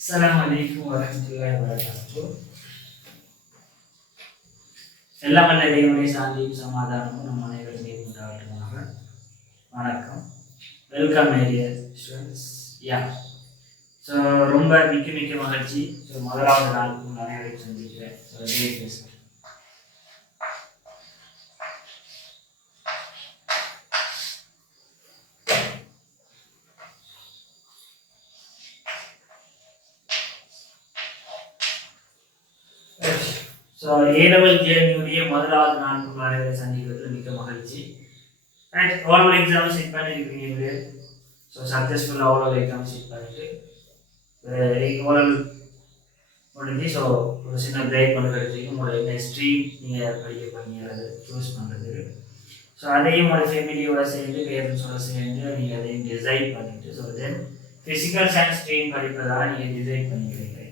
Assalamualaikum warahmatullahi wabarakatuh. எல்லாம் வல்ல இறைவனுடைய சாந்தியும் சமாதானமும் நம் அனைவரும் மீது உண்டாகட்டுமாக. வணக்கம். Welcome area students. ஸோ ரொம்ப மிக்க மகிழ்ச்சி. ஸோ முதலாவது நாளுக்கு உங்கள் அனைவரையும் சந்திக்கிறேன். ஸோ ஏலவல் ஜேர்னியுடைய முதலாவது நான்கு மாணவர்களை சந்திக்கிறதுல மிக்க மகிழ்ச்சி. அண்ட் ஓவல் எக்ஸாம் செட் பண்ணியிருக்கீங்க. ஸோ சக்ஸஸ்ஃபுல்லாக ஓவல் எக்ஸாம் செட் பண்ணிட்டு ஓவல் முடிஞ்சு ஸோ ஒரு சின்ன பிரேக் பண்ண கிடைச்சிருக்கு. உங்களோட என்ன ஸ்ட்ரீம் நீங்கள் படிக்க பண்ணிடுறது சூஸ் பண்ணுறது. ஸோ அதையும் உங்களோட ஃபேமிலியோட சேர்ந்து பேரண்ட்ஸோட சேர்ந்து நீங்கள் அதையும் டிசைட் பண்ணிட்டு so then physical science stream படிப்பதாக நீங்கள் டிசைட் பண்ணிக்கிறீங்க.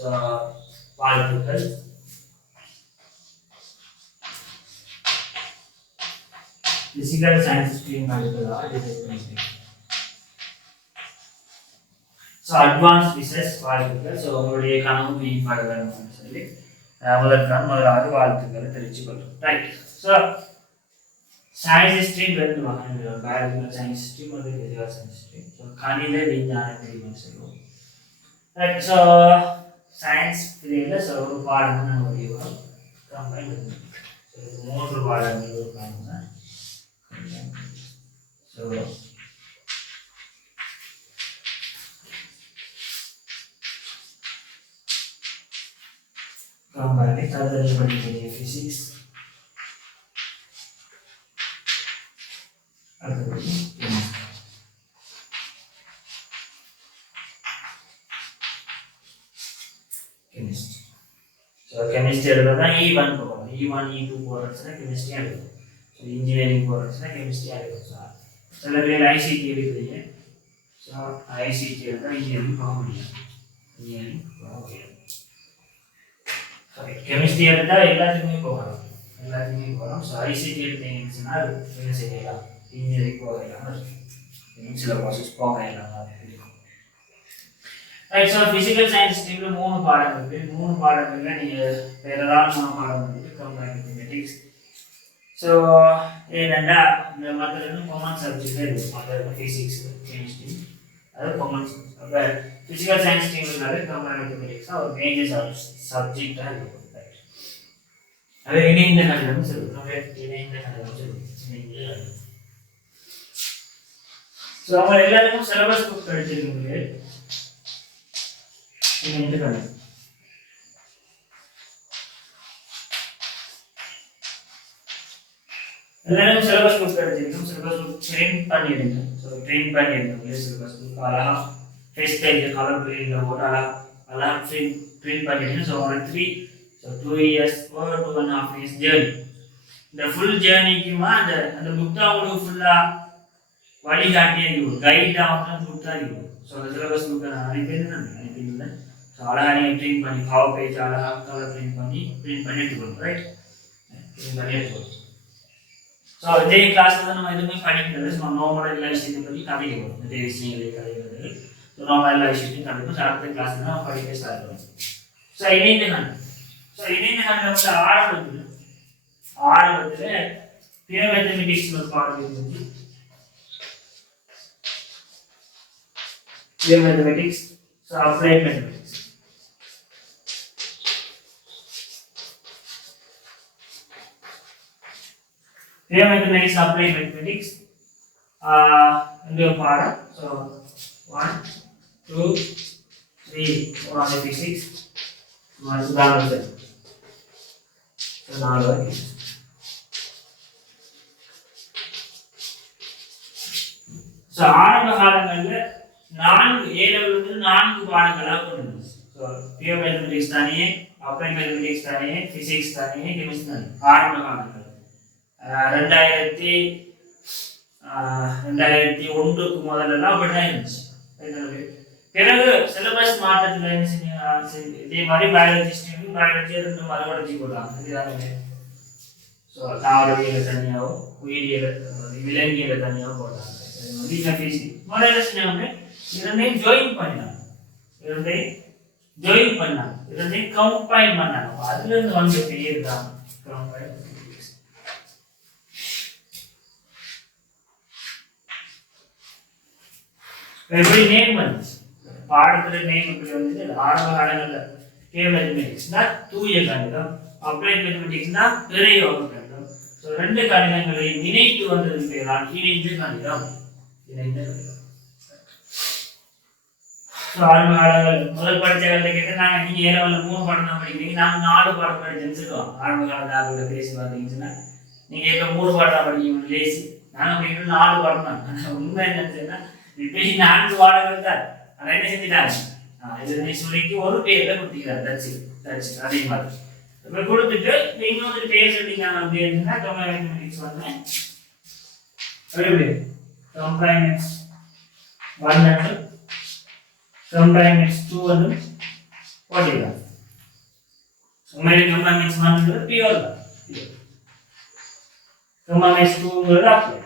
ஸோ வாழ்த்துக்கள். Physical science stream படிப்பதாக டிசைட் பண்ணிக்கிறேன். ஸோ அட்வான்ஸ் ரிசர்ச் வாழ்த்துக்கள். ஸோ உங்களுடைய கனவு மேம்பாடு வேணும்னு சொல்லி முதலாவது வாழ்த்துக்களை தெரிவிச்சு கொள்ளும். ரைட். ஸோ சயின்ஸ் ஸ்ட்ரீம் ரெண்டு வகை, பயாலஜிக்கல் சயின்ஸ் ஸ்ட்ரீம் வந்து ஃபிசிக்கல் சயின்ஸ் ஸ்ட்ரீம். ஸோ கணித விஞ்ஞான பிரிவுன்னு சொல்லுவோம். ரைட். ஸோ சயின்ஸ் பிரிவில் ஸோ ஒரு பாடம் நம்முடைய கம்பைன் மூன்று பாடங்கள் ஒரு பாடம். So combined other physics chemistry. So chemistry எழுதுறதா E1 போறோம். E1 E2 போறதுனா chemistry எழுதுறோம். So engineering போறதுனா chemistry எழுதுறோம். சில பேர் ஐசிடி எடுக்கிறீங்க. ஸோ ஐசிடி எடுத்தால் இன்ஜினியரிங் போக முடியும். சாரி கெமிஸ்ட்ரி எடுத்தால் எல்லாத்துக்குமே போகலாம். ஸோ ஐசிடி எடுத்தீங்கன்னா என்ன செய்யலாம், இன்ஜினியரிங் போகலாம். சில ப்ராசஸ் போகலாம். ரைட். ஸோ ஃபிசிக்கல் சயின்ஸ் ஸ்ட்ரீமில் 3 பாடங்கள் இருக்குது. 3 பாடங்களில் நீங்கள் பேரலான பாடம் வந்துட்டு கம்பைன்ட் மேத்தமெட்டிக்ஸ். ஸோ ஏன்னா இந்த மற்ற காமன் சப்ஜெக்டாக இருக்கும். மற்ற ஃபிசிக்ஸ் கெமிஸ்ட்ரி அது காமன். அப்போ ஃபிசிக்கல் சயின்ஸ் ஸ்ட்ரீம்னாலே காமன் மேத்தமெட்டிக்ஸாக ஒரு மேஜர் சப்ஜெக்டாக இருக்கும். அது இணைந்த கணிதம் சொல்லுவோம். ஸோ அவங்க எல்லாருக்கும் சிலபஸ் புக் கிடைச்சிருக்கு. இணைந்த கணிதம் எல்லாரும் சிலபஸ் புக் எடுத்துக்கணும். சிலபஸ் புக் ட்ரெயின் பண்ணிடுங்க. ஸோ ட்ரெயின் பண்ணிடுங்க. சிலபஸ் புக் அழகா ஃபேஸ் பேஜ் கலர் பிரிண்டில் போட்டு அழகா ட்ரெயின் பண்ணிடுங்க. ஸோ ஒரு 2 years or 2.5 years ஜேர்னி. இந்த ஃபுல் ஜேர்னிக்குமா அந்த புக் தான் உங்களுக்கு ஃபுல்லாக வழிகாட்டியே இருக்கும். கைடாக வந்து புக் தான் இருக்கும். ஸோ அந்த சிலபஸ் புக்கை நான் அனுப்பியிருந்தேன். ஸோ அழகாக நீங்கள் ட்ரெயின் பண்ணி கவர் பேஜ் அழகாக கலர் ப்ரிண்ட் பண்ணி எடுத்துக்கணும். ரைட். ப்ரிண்ட் பண்ணி எடுத்துக்கணும். ஸோ இதே கிளாஸில் தான் நம்ம எதுவுமே படிக்கிறது. ஸோ நார்மலாக எல்லா விஷயத்தையும் பற்றி கதைக்கிறோம். இதே விஷயங்களே கதைக்கிறது. ஸோ நார்மலாக எல்லா விஷயத்தையும் கதைக்கும். ஸோ அடுத்த கிளாஸில் நம்ம படிக்க ஸ்டார்ட் பண்ணுவோம். ஸோ இணைந்த கணிதம் வந்து ஆரம்பத்தில் பியூர் மேத்தமெட்டிக்ஸ் ஒரு பாடம் இருந்துச்சு. Pure mathematics, so applied mathematics. Pure mathematics, applied mathematics. இந்த பாடம். So 1, 2, 3 on the physics. So ஆரம்ப காலங்களில் 4 A-level வந்து 4 பாடங்களாக கொண்டு. ஸோ பியூர் மேத்தமெட்டிக்ஸ் தனியே, அப்ளைட் மேத்தமெட்டிக்ஸ் தனியே, ஃபிசிக்ஸ் தனியே, கெமிஸ்ட்ரி தனியே. ஆரம்ப காலங்கள் 2001க்கு முதல்லலாம் அப்படிதான் இருந்துச்சு. பிறகு சிலபஸ் மாற்றத்தில் என்ன செஞ்சீங்க, இதே மாதிரி பயாலஜி ஸ்ட்ரீம் பயாலஜி 2 மறுபடிச்சு போடுறாங்க. இதுதானே. ஸோ தாவரவியலை தனியாகவும் உயிரியலை விலங்கியலை தனியாகவும் போடுறாங்க. முதல்ல செஞ்சவங்க இரண்டையும் ஜாயின் பண்ணினாங்க. இரண்டையும் ஜாயின் பண்ணாங்க, இரண்டையும் கம்பைன் பண்ணாங்க. அதுல இருந்து வந்த பேர் தான் கம்பைன். எப்படி நேம் வந்து பாடத்துல நேம் எப்படி வந்து ஆரம்ப காலங்கள்ல கேவல மேத்தமெட்டிக்ஸ்னா தூய கணிதம், அப்ளைட் மேத்தமெட்டிக்ஸ்னா பிரயோக கணிதம். ஸோ ரெண்டு கணிதங்களை இணைத்து வந்தது பேர் தான் இணைந்த கணிதம். இணைந்த கணிதம். ஸோ ஆரம்ப காலங்கள் முதல் படித்த காலத்தை கேட்டு நாங்கள் நீங்கள் ஏழாவில் 3 பாடம் தான் படிக்கிறீங்க, நாங்கள் 4 பாடம் படிச்சுன்னு சொல்லுவோம். ஆரம்ப காலத்தில் அவங்களோட பேசி பார்த்தீங்கன்னா நீங்கள் இப்போ 3 பாடம் தான் படிக்கணும் லேசி, நாங்கள் படிக்கணும் 4 பாடம் தான். உண்மை என்னன்னா இப்போ 4 பாடங்கள் தான். அதை என்ன செஞ்சுட்டாங்க, இது சொல்லிட்டு ஒரு பேர்ல கொடுத்துக்கிறார். தச்சு அதே மாதிரி இப்போ கொடுத்துட்டு இன்னொரு பேர் சொல்லிட்டாங்க அப்படின்னா மேத்தமெட்டிக்ஸ் வந்து எப்படி கம்பைனஸ் 1 and கம்பைனஸ் 2 வந்து போட்டுக்கலாம். உண்மையிலே கம்பைனஸ் 1 பியூர் தான், கம்பைனஸ் 2 அப்ளை.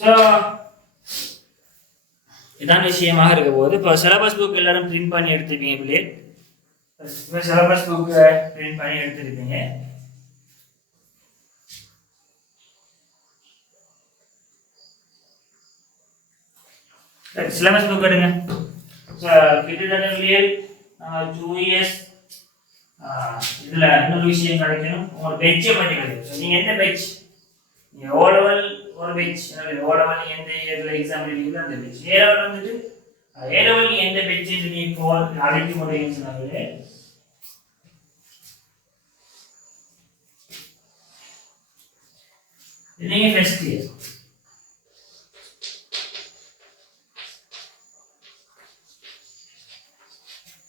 ஸோ இதான் விஷயமாக இருக்க போது. இப்போ சிலபஸ் புக் எல்லாரும் பிரிண்ட் பண்ணி எடுத்துருப்பீங்க. இப்படியே இப்போ சிலபஸ் புக்கை பிரிண்ட் பண்ணி எடுத்துருப்பீங்க. சிலபஸ் புக் எடுங்க. கிட்டத்தட்ட 2 years இதில் இன்னொரு விஷயம் கிடைக்கணும். உங்களோட பெட்சை பற்றி கிடைக்கும். நீங்கள் எந்த பெட்ச், நீங்கள் ஓ லெவல் ஒரு பெட்ச், ஓ லெவல் நீங்கள் எந்த இயரில் எக்ஸாம் எழுதிங்களோ அந்த பெட்ச், ஏ லெவல் வந்துட்டு ஏ லெவல் நீங்கள் எந்த பெட்ச் நீங்கள் அழைக்க முடியும்னு சொன்னாங்களே. நீங்கள் ஃபர்ஸ்ட் இயர்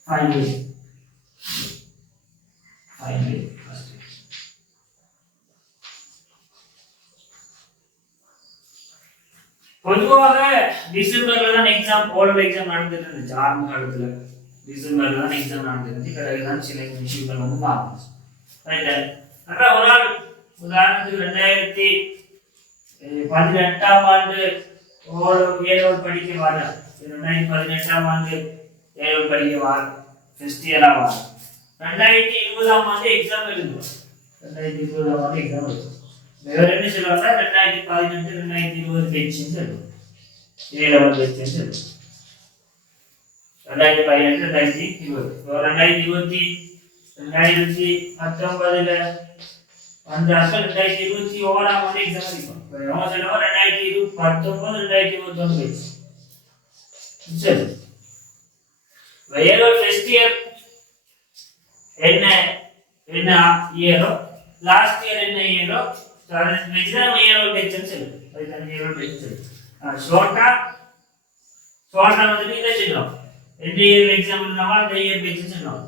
ஃபைனல் பொதுவாக டிசம்பர்ல தான் எக்ஸாம், ஓலவல் எக்ஸாம் நடந்துட்டு இருந்துச்சு. ஆரம்ப காலத்துல டிசம்பர்ல தான் எக்ஸாம் நடந்துருந்துச்சு. பிறகுதான் சில விஷயங்கள் வந்து மாறும். அப்புறம் ஒரு நாள் உதாரணத்துக்கு 2018ஆம் ஆண்டு ஏழோல் படிக்க வார, 2018ஆம் ஆண்டு ஏழோல் படிக்க வார ஃபர்ஸ்ட் இயரா வார, 2020ஆம் ஆண்டு எக்ஸாம் எழுதுவோம். 2020ஆம் ஆண்டு எக்ஸாம் எழுதுவோம். வேற என்ன சொல்லுவாங்க, 2018 2020 பெட்ச்னு சொல்லுவோம். ஏ லெவல் பெட்ச்னு சொல்லுவோம். 2018 2020 2019ல அந்த அசல் 2021ஆம் ஆண்டு எக்ஸாம் எழுதுவோம். நம்ம சொல்லுவோம் 2019 2021 பெட்ச். சரி, வேற ஃபர்ஸ்ட் இயர் என்ன இயரோ, லாஸ்ட் இயர் என்ன இயரோ, அது எக்ஸாம் இயரோல் பெட்ச்னு சொல்லுவோம். அதுதான் இயரோல் பெட்ச். ஷார்ட்டா வந்துட்டு இதை சொல்லுவோம். எந்த இயர் எக்ஸாம் இருந்தாலும் அந்த இயர் பெட்ச்னு சொல்லுவோம்.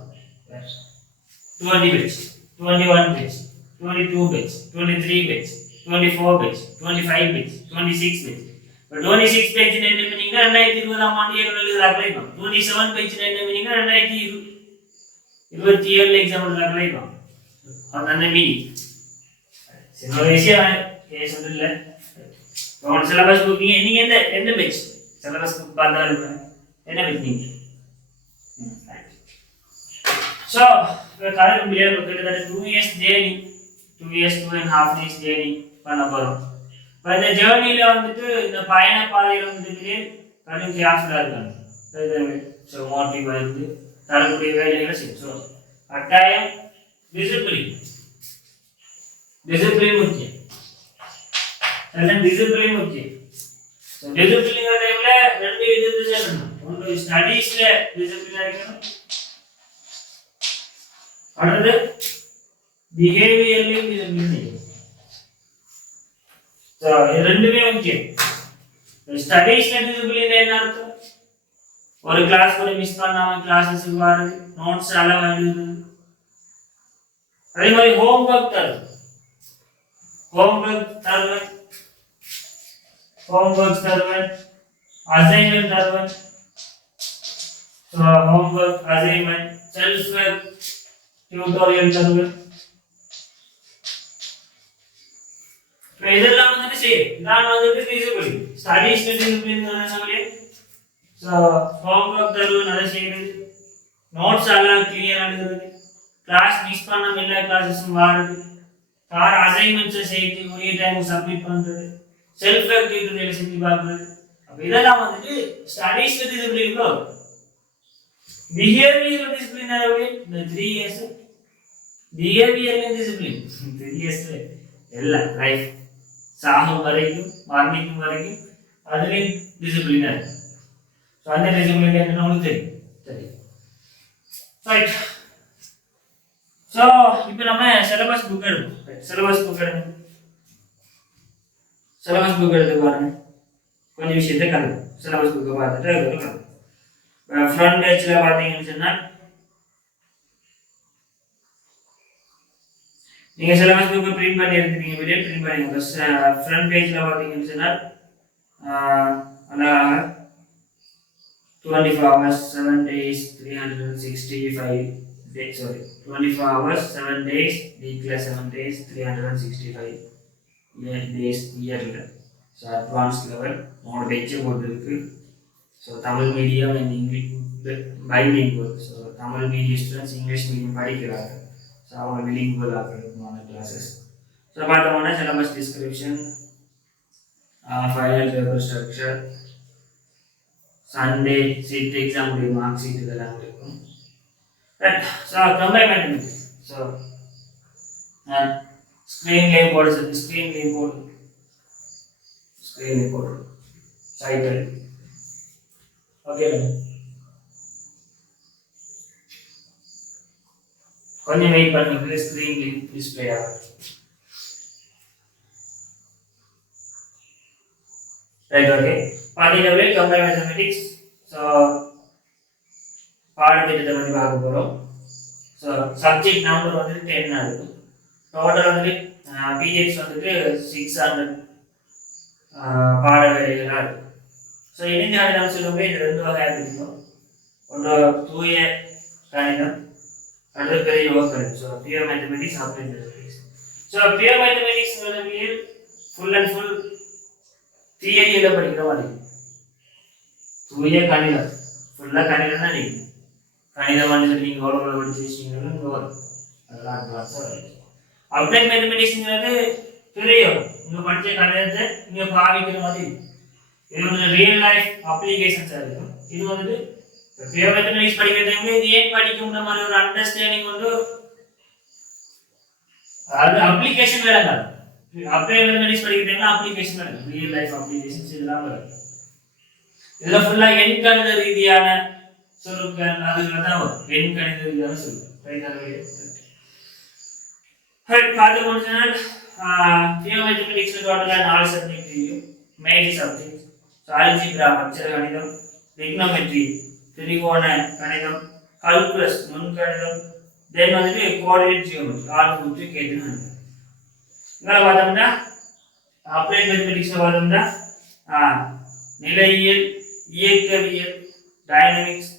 20 batch, 21 batch, 22 batch, 23 batch, 24 batch, 25 batch, 26 batch. இப்போ 26 பெட்ச் என்ன மீனிங், 2020ஆம் ஆண்டு ஏழு எழுதுறாங்களே. 27 பெட்ச் என்ன மீனிங், 2027 எக்ஸாம் எழுதுறாங்களே. அந்த மீனிங் சில விஷயம் பேசுறது இல்லை. உங்களோட சிலபஸ் புக் நீங்க எந்த பெட்ச் சிலபஸ் புக் பார்த்தாலும் என்ன பெட்ச் நீங்க. ஸோ கலர் முடியாது. கிட்டத்தட்ட 2 years journey, 2 years 2.5 years journey பண்ண போகிறோம். இப்போ இந்த ஜேர்னியில் வந்துட்டு இந்த பயண பாதையில் வந்துட்டு கடும் கேர்ஃபுல்லாக இருக்கணும். ஸோ மோட்டிவ் வந்து தரக்கூடிய வேலைகளை செய்யும். ஸோ கட்டாயம் டிசிப்ளின் முக்கியம். டிசிப்ளின் முக்கியம். டிசிப்ளின் டைம்ல 2 விதத்துல சொல்லணும். ஒன்று ஸ்டடீஸ்ல டிசிப்ளினா இருக்கணும், அடுத்து பிஹேவியர்லயும் டிசிப்ளின் இருக்கணும். ஸோ இது ரெண்டுமே முக்கியம். ஸ்டடீஸ்ல டிசிப்ளின் என்ன அர்த்தம், ஒரு கிளாஸ் கூட மிஸ் பண்ணாம கிளாஸஸுக்கு வர்றது, நோட்ஸ் அளவா எழுதுறது. அதே மாதிரி ஹோம்ஒர்க் தருவது, assignment தருவன். So homework, assignment, self work, tutorial தருவன். இப்போ இதெல்லாம் வந்துட்டு சரி நான் வந்துட்டு டிசிப்ளின் ஸ்டடீஸ் டிசிப்ளின் சொல்லி ஸோ ஹோம்ஒர்க் தருவது அதை செய்கிறது நோட்ஸ் எல்லாம் கிளியராக எழுதுறது கிளாஸ் மிஸ் பண்ணாமல் எல்லா கிளாஸஸும் வாடுறது கார் அசைன்மெண்ட்ஸை செய்து ஒரே டைம் சப்மிட் பண்ணுறது செல்ஃப் ஆக்டிவிட்டிகளை செஞ்சு பார்க்குறது அப்போ இதெல்லாம் வந்துட்டு ஸ்டடீஸ் டிசிப்ளின்ல பிஹேவியர் டிசிப்ளின் இந்த 3 இயர்ஸ் பிஹேவியர் டிசிப்ளின் 3 இயர்ஸ் எல்லாம் லைஃப் சாகும் வரைக்கும் மரணிக்கும் வரைக்கும் அதுலேயும் டிசிப்ளினாக இருக்கு ஸோ அந்த டிசிப்ளின் என்னன்னு உங்களுக்கு தெரியும் சரி ரைட் ஸோ இப்போ நம்ம சிலபஸ் புக் எடுப்போம் சிலபஸ் புக் எடுங்க சிலபஸ் புக் எடுத்து பாருங்க கொஞ்சம் விஷயத்தை கலந்து சிலபஸ் புக்கை பார்த்துட்டு கலந்து ஃப்ரண்ட் பேஜில் பார்த்தீங்கன்னு சொன்னால் நீங்கள் சிலபஸ் புக்கை பிரிண்ட் பண்ணி எடுத்துட்டீங்க வெளியே பிரிண்ட் பண்ணிங்க ஃப்ரண்ட் பேஜில் பார்த்தீங்கன்னு சொன்னால் அழகாக 24 hours 7 days 365 days sorry 24 hours 7 days week 7 days 365 days yearல ஸோ அட்வான்ஸ் லெவல் 3 பேஜ் போட்டுருக்கு so Tamil medium and English bilingual so Tamil medium students English medium படிக்கிறாங்க ஸோ அவங்க பிலிங்குவல் ஆகிறதுக்கான கிளாஸஸ் ஸோ பார்த்தோம்னா syllabus description final paper structure Sunday sheet exam mark sheet இதெல்லாம் இருக்கும் so combine பண்ணிட்டு so ஸ்க்ரீன்லேயும் போடு ஸ்க்ரீன்லேயும் போடு சைக்கிள் ஓகே கொஞ்சம் வெயிட் பண்ணுங்க ஸ்க்ரீன்லேயும் டிஸ்பிளே ஆகும் ரைட் ஓகே பார்த்தீங்கன்னா கம்பைன் மேத்தமெட்டிக்ஸ் ஸோ பாடத்திட்டத்தை பற்றி பார்க்க போகிறோம் ஸோ சப்ஜெக்ட் நம்பர் வந்துட்டு 10 இருக்கும் டோட்டல் வந்துட்டு பிடிஎஃப்ஸ் வந்துட்டு 600 பாட வேலைகளாக இருக்கும் ஸோ இணைந்த கணிதம் சொல்லும்போது இது 2 வகையாக இருக்கும் ஒன்று தூய கணிதம் அடுத்த பெரிய கணிதம் so pure mathematics applied mathematics so pure mathematics full and full தியரியில் படிக்கிற மாதிரி தூய கணிதம் ஃபுல்லாக கணிதம் தான் நீங்கள் கணிதம் வந்து நீங்கள் எவ்வளோ படிச்சு வச்சிங்கன்னா இங்கே வரும் அதெல்லாம் அட்வான்ஸாக அப்ளைட் மேத்தமெட்டிக்ஸ்ங்கிறது தெரியும் நீங்கள் படித்த கணிதத்தை நீங்கள் பாவிக்கிற மாதிரி இது வந்து ரியல் லைஃப் அப்ளிகேஷன்ஸாக இருக்கும் இது வந்துட்டு பியூர் மேத்தமெட்டிக்ஸ் படிக்கிற டைம்ல இது ஏன் படிக்கும்ன்ற மாதிரி ஒரு அண்டர்ஸ்டாண்டிங் வந்து அது அப்ளிகேஷன் வேலை தான் அப்ளைட் மேத்தமெட்டிக்ஸ் படிக்கிற டைம்ல அப்ளிகேஷன் வேலை ரியல் லைஃப் அப்ளிகேஷன்ஸ் இதெல்லாம் வரும் இதுல ஃபுல்லா எண்கணித ரீதியான சொற்கள் அதுல தான் வரும் எண்கணித ரீதியான சொற்கள் பார்த்து முடிச்சனால் பியூர் மேத்தமெட்டிக்ஸ்ல டோட்டலா 4 சப்ஜெக்ட் இருக்கு மேஜர் சப்ஜெக்ட் ஆல்ஜிப்ரா அட்சர கணிதம் ட்ரிக்னோமெட்ரி திரிகோண கணிதம் கால்குலஸ் நுண்கணிதம் தென் வந்துட்டு கோஆர்டினேட் ஜியோமெட்ரி ஆல்ஜிப்ரா கேட்டுன்னு இங்க பார்த்தோம்னா அப்ளைட் மேத்தமெட்டிக்ஸ்ல பார்த்தோம்னா நிலையியல் இயக்கவியல் டைனமிக்ஸ்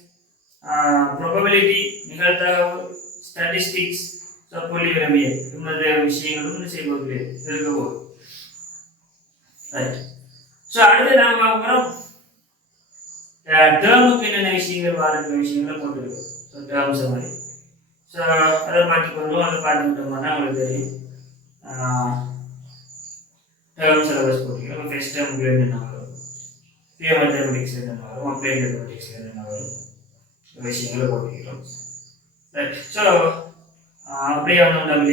ப்ரோபபிலிட்டி நிகழ்தகவு ஸ்டாட்டிஸ்டிக்ஸ் புள்ளிவிரவியல் இந்த விஷயங்களும் செய்வது இருக்க போகுது ரைட் ஸோ அடுத்து நாம பார்க்க போகிறோம் டேர்முக்கு என்னென்ன விஷயங்கள் வாழ்க்கை விஷயங்களை போட்டுருக்கோம் ஸோ டேர்ம்ஸ் மாதிரி ஸோ அதை பார்த்துக்கொண்டோம் அதை பார்த்துக்கிட்டோம்னா உங்களுக்கு தெரியும் டேர்ம் சிலபஸ் போட்டுக்கிறோம் ஃபர்ஸ்ட் டேர்முக்கு என்னென்ன வரும் பியூர் மேத்தமெட்டிக்ஸ் என்னென்ன வரும் அப்ளைட் மேத்தமெட்டிக்ஸ் என்னென்ன வரும் விஷயங்களை போட்டுக்கிறோம் ரைட் ஸோ அப்படியே ஒன்றும்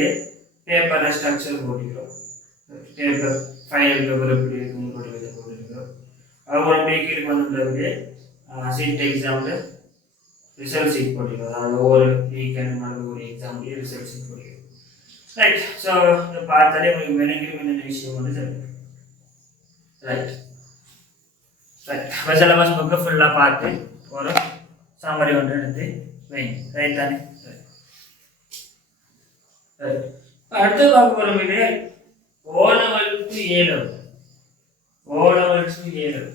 பேப்பர் ஸ்ட்ரக்சர் போட்டுக்கிறோம் பேப்பர் ஃபைனல் பேப்பர் எப்படி இருக்குன்னு போட்டுக்கிறோம் அப்புறம் அப்படியே கீழே வந்து சீட் எக்ஸாமில் ரிசல்ட் சீட் போட்டுக்கிறோம் அதாவது ஒவ்வொரு வீக்கெண்ட் நடந்த ஒரு எக்ஸாம்லேயே ரிசல்ட் சீட் போட்டுக்கிறோம் ரைட் ஸோ இதை பார்த்தாலே உங்களுக்கு மெனங்கிலும் என்னென்ன விஷயம் வந்து தெரியும் ரைட் ரைட் அப்போ சிலபஸ் புக்கை ஃபுல்லாக பார்த்து ஒரு சாம்பரி ஒன்று எடுத்து வைங்க ரைட் தானே அடுத்து பார்க்க போகிற மீது O level to A level O level to A level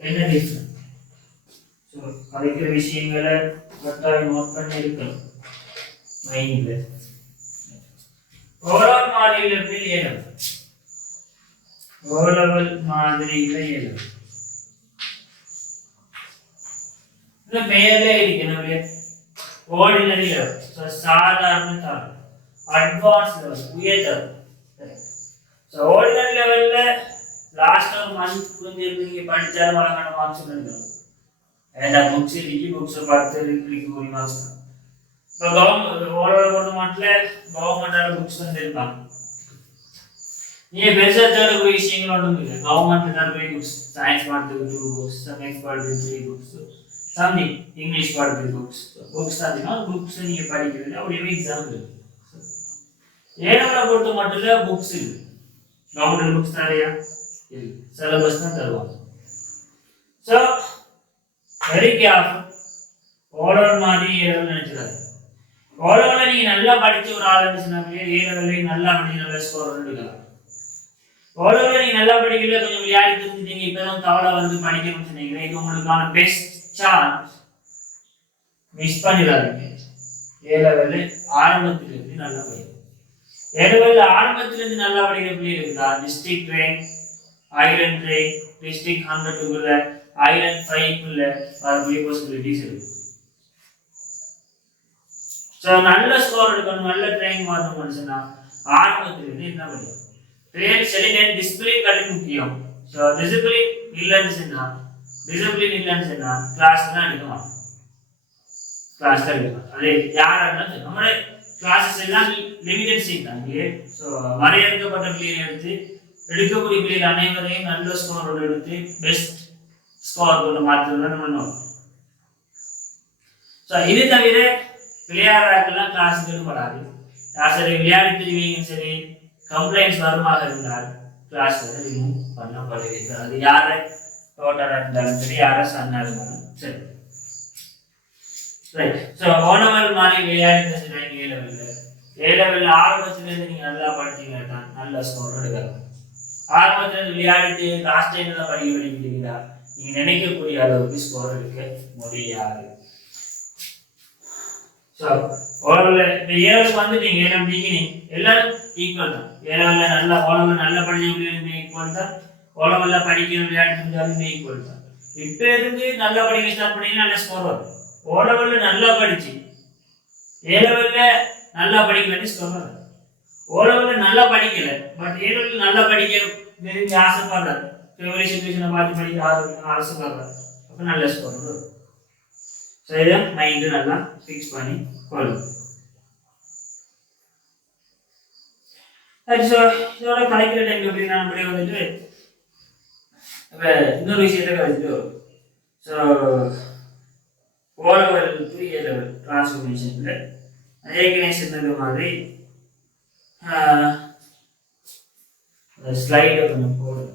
என்ன டிஃபரன்ஸ் ஸோ படிக்கிற விஷயங்களை கரெக்டாக நோட் பண்ணி இருக்கணும் மைண்டில் ஓவரால் மாடியில் இருந்து ஏலவல் ஓ லெவல் மாதிரியில எழுது இந்த மேலே இருக்கு நம்மளுடைய ஆர்டினரி லெவல் சாதாரண தரம் அட்வான்ஸ் லெவல் உயர்தரம் ஸோ ஆர்டினரி லெவல்ல லாஸ்ட் ஒரு மந்த் கொஞ்சம் நீங்க படிச்சாலும் அழகான மார்க்ஸ் வந்துடும் ஏன்னா புக்ஸ் இருக்கு புக்ஸ் பார்த்து கிளிக் பண்ணி மார்க்ஸ் தான் இப்போ கவர்மெண்டால புக்ஸ் வந்துருக்காங்க நீங்க பெருசா தேடக்கூடிய விஷயங்கள் ஒன்றும் இல்லை கவர்மெண்ட் தரக்கூடிய புக்ஸ் சயின்ஸ் பாடத்துக்கு 2 புக்ஸ் மேக்ஸ் பாடத்துக்கு 3 புக்ஸ் சம்திங் இங்கிலீஷ் பாடத்துக்கு புக்ஸ் தான் புக்ஸ் நீங்க படிக்கிறது அப்படியே எக்ஸாம் இருக்கு ஏனவரை பொறுத்த மட்டும் இல்ல புக்ஸ் இருக்கு கவர்மெண்ட் புக்ஸ் நிறையா இருக்கு சிலபஸ் தான் தருவாங்க ஸோ வெரி கேர்ஃபுல் ஓலோவர் மாதிரி ஏலோவில் நினைச்சிடாது ஓலோவில் நீங்க நல்லா படிச்ச ஒரு ஆள் இருந்துச்சுனாலே ஏலோவில் நல்லா படிச்சு நல்ல ஸ்கோர் எடுக்கலாம் ஓலோவில் நீங்க நல்லா படிக்கல கொஞ்சம் விளையாடி தெரிஞ்சுட்டீங்க இப்பதான் கவலை வந்து படிக்கணும்னு சொன்னீங்க இது உங்களுக்கான பெஸ்ட் சான்ஸ் மிஸ் பண்ணிடாதீங்க ஏலோவில் ஆரம்பத்திலிருந்து நல்லா படிக்கும் ஏலோவில் ஆரம்பத்திலிருந்து நல்லா படிக்கிற பிள்ளைகள் இருக்கா district rank island rank district 100க்குள்ள ஐலண்ட் 5க்குள்ள வரக்கூடிய பாசிபிலிட்டிஸ் இருக்கு ஸோ நல்ல ஸ்கோர் எடுக்கணும் நல்ல ட்ரைனிங் வரணும் மனுஷனா ஆரம்பத்திலிருந்து என்ன படிக்கும் ட்ரெயின் செலின் டிசிப்ளின் கல்வி முக்கியம் ஸோ டிசிப்ளின் இல்லைன்னு சொன்னா கிளாஸ் தான் எடுக்க மாட்டோம் கிளாஸ் தான் எடுக்கலாம் அது யாரெல்லாம் நம்மளோட கிளாஸஸ் எல்லாம் லிமிடெட் சீட் தான் இல்லையே ஸோ வரையறுக்கப்பட்ட பிள்ளைகளை எடுத்து எடுக்கக்கூடிய பிள்ளைகள் அனைவரையும் நல்ல ஸ்கோரோடு எடுத்து பெஸ்ட் ஸ்கோர் கொண்டு மாற்றுறது நம்ம நோக்கம் ஸோ இது தவிர விளையாடுறாக்கெல்லாம் கிளாஸுக்கு படாது சரி விளையாடி தெரிவிங்க சரி கம்ப்ளைண்ட்ஸ் வருமாக இருந்தால் கிளாஸ் வந்து ரிமூவ் பண்ணப்படுகிறது அது யாரை டோட்டலாக இருந்தாலும் சரி யாரை சன்னா இருந்தாலும் சரி ரைட் ஸோ ஓனவல் மாதிரி விளையாடி சொல்றீங்க ஏலெவலில் ஆரம்பத்திலேருந்து நீங்கள் நல்லா படிச்சீங்கன்னா தான் நல்ல ஸ்கோர் எடுக்கலாம் ஆரம்பத்திலேருந்து விளையாடிட்டு லாஸ்ட் டைம் தான் படிக்கிறீங்களா நீங்க நினைக்கக்கூடிய அளவுக்கு ஸ்கோர் எடுக்க முடியாது ஸோ ஓலவல்ல இந்த ஏலவல் வந்துட்டீங்க ஏலம் பிகினிங் எல்லாரும் ஈக்குவல் தான் ஏலவல்ல நல்லா ஓலவல் நல்லா படிச்சவங்க ஈக்குவல் தான் ஓலவல்ல படிக்கிற விளையாட்டு இருந்தாலும் ஈக்குவல் தான் இப்ப இருந்து நல்லா படிக்க ஸ்டார்ட் பண்ணீங்கன்னா நல்ல ஸ்கோர் வரும் ஓலவல்ல நல்லா படிச்சு ஏலவல்ல நல்லா படிக்கலன்னு ஸ்கோர் வரும் ஓலவல்ல நல்லா படிக்கல பட் ஏலவல்ல நல்லா படிக்க தெரிஞ்சு ஆசைப்படுறாரு ஃபேவரட் சிச்சுவேஷனை பார்த்து படிக்க ஆசைப்படுறாரு அப்போ நல்ல ஸ்கோர் வரும் ஸோ இதை மைண்டு நல்லா ஃபிக்ஸ் பண்ணி கொள்ளும் ஸோ இதோட கலைக்கிற டைம் எப்படின்னா அப்படியே வந்துட்டு இப்போ இன்னொரு விஷயத்த கழிச்சுட்டு வரும் so O level to A level டிரான்ஸ்ஃபர்மேஷனில் ஏற்கனவே சொன்னது மாதிரி ஸ்லைடை கொஞ்சம் போடுங்க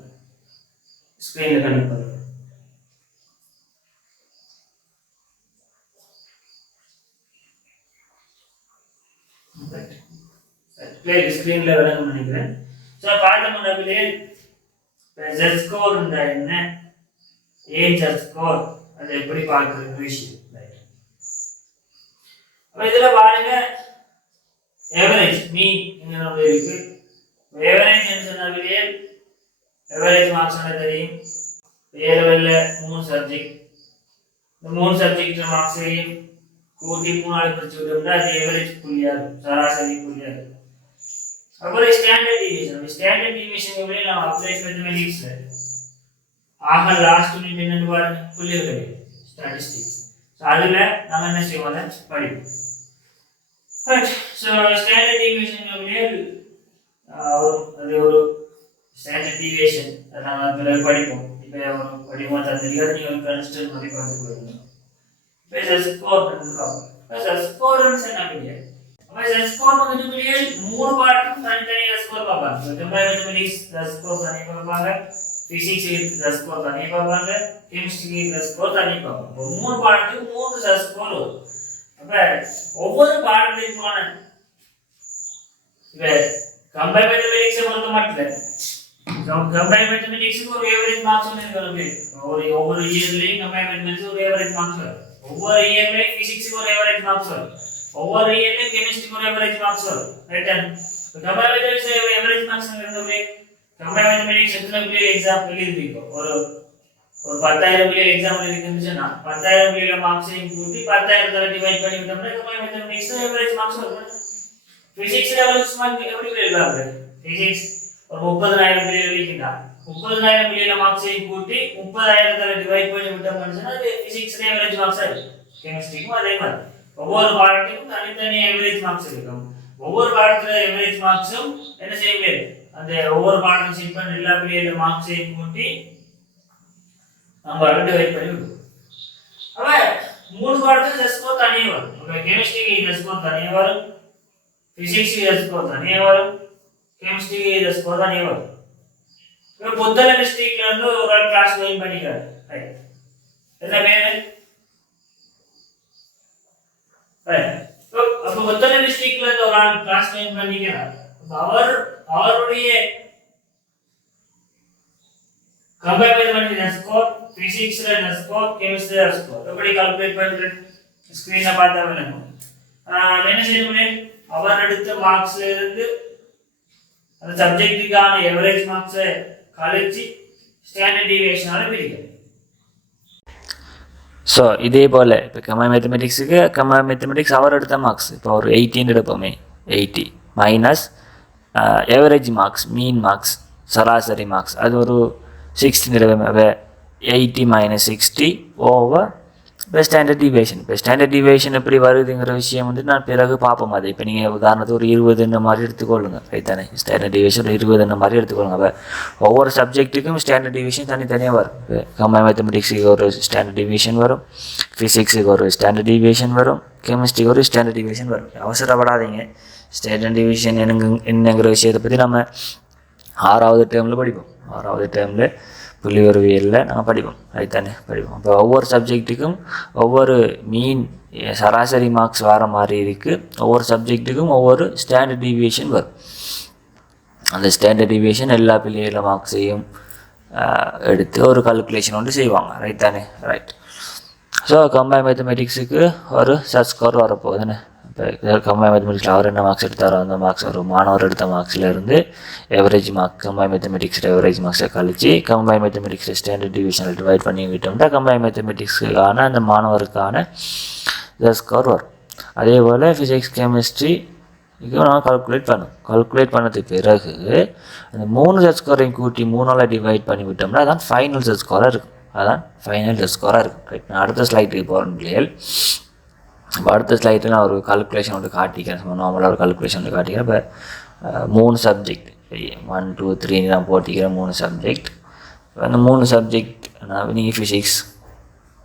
ஸ்க்ரீனில் கனெக்ட் பண்ணுறேன் ஸ்க்ரீனில் விளக்கம் நினைக்கிறேன் ஸோ பார்த்த முன்னாடியே ஜெட் ஸ்கோர் என்ன ஏன் ஜெட் ஸ்கோர் அது எப்படி பார்க்குறது விஷயம் அப்போ இதில் பாருங்க எவரேஜ் மீன் இங்கே இருக்கு எவரேஜ் சொன்னாலே எவரேஜ் மார்க்ஸ் தெரியும் ஏ லெவலில் 3 சப்ஜெக்ட் இந்த 3 சப்ஜெக்ட் மார்க்ஸையும் கூட்டி 3 பிரிச்சு விட்டோம்னா அது எவரேஜ் புள்ளியா இருக்கும் சராசரி புள்ளியா இருக்கும் அப்புறம் ஸ்டாண்டர்ட் டிவியேஷன் எப்படி நம்ம அப்ளைட் மேத்தமேட்டிக்ஸ்ல ஆக லாஸ்ட் யூனிட் என்னன்னு பாருங்க புள்ளி விவரம் ஸ்டாட்டிஸ்டிக்ஸ் ஸோ அதில் நம்ம என்ன செய்வோம் படிப்போம் ஸோ ஸ்டாண்டர்ட் டிவியேஷன் அது ஒரு ஸ்டாண்டர்ட் டிவியேஷன் அதை நம்ம படிப்போம் இப்போ ஒரு படிப்போம் தந்திரிக்காது நீங்கள் கன்ஸ்டன்ட் மாதிரி பார்த்து போயிருந்தோம் இப்போ ஸ்கோர் என்ன கிடையாது அப்ப ஸ்கோர் வந்து கிளியர் 3 பாடத்துக்கு தனித்தனியா ஸ்கோர் பார்ப்பாங்க கம்பைன் மேத்தமேட்டிக்ஸ் ஸ்கோர் தனியா பார்ப்பாங்க பிசிக்ஸ் ஸ்கோர் தனியா பார்ப்பாங்க கெமிஸ்ட்ரி ஸ்கோர் தனியா பார்ப்பாங்க 3 பாடத்துக்கு 3 ஸ்கோர் வரும் அப்ப ஒவ்வொரு பாடத்திற்கான இப்ப கம்பைன் மேத்தமேட்டிக்ஸ் பொறுத்த மட்டும் கம்பைன் மேத்தமேட்டிக்ஸ்க்கு ஒரு எவரேஜ் மார்க்ஸ் இருக்கு ஒவ்வொரு இயர்லயும் கம்பைன் மேத்தமேட்டிக்ஸ் ஒரு எவரேஜ் மார்க்ஸ் வரும் ஒவ்வொரு இயர்லயும் பிசிக்ஸ்க்கு ஒரு எவரேஜ் மார்க்ஸ் வரும் ஒவ்வொரு இயர்லயும் கெமிஸ்ட்ரிக்கு ஒரு எவரேஜ் மார்க்ஸ் வரும் right compare with average marks இருந்தவே கம்பைன் மேத்தமெட்டிக்ஸ் எத்தனை பிள்ளைகள் எக்ஸாம் எழுதிருக்கோம்? ஒரு 10,000 பிள்ளைகள் எக்ஸாம் எழுதிருக்குன்னு சொன்னா 10,000 பிள்ளைகள் மார்க்ஸையும் கூட்டி 10,000 டிவைட் பண்ணி விட்டோம்னா கம்பைன் மேத்தமெட்டிக்ஸ் எவரேஜ் மார்க்ஸ் வரும். பிசிக்ஸ்ல எவரேஜ் மார்க் எப்படி எழுதுவாங்க? பிசிக்ஸ் ஒரு 30,000 பிள்ளைகள் எழுதினா 30,000 பிள்ளைகள் மார்க்ஸையும் கூட்டி 30,000 டிவைட் பண்ணி விட்டோம்னு சொன்னா அது பிசிக்ஸ்ல எவரேஜ் மார்க்ஸ் ஆயிடும். கெமிஸ்ட்ரிக்கும் அதே மாதிரி ஒவ்வொரு பாடத்துக்கும் தனித்தனி எவரேஜ் மார்க்ஸ் இருக்கும். ஒவ்வொரு பாடத்துல எவரேஜ் மார்க்ஸும் என்ன செய்ய முடியாது, அந்த ஒவ்வொரு பாடத்தையும் செக் பண்ணி எல்லா பிள்ளைகளோட மார்க்ஸையும் கூட்டி நம்ம டிவைட் பண்ணி விடுவோம். அப்ப 3 பாடத்துக்கு ஸ்கோர் தனியே வரும். கெமிஸ்ட்ரிக்கு ஸ்கோர் தனியே வரும், பிசிக்ஸ்க்கு ஸ்கோர் தனியே வரும், கெமிஸ்ட்ரிக்கு ஸ்கோர் தனியே வரும். இப்போ புத்தள டிஸ்ட்ரிக்ட்ல இருந்து ஒரு கிளாஸ் ஜாயின் பண்ணிக்கிறாரு. என்ன பேரு? அப்ப புத்தள டிஸ்ட்ரிக்ட்ல இருந்து ஒரு ஆள் கிளாஸ் ஜாயின் பண்ணிக்கிறார். அவருடைய கம்பேர் மேத்தமெட்டிக்ஸ் ஸ்கோர், பிசிக்ஸ்ல ஸ்கோர், கெமிஸ்ட்ரில ஸ்கோர் எப்படி கால்குலேட் பண்றது? ஸ்கிரீன்ல பார்த்தா வேணும். என்ன செய்யணும்? அவர் எடுத்த மார்க்ஸ்ல இருந்து அந்த சப்ஜெக்ட்டுக்கான எவரேஜ் மார்க்ஸை கழிச்சு ஸ்டாண்டர்ட் டீவியேஷனால பிரிக்கணும். ஸோ இதே போல் இப்போ கம்பைன் மேத்தமெட்டிக்ஸ் அவர் எடுத்த மார்க்ஸ் இப்போ ஒரு 18 எடுப்போமே, 80 மைனஸ் எவரேஜ் மார்க்ஸ், மீன் மார்க்ஸ், சராசரி மார்க்ஸ் அது ஒரு 16 எடுப்போமே. 80 மைனஸ் 60 ஓவர் இப்போ ஸ்டாண்டர்ட் டிவியேஷன் எப்படி வருதுங்கிற விஷயம் வந்து நான் பிறகு பார்ப்போம். அது இப்போ நீங்கள் உதாரணத்துக்கு ஒரு 20 மாதிரி எடுத்துக்கொள்ளுங்க, ரைட் தானே? ஸ்டாண்டர்ட் டிவியேஷன் 20 மாதிரி எடுத்துக்கொள்ளுங்க. அப்போ ஒவ்வொரு சப்ஜெக்ட்டுக்கும் ஸ்டாண்டர்ட் டிவியேஷன் தனித்தனியாக வரும். இப்போ கம்பைன் மேத்தமெட்டிக்ஸுக்கு ஒரு ஸ்டாண்டர்ட் டிவியேஷன் வரும், ஃபிசிக்ஸுக்கு ஒரு ஸ்டாண்டர்ட் டிவியேஷன் வரும், கெமிஸ்ட்ரிக்கு ஒரு ஸ்டாண்டர்ட் டிவியேஷன் வரும். அவசரப்படாதீங்க. ஸ்டாண்டர்ட் டிவியேஷன் என்னங்கிற விஷயத்தை பற்றி நம்ம 6வது டேர்மில் படிப்போம். 6வது டேர்மில் புள்ளிவியலில் நம்ம படிப்போம், அதுதானே படிப்போம். இப்போ ஒவ்வொரு சப்ஜெக்ட்டுக்கும் ஒவ்வொரு மீன் சராசரி மார்க்ஸ் வர மாதிரி இருக்குது. ஒவ்வொரு சப்ஜெக்ட்டுக்கும் ஒவ்வொரு ஸ்டாண்டர்ட் டிவியேஷன் வரும். அந்த ஸ்டாண்டர்ட் டிவியேஷன் எல்லா பிள்ளைகள மார்க்ஸையும் எடுத்து ஒரு கால்குலேஷன் ஒன்று செய்வாங்க, ரைட் தானே? ரைட். ஸோ கம்பைன் மேத்தமெட்டிக்ஸுக்கு ஒரு சர்ச் ஸ்கோர் வரப்போகுதுன்னு. இப்போ கம்பைன் மேத்தமெட்டிக்ஸில் அவர் என்ன மார்க்ஸ் எடுத்தாரோ அந்த மார்க்ஸ் ஒரு மாணவர் எடுத்த மார்க்ஸ்லேருந்து எவரேஜ் மார்க் கம்பைன் மேத்தமெட்டிக்ஸில் எவரேஜ் மார்க்ஸை கழிச்சு கம்பைன் மேத்தமெட்டிக்ஸில் ஸ்டாண்டர்ட் டிவிஷனில் டிவைட் பண்ணி விட்டோம்னா கம்பைன் மேத்தமெட்டிக்ஸுக்கான அந்த மாணவருக்கான ஸ்கோர் வரும். அதே போல் ஃபிசிக்ஸ், கெமிஸ்ட்ரி இதுவும் நம்ம கால்குலேட் பண்ணதுக்கு பிறகு அந்த 3 செட் ஸ்கோரையும் கூட்டி 3ஆல் டிவைட் பண்ணி விட்டோம்னா அதான் ஃபைனல் செட் ஸ்கோராக இருக்கும். ரைட். நான் அடுத்த ஸ்லைட்டுக்கு போகிறேன் பிள்ளைகள். இப்போ அடுத்த ஸ்லைட்டில் நான் ஒரு கால்குலேஷன் வந்து காட்டிக்கிறேன், நார்மலாக ஒரு கால்குலேஷன் வந்து காட்டிக்கிறேன். இப்போ 3 சப்ஜெக்ட் 1 2 3 நான் போட்டிக்கிறேன். 3 சப்ஜெக்ட். அந்த 3 சப்ஜெக்ட் நீங்கள் ஃபிசிக்ஸ்,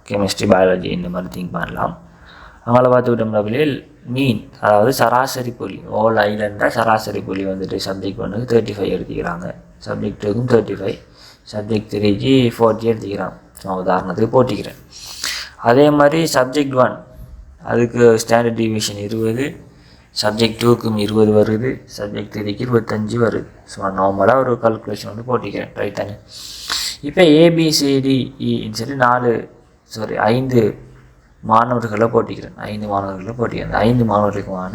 கெமிஸ்ட்ரி, பயாலஜி இந்த மாதிரி திங்க் பண்ணலாம். அவங்கள பார்த்துக்கிட்டோம்னா பிள்ளைகள் மீன், அதாவது சராசரி புள்ளி, ஓல் ஐலண்டாக சராசரி புள்ளி வந்துட்டு சப்ஜெக்ட் 1க்கு 35 எடுத்துக்கிறாங்க, சப்ஜெக்ட் 2க்கும் 35, சப்ஜெக்ட் 3க்கு 40 எடுத்துக்கிறாங்க. நான் உதாரணத்துக்கு போட்டிக்கிறேன். அதே மாதிரி சப்ஜெக்ட் 1 அதுக்கு ஸ்டாண்டர்ட் டிவியேஷன் 20, சப்ஜெக்ட் 2க்கும் 20 வருது, சப்ஜெக்ட் 3க்கு 25 வருது. ஸோ நார்மலாக ஒரு கால்குலேஷன் வந்து போட்டிக்கிறேன், ரைட் தானே? இப்போ ஏபிசிடிஇன்னு சொல்லி 5 மாணவர்களை போட்டிக்கிறேன். 5 மாணவர்களுக்குமான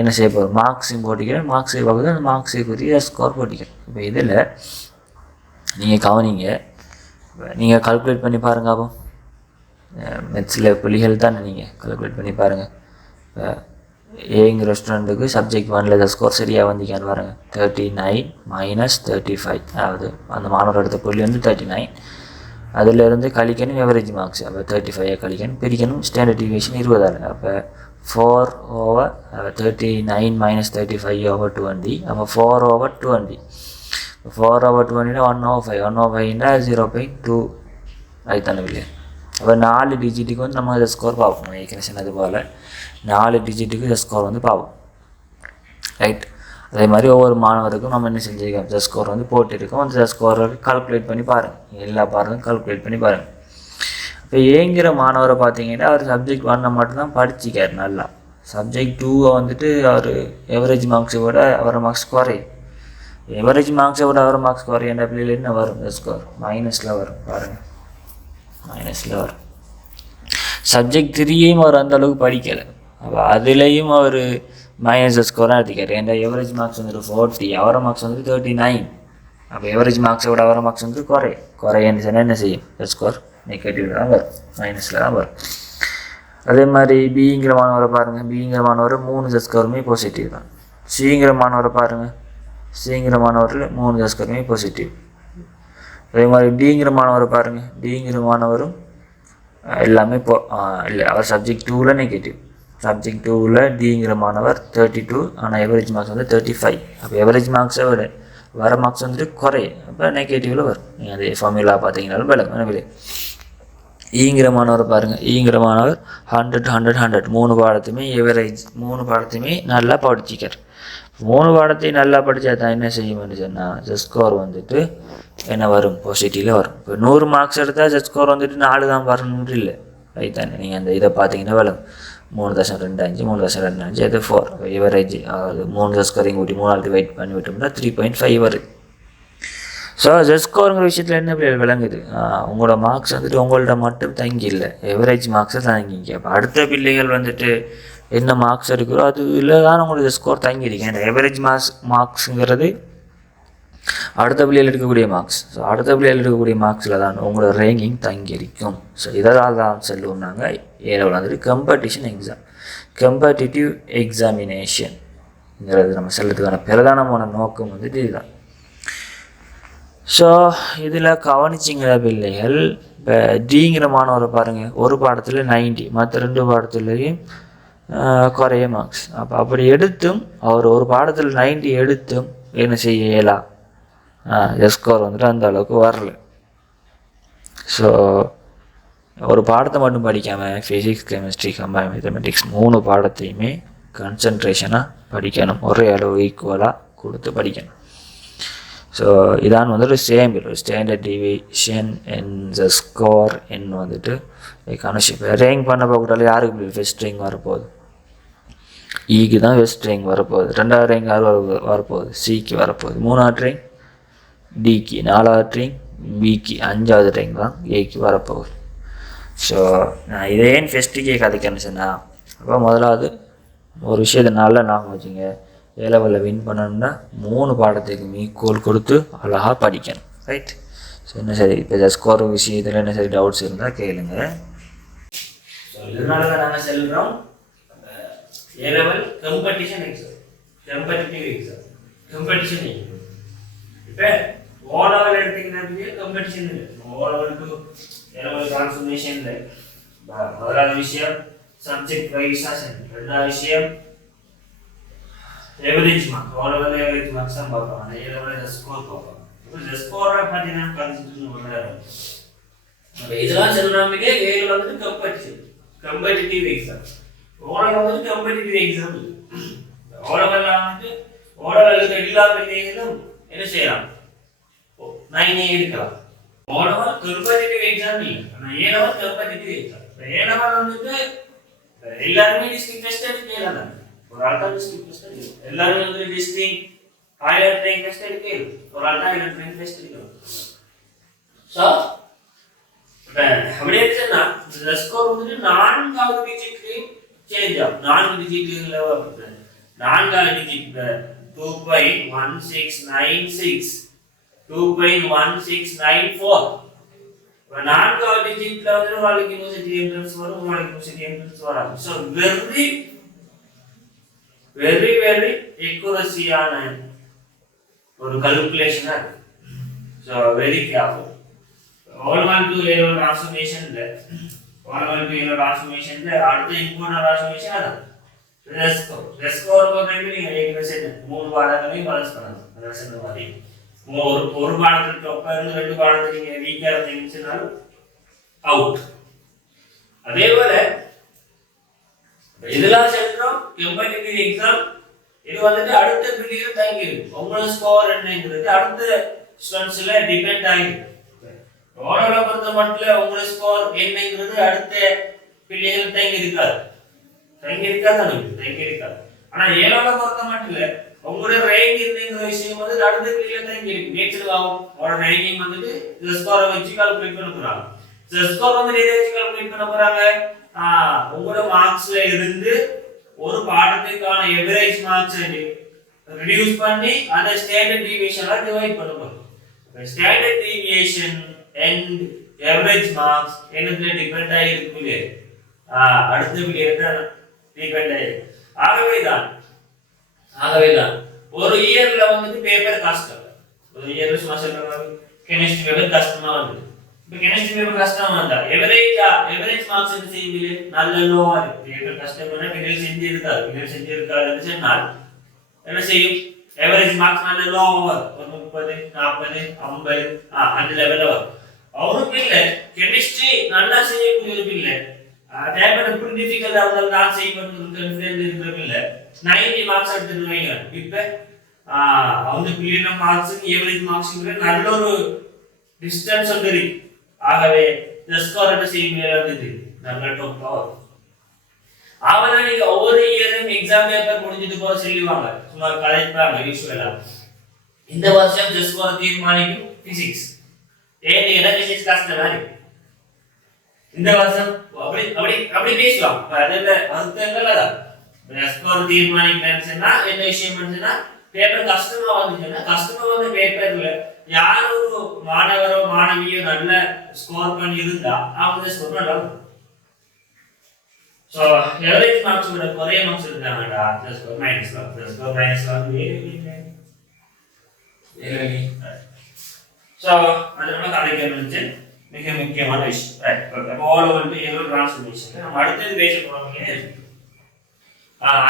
என்ன செய்ய போகிறோம், மார்க்ஸையும் போட்டிக்கிறேன். மார்க்ஸை பார்க்குறது அந்த மார்க்ஸுக்குரிய ஸ்கோர் போட்டிக்கிறேன். இப்போ இதில் நீங்கள் கவனிங்க, நீங்கள் கால்குலேட் பண்ணி பாருங்க. அப்போ மெட்ஸில் புள்ளிகள் தானே, நீங்கள் கால்குலேட் பண்ணி பாருங்கள். ஏங்கிற ரெஸ்டாரண்ட்டுக்கு சப்ஜெக்ட் 1ல் ஸ்கோர் சரியாக வந்திக்கான்னு பாருங்கள். 39 மைனஸ் 35, அதாவது அந்த மாணவர் எடுத்த புள்ளி வந்து 39. அதிலிருந்து கழிக்கணும் எவரேஜ் மார்க்ஸ். அப்போ 35 கழிக்கணும், பிரிக்கணும் ஸ்டாண்டர்ட் டிவியேஷன் 20. அப்போ 4/39 மைனஸ் 35/20. அப்போ 4/20. 4/20 1/5. 1/5ன்னா 0.2 அதுதானே இல்லையா? அப்போ 4 டிஜிட்டுக்கு வந்து நம்ம இதை ஸ்கோர் பார்ப்போம். ஏற்கனவே சொன்னது போல் 4 டிஜிட்டுக்கு இந்த ஸ்கோர் வந்து பார்ப்போம், ரைட். அதே மாதிரி ஒவ்வொரு மாணவருக்கும் நம்ம என்ன செஞ்சுருக்கோம், இந்த ஸ்கோர் வந்து போட்டிருக்கோம். அந்த ஸ்கோரை கால்குலேட் பண்ணி பாருங்கள், எல்லா பாருங்கள் கால்குலேட் பண்ணி பாருங்கள். இப்போ ஏங்கிற மாணவரை பார்த்தீங்கன்னா அவர் சப்ஜெக்ட் 1 மட்டும்தான் படிச்சிக்கார் நல்லா. சப்ஜெக்ட் 2 வந்துட்டு அவர் எவரேஜ் மார்க்ஸை விட அவரை மார்க்ஸ் குறையும். எவரேஜ் மார்க்ஸை விட அவரை மார்க்ஸ் குறையும். எந்த பிள்ளைகள் என்ன வரும், இந்த ஸ்கோர் மைனஸில் வரும் பாருங்கள், மைனஸில் வரும். சப்ஜெக்ட் 3யும் அவர் அந்தளவுக்கு படிக்கலை. அப்போ அதுலேயும் அவர் மைனஸ் ஸ்கோராக எடுத்துக்கார். ஏன்னா எவரேஜ் மார்க்ஸ் வந்துட்டு 40, அவரை மார்க்ஸ் வந்துட்டு 39. அப்போ எவரேஜ் மார்க்ஸை விட வர மார்க்ஸ் வந்து குறையன்னு சொன்னால் என்ன செய்யும்? ஸ்கோர் நெகட்டிவில் தான் வரும், மைனஸில் தான் வரும். அதே மாதிரி பிங்கிற மாணவரை பாருங்கள், பிங்கிற மாணவர் 3 ஸ்கோருமே பாசிட்டிவ் தான். சிங்கிற மாணவரை பாருங்கள், சிங்கிற மாணவரில் 3 ஸ்கோருமே பாசிட்டிவ். அதே மாதிரி டிங்கிற மாணவரை பாருங்கள், டிங்கிற மாணவரும் எல்லாமே இல்லை, அவர் சப்ஜெக்ட் 2ல் நெகட்டிவ். சப்ஜெக்ட் 2ல் டிங்கிற மாணவர் 32, ஆனால் எவரேஜ் மார்க்ஸ் வந்து 35. அப்போ எவரேஜ் மார்க்ஸை விட வர மார்க்ஸ் வந்துட்டு குறையும், அப்போ நெகட்டிவில் வரும். நீங்கள் அதே ஃபார்முலா பார்த்தீங்கன்னாலும் விலை. ஈங்கிற மாணவர் பாருங்கள், ஈங்கிற மாணவர் 100 100 100 3 பாடத்தையுமே எவரேஜ், 3 பாடத்தையுமே நல்லா படிச்சிக்கார். 3 பாடத்தையும் நல்லா படித்தா தான் என்ன செய்யும்னு சொன்னால் ஸ்கோர் வந்துட்டு என்ன வரும்? பாசிட்டிவில் வரும். இப்போ 100 மார்க்ஸ் எடுத்தால் ஸ்கோர் வந்துட்டு 4 தான் வரணும்னு இல்லை, ரைட் தானே? நீங்கள் அந்த இதை பார்த்தீங்கன்னா விளங்கும். 3.25 3.25 அது 4. எவரேஜ் அது 3 ஸ்கோரிங் ஊட்டி 3 வெயிட் பண்ணி விட்டோம்னா 3.5 வருது. ஸோ ஸ்கோருங்கிற விஷயத்தில் என்ன விளங்குது? உங்களோட மார்க்ஸ் வந்துட்டு உங்கள்ட்ட மட்டும் தங்கி இல்லை, எவரேஜ் மார்க்ஸை தங்கிங்க. அப்போ அடுத்த பிள்ளைகள் வந்துட்டு என்ன மார்க்ஸ் எடுக்கிறோ அது இல்லை தான் உங்களோட ஸ்கோர் தங்கியிருக்கேன். அந்த எவரேஜ் மார்க்ஸுங்கிறது அடுத்த பிள்ளைகள் எடுக்கக்கூடிய மார்க்ஸ். ஸோ அடுத்த பிள்ளைகள் எடுக்கக்கூடிய மார்க்ஸில் தான் உங்களோட ரேங்கிங் தங்கியிருக்கும். ஸோ இதனால் தான் சொல்லுவோம் நாங்கள் ஏலவில் வந்துட்டு காம்படிஷன் எக்ஸாம், காம்படிட்டிவ் எக்ஸாமினேஷன்ங்கிறது நம்ம செல்றதுக்கான பிரதானமான நோக்கம் வந்துட்டு இதுதான். ஸோ இதில் கவனிச்சிங்கிற பிள்ளைகள், இப்போ டிங்கிற மாணவரை பாருங்கள், ஒரு பாடத்தில் 90, மற்ற 2 பாடத்துலேயும் குறைய மார்க்ஸ். அப்படி எடுத்தும் அவர் ஒரு பாடத்தில் 90 எடுத்தும் என்ன செய்ய இயலா, ஸ்கோர் வந்துட்டு அந்த அளவுக்கு வரல. ஸோ ஒரு பாடத்தை மட்டும் படிக்காமல் ஃபிசிக்ஸ், கெமிஸ்ட்ரி, கம்பைன் மேத்தமெட்டிக்ஸ் 3 பாடத்தையுமே கான்சன்ட்ரேஷனாக படிக்கணும், ஒரே அளவு ஈக்குவலாக கொடுத்து படிக்கணும். ஸோ இதான் வந்துட்டு standard division in the score என் வந்துட்டு கான்ஷிப் ரேங்க் பண்ண போகக்கூடாது. யாருக்கு ஃபஸ்ட் ரேங்க் வரப்போகுது? ஈக்கு தான் ஃபஸ்ட் ரேங்க் வரப்போகுது. 2வது ரேங்க் யார் வரப்போகுது? சிக்கு வரப்போகுது. 3வது ரேங்க் டிக்கு, 4வது ரேங்க் பிக்கு, 5வது ரேங்க் தான் ஏக்கு வரப்போகுது. ஸோ நான் இதே ஃபஸ்ட்டுக்கே கதைக்கணும்னு சொன்னால், அப்போ முதலாவது ஒரு விஷயத்தை நல்லா ஞாபகம் வச்சுங்க, ஏலெவலில் வின் பண்ணணும்னா 3 பாடத்துக்கு ஈக்குவல் கொடுத்து அழகாக படிக்கணும், ரைட்? ஸோ என்ன சரி, இப்போ ஸ்கோர் விஷயத்தில் என்ன சரி டவுட்ஸ் இருந்தால் கேளுங்க. ஸோ இதனால தான் நாங்கள் செல்கிறோம் A level competition exam, competitive exam, competition exam. இப்போ ஓலெவல் எடுத்தீங்கன்னா காம்படிஷன் இல்லை, ஓலெவல் டு ஏலெவல் டிரான்ஸ்ஃபர்மேஷன் இல்லை. முதலாவது விஷயம் சப்ஜெக்ட் வைஸாக சென்று, 2வது விஷயம் average mark all over average marks हम பார்ப்போம். அந்த ஏலெவல்ல ஸ்கோர் பார்ப்போம். இப்போ ஸ்கோரை பார்த்தீங்கன்னா கான்செப்ட் பண்ணுறாங்க. நம்ம இதெல்லாம் சொல்றாங்க, ஏல வந்து காம்படிட்டிவ் எக்ஸாம், ஓரல் வந்து காம்படிட்டிவ் எக்ஸாம். ஓரல் வந்து ஓரல் எல்லா பிள்ளைகளும் என்ன செய்யலாம்? 9 எடுக்கலாம். ஓரல் காம்படிட்டிவ் எக்ஸாம் இல்லை, ஆனால் ஏலெவல் காம்படிட்டிவ் எக்ஸாம். ஏலெவல் வந்துட்டு எல்லாருமே டிஸ்ட்ரிக்ட் டெஸ்ட் எடுக்கலாம். ஒரு ஆள்தான் டிஸ்ட்ரிக்ட் டெஸ்ட் எடுக்கலாம். எல்லாரும் வந்து டிஸ்ட்ரிக்ட் ஹையர் ரேங்க் டெஸ்ட் எடுக்கலாம். ஒரு ஆள்தான் ஹையர் ரேங்க் டெஸ்ட் எடுக்கலாம். ஸோ அப்படியே சொன்னா இந்த ஸ்கோர் வந்து 4வது டிஜிட்லையும் சேஞ்ச் ஆகும். 4 டிஜிட்ல 4வது டிஜிட் 2.1696 2.1694. இப்போ 4வது டிஜிட்ல வந்து உங்களுக்கு யூனிவர்சிட்டி என்ட்ரன்ஸ் வரும், உங்களுக்கு யூனிவர்சிட்டி என்ட்ரன்ஸ் வராது. ஸோ வெரி வெரி accuracy-ஆன ஒரு calculation இருக்கு. So very careful. All one to zero transformation there. All one to zero transformation there. அடுத்த important transformation அதான். Rescore போடுறதுக்கு நீங்க equation 3 பாடங்களையும் பேலன்ஸ் பண்ணணும். அதான் சொன்ன மாதிரி. ஒரு பாடத்துக்கு டாப்பா இருந்து 2 பாடத்துக்கு நீங்க வீக்கா இருந்தீங்கன்னாலும் அவுட். அதே போல இதெல்லாம் சொல்றோம் காம்படிட்டிவ் எக்ஸாம். இது வந்துட்டு அடுத்த பீரியட் தங்கி இருக்கு. உங்களோட ஸ்கோர் என்னங்கிறது அடுத்த ஸ்டூடண்ட்ஸ்ல டிபெண்ட் ஆகிருக்கு. ஓரளவு பொறுத்த மட்டும் உங்களோட ஸ்கோர் என்னங்கிறது அடுத்த பீரியட் தங்கி இருக்காது. ஆனா ஏழாவது பொறுத்த மட்டும் இல்ல, உங்களோட ரேங்க் என்னங்கிற விஷயம் வந்து அடுத்த பீரியட் தங்கி இருக்கு. நேச்சர் ஆகும் உங்களோட ரேங்கிங் வந்துட்டு இந்த ஸ்கோரை வச்சு கால்குலேட் பண்ண போறாங்க. இந்த ஸ்கோர் வந்து எதை வச்சு கால்குலேட் பண்ண போறாங்க? உங்களோட மார்க்ஸ்ல இருந்து ஒரு பாடத்துக்கான எவரேஜ் மார்க்ஸ் ரெடியூஸ் பண்ணி அதை ஸ்டாண்டர்ட் டிவியேஷனால டிவைட் பண்ணுவாங்க. Standard deviation and average marks என்னதுல டிபெண்ட் ஆகிருக்கு. அடுத்த வீடியோல டிபெண்ட் ஆகிருக்கு. ஆகவேதான் ஒரு இயர்ல வந்துட்டு பேப்பர் கஷ்டம். ஒரு இயர்ல சும்மா சொல்றாங்க கெமிஸ்ட்ரி பேப்பர் கஷ்டமா வந்து. இப்போ கெமிஸ்ட்ரி பேப்பர் கஷ்டமா வந்தா எவரேஜ் மார்க்ஸ் என்ன செய்வீங்க? நல்ல லோவா இருக்கு. பேப்பர் கஷ்டம்னா பின்னல் செஞ்சு இருக்காதுன்னு சொன்னால் என்ன செய்யும்? எவரேஜ் மார்க்ஸ் நல்ல லோவா ஒரு 30, 40, 50 அந்த லெவல்ல வரும். அவருக்கு இல்ல கெமிஸ்ட்ரி நல்லா செய்யக்கூடியது இல்ல. பேப்பர் எப்படி டிஃபிகல்ட்டா இருந்தாலும் நான் செய்யணும் இல்ல. 90 மார்க்ஸ் எடுத்துட்டு வைங்க. இப்ப அவங்க பிள்ளைங்க மார்க்ஸ் எவரேஜ் மார்க்ஸ் நல்ல ஒரு டிஸ்டன்ஸ் வந்து. ஆகவே இந்த ஸ்கோர் என்ன செய்யுங்க? நல்ல டாப்ல வரும். அவனா நீங்க ஒவ்வொரு இயரும் எக்ஸாம் பேப்பர் முடிஞ்சிட்டு போக சொல்லுவாங்க. சும்மா கலைப்பாங்க யூஸ்வலா. இந்த வருஷம் ஜஸ்ட் ஸ்கோர் தீர்மானிக்கும் பிசிக்ஸ். ஏன்னா பிசிக்ஸ் கஷ்டமா இருக்கு. இந்த வருஷம் அப்படி பேசுவாங்க. அதுல வருத்தங்கள் அதான் ஸ்கோர் தீர்மானிக்கலன்னு சொன்னா என்ன விஷயம் சொன்னா பேப்பர் கஷ்டமா வந்துச்சுன்னா கஷ்டமா வந்த பேப்பர்ல யார் ஒரு மாணவரோ மாணவியோ நல்ல ஸ்கோர் பண்ணி இருந்தா அவங்க ஸ்கோர் நல்லா இருக்கும். ஸோ எவரேஜ் மார்க்ஸ் விட குறைய மார்க்ஸ் இருந்தாங்கடா ஸ்கோர் மைனஸ் ஸோ அது நம்ம கதைக்கு மிக முக்கியமான விஷயம். ஆல் ஓவர் டு எவ்வளோ டிரான்ஸ்ஃபர்மேஷன் நம்ம அடுத்தது பேச போறோம்.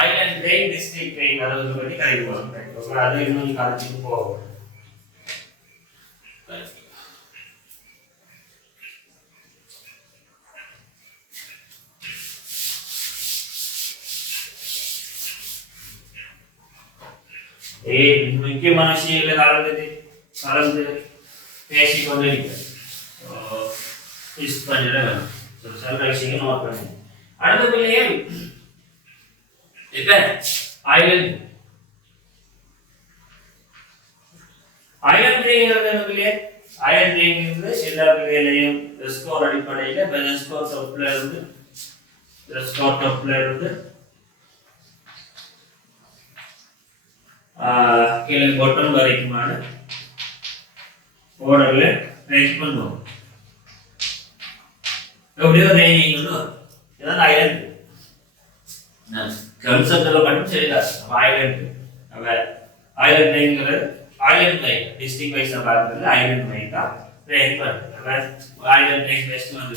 ஐலண்ட் ட்ரெயின் டிஸ்ட்ரிக்ட் ட்ரெயின் அதை பற்றி கதைக்கு போகிறோம். அது இன்னும் கதைச்சிட்டு போவோம். முக்கியமான விஷயங்களை கலந்து பேசி கொண்டிருக்கிறேன். சில விஷயங்கள் நோட் பண்ணுங்க. அடுத்த பிள்ளையே இப்ப ஐலண்ட் ட்ரெயின்ங்கிறது எல்லா பிள்ளைகளையும் ஸ்கோர் அடிப்படையில் ஸ்கோர் டாப்ல இருந்து கீழே பாட்டம் வரைக்குமான ஆர்டர்ல ரேஞ்ச் பண்ணுவோம். எப்படியோ ரேஞ்சிங் இதான் ஐலண்ட் கன்செப்ட்ல மட்டும் சரிதான். ஐலண்ட் ரேஞ்ச்ங்கிறது ஐலண்ட் வை டிஸ்ட்ரிக்ட் வைஸ் பார்க்கறது ஐலண்ட் வை தான் ரேஞ்ச் பண்ணுறது. ஐலண்ட் ரேஞ்ச் வெஸ்ட் வந்து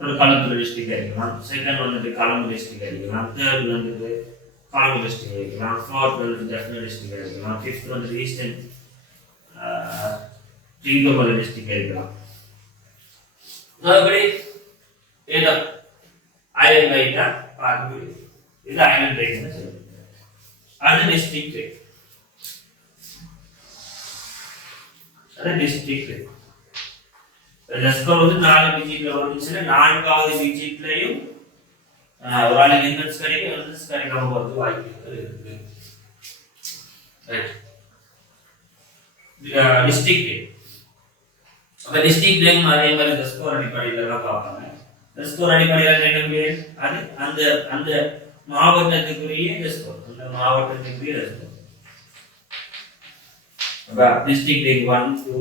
ஒரு கலம்பூர் டிஸ்ட்ரிக்ட் ஆகிக்கலாம். செகண்ட் வந்துட்டு கலம்பூர் டிஸ்ட்ரிக்ட் ஆகிக்கலாம். தேர்ட் வந்துட்டு கலம்பூர் டிஸ்ட்ரிக்ட் ஆகிக்கலாம். ஃபோர்த் வந்துட்டு ஜஃப்னா டிஸ்ட்ரிக்ட் ஆகிக்கலாம். ஃபிஃப்த் வந்துட்டு ஈஸ்டர்ன் ட்ரிங்கோபல டிஸ்ட்ரிக்ட் ஆகிக்கலாம். அப்படி ஏதோ ஐலண்ட் ரைட்டா பார்க்க இது ஐலண்ட் ரைட்னு சொல்லுவோம். அது டிஸ்ட்ரிக்ட் ரைட். அது டிஸ்ட்ரிக்ட் ரைட். ஸ்கோர் வந்து 4 டிஜிட்ல வந்துச்சுன்னா 4வது டிஜிட்லயும் ஒரு ஆளுக்கு இன்வெஸ்ட் கிடைக்காம போறது வாய்ப்பு இருக்கு. District right. அப்ப டிஸ்ட்ரிக்ட் ரைட் அதே மாதிரி ஸ்கோர் அடிப்படையில் எல்லாம் பார்ப்பாங்க. ஸ்கோர் அடிப்படையில் என்ன அது அந்த அந்த மாவட்டத்துக்குரிய ஸ்கோர். அந்த மாவட்டத்துக்குரிய ஸ்கோர். அப்ப டிஸ்ட்ரிக்ட் ரேங்க் 1 2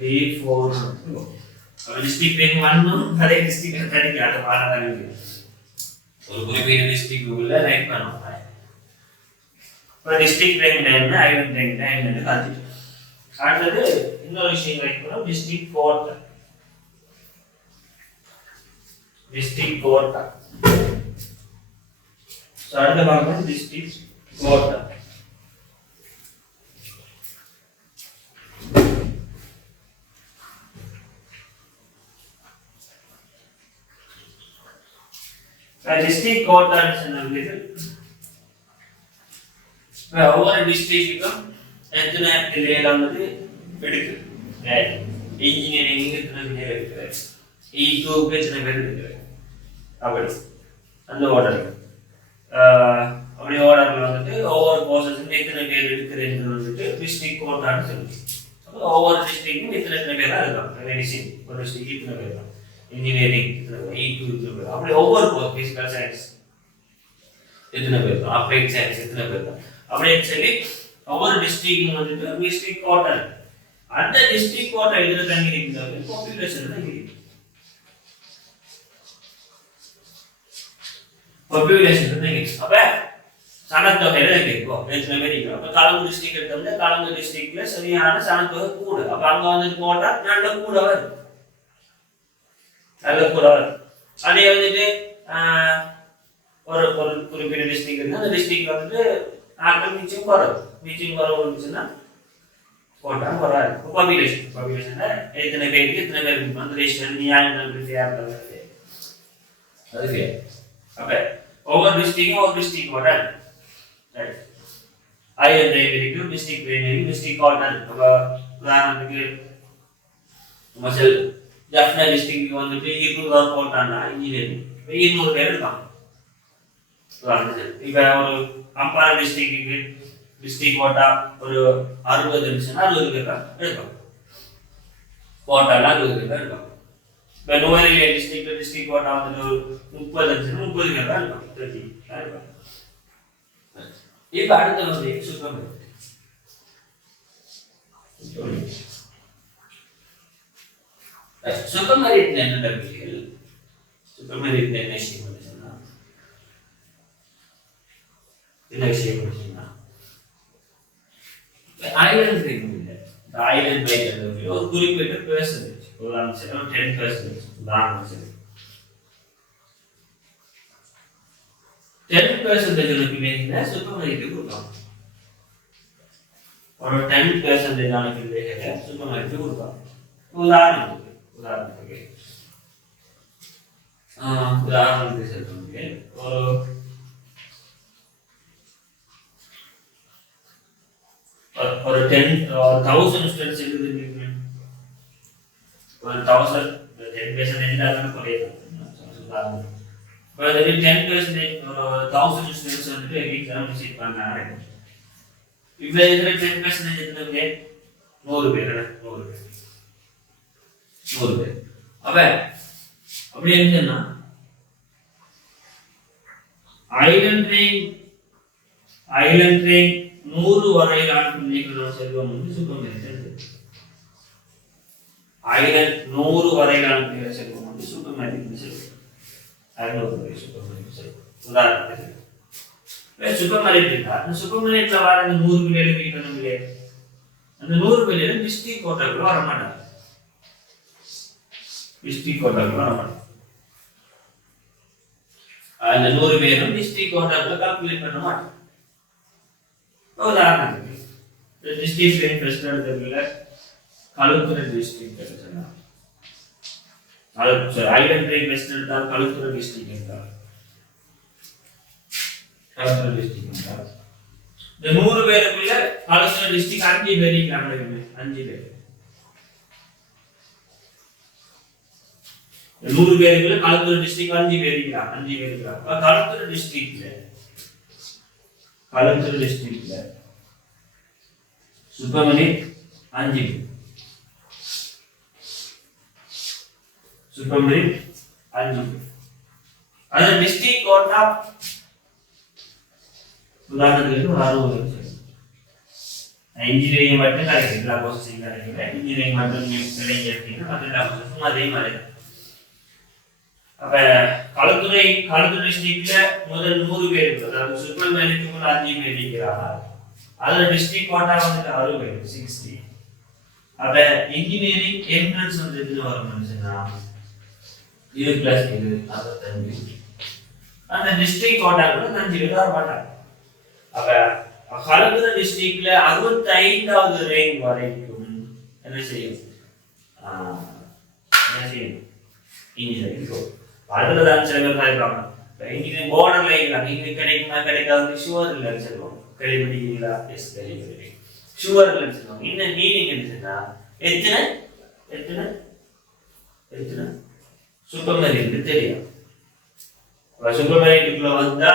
3 4 அப்ப டிஸ்ட்ரிக்ட் ரேங்க் 1 அதே டிஸ்ட்ரிக்ட் கிடைக்காத பாடங்கள் ஒரு குறிப்பிட்ட டிஸ்ட்ரிக்ட் உள்ள ரேங்க் பண்ணுவாங்க. இப்ப டிஸ்ட்ரிக்ட் ரேங்க் என்ன ஐலண்ட் ரேங்க் என்னன்னு காட்டிட்டு அடுத்தது இன்னொரு விஷயம் கிடைக்கும். District quota. District quota. அடுத்த பார்க்கணும் டிஸ்ட்ரிக்ட் கோட்டா. டிஸ்ட்ரிக்ட் கோட்டான்னு சொன்னது ஒவ்வொரு டிஸ்ட்ரிக்ட்டுக்கும் எத்தனை லேலம் வந்து எடுக்கு. இன்ஜினியரிங் எத்தனை பேர் இருக்கிறார், E2க்கு எத்தனை பேர் இருக்கிறார், அப்படி அந்த ஆர்டர். அப்படி ஆர்டர்ல வந்துட்டு ஒவ்வொரு கோர்சஸுக்கும் எத்தனை பேர் எடுக்கிறேன்னு வந்துட்டு டிஸ்ட்ரிக்ட் கோட்டான்னு சொல்லுது. ஒவ்வொரு டிஸ்ட்ரிக்டும் எத்தனை பேரா இருக்கலாம். மெடிசின் ஒரு டிஸ்ட்ரிக்ட் இத்தனை பேர் தான், இன்ஜினியரிங் E2 இத்தனை பேர், அப்படி ஒவ்வொரு கோர்ஸ் பிசிக்கல் சயின்ஸ் எத்தனை பேர் தான், அப்ளைட் சயின்ஸ் எத்தனை பேர் தான் அப்படின்னு சொல்லி ஒவ்வொரு டிஸ்ட்ரிக்டும் வந்துட்டு டிஸ்ட்ரிக்ட் கோட்டா இருக்கு. அந்த டிஸ்ட்ரிக்ட் கோட்டா எதுல தங்கி இருக்கிறது? பாப்புலேஷன் தான் இருக்கு. பாப்புலேஷன் தான் இருக்கு. அப்ப சனத்தொகையில கேட்கும் எத்தனை பேர் இருக்கிறோம். அப்ப கலம்பு டிஸ்ட்ரிக்ட் எடுத்தோம்னா கலம்பு டிஸ்ட்ரிக்ட்ல சரியான சனத்தொகை கூட. அப்ப அங்க வந்துட்டு கோட்டா நல்ல கூட வரும், நல்ல கூட வரும். அதே வந்துட்டு ஒரு ஒரு குறிப்பிட்ட டிஸ்ட்ரிக்ட் இருக்கு, அந்த டிஸ்ட்ரிக்ட் வந்துட்டு ஆட்கள் மிச்சம் குறவு இருந்துச்சுன்னா கோட்டா குறவாது. பாப்புலேஷன்ல எத்தனை பேருக்கு எத்தனை பேருக்கு அந்த ரேஷன் நியாயம் அதுக்கு. அப்ப ஒவ்வொரு டிஸ்ட்ரிக்டும் ஒரு டிஸ்ட்ரிக்ட் கோட்டா இருக்கு. Island railway district railway district quota இருக்கு. அப்ப உதாரணத்துக்கு மசல் ஜஃப்னா டிஸ்ட்ரிக்ட் வந்துட்டு 200 கோட்டானா இன்ஜினியரிங் 200 பேர் இருக்காங்க. இப்ப ஒரு அம்பாறை டிஸ்ட்ரிக்ட்டுக்கு டிஸ்ட்ரிக்ட் கோட்டா ஒரு 60 இருந்துச்சுன்னா 60 பேர் தான் இருப்பாங்க. கோட்டால 60 பேர் இருப்பாங்க. இப்ப நுவரெலியா டிஸ்ட்ரிக்ட் கோட்டா வந்துட்டு ஒரு 30 இருந்துச்சுன்னா 30 பேர் தான் இருப்பாங்க. 30 இருப்பாங்க. இப்ப அடுத்த வந்து சுப்பமரியத்துல என்ன நடவடிக்கைகள்? சுப்பமரியத்துல என்ன விஷயம் சொன்னா என்ன விஷயம் சொன்னா ஐலண்ட் ரேட் இல்லை. ஐலண்ட் ரேட் ஒரு குறிப்பிட்ட பெர்சன்டேஜ், உதாரணம் 10%, உதாரணம் 10% பிள்ளைகளை சுப்பமரியத்துக்கு கொடுப்பாங்க. ஒரு 10% ஆன பிள்ளைகளை சுப்பமரியத்துக்கு கொடுப்பாங்க. உதாரணத்துக்கு சொல்லுங்க, ஒரு 1000 ஸ்டூடெண்ட்ஸ் இருக்குது. ஒரு 1000 10% குறையுது. 10% ஒரு 1000 ஸ்டூடெண்ட்ஸ் வந்துட்டு எக்ஸாம் விசிட் பண்ணாங்க. இப்போ இருக்கிற 10% எத்தனை பேர்? 100 பேர். 100 பேர். அப்ப அப்படி என்னன்னா ஐலண்ட் ரேஞ்ச் 100 வரையிலான பிள்ளைகளோட செல்வம் வந்து சுப்பமரியத்தில். ஐலண்ட் 100 வரையிலான பிள்ளைகள் செல்வம் வந்து சுப்பமரியத்தில் செல்வம். 500 சுப்பமரியத்தில் செல்வம். உதாரணத்துக்கு சுப்பமரியத்தில் வர அந்த 100 பிள்ளைகள் இருக்கணும் இல்லையா? அந்த 100 பிள்ளைகள் டிஸ்ட்ரிக்ட் கோட்டாக்குள்ள வர மாட்டாங்க. டிஸ்ட்ரிக்ட் கோட்டாக்குள்ள வர மாட்டாங்க. அந்த 100 பேரும் டிஸ்ட்ரிக்ட் கோட்டாக்குள்ள கால்குலேட் பண்ண மாட்டாங்க. உதாரணத்துக்கு டிஸ்ட்ரிக்ட் ரேங்க் ஃபர்ஸ்ட் எடுத்ததுல களுத்துறை டிஸ்ட்ரிக்ட் எடுத்தா, ஐலண்ட் ரேங்க் ஃபர்ஸ்ட் எடுத்தால் களுத்துறை டிஸ்ட்ரிக்ட் எடுத்தால் இந்த 100 பேருக்குள்ள களுத்துறை டிஸ்ட்ரிக்ட் 5 பேர் இருக்கிறாங்க. 5 பேர் 100 பேருக்குள்ள களுத்துறை டிஸ்ட்ரிக்ட் 5 பேர் இருக்கிறாங்க. களுத்துறை டிஸ்ட்ரிக்ட்ல சுப்பமணி 5 பேர். சுப்பமணி 5 பேர். அது டிஸ்ட்ரிக்ட் கோட்டா உதாரணத்துக்கு 60 பேர். இன்ஜினியரிங் மட்டும் கிடைக்கும், எல்லா கோர்ஸையும் கிடைக்கல. இன்ஜினியரிங் மட்டும் கிடைங்க அப்படின்னா மற்ற எல்லா கோர்ஸும் அதே மாதிரி. அப்ப களுத்துறை டிஸ்ட்ரிக்ட்ல முதல் 100 பேர் இருக்கு. அதாவது சுப்பமணிக்கு 5 பேர் இருக்கிறாங்க. அதுல டிஸ்ட்ரிக்ட் கோட்டா வந்துட்டு 60 பேர் 60. அப்ப இன்ஜினியரிங் என்ட்ரன்ஸ் வந்து எதுன்னு வரும்னு சொன்னா இது பிளஸ் இது 65. அந்த டிஸ்ட்ரிக்ட் கோட்டா கூட 5 பேர் வர மாட்டாங்க. அப்ப களுத்துறை டிஸ்ட்ரிக்ட்ல 65வது ரேங்க் வரைக்கும் என்ன செய்யும்? இன்ஜினியரிங் அதுலதான் சில பேர் இருப்பாங்க. இன்ஜினியரிங் போர்டர்ல இருக்காங்க. இங்க கிடைக்குமா கிடைக்காது ஷுவர் இல்லைன்னு சொல்லுவாங்க. கேள்விப்பட்டீங்களா? எஸ், கேள்விப்பட்டீங்க. ஷுவர் இல்லைன்னு சொல்லுவாங்க. என்ன மீனிங் என்னன்னா எத்தனை சுப்பமரியத்துக்கு தெரியும். சுப்பமரியத்துக்குள்ள வந்தா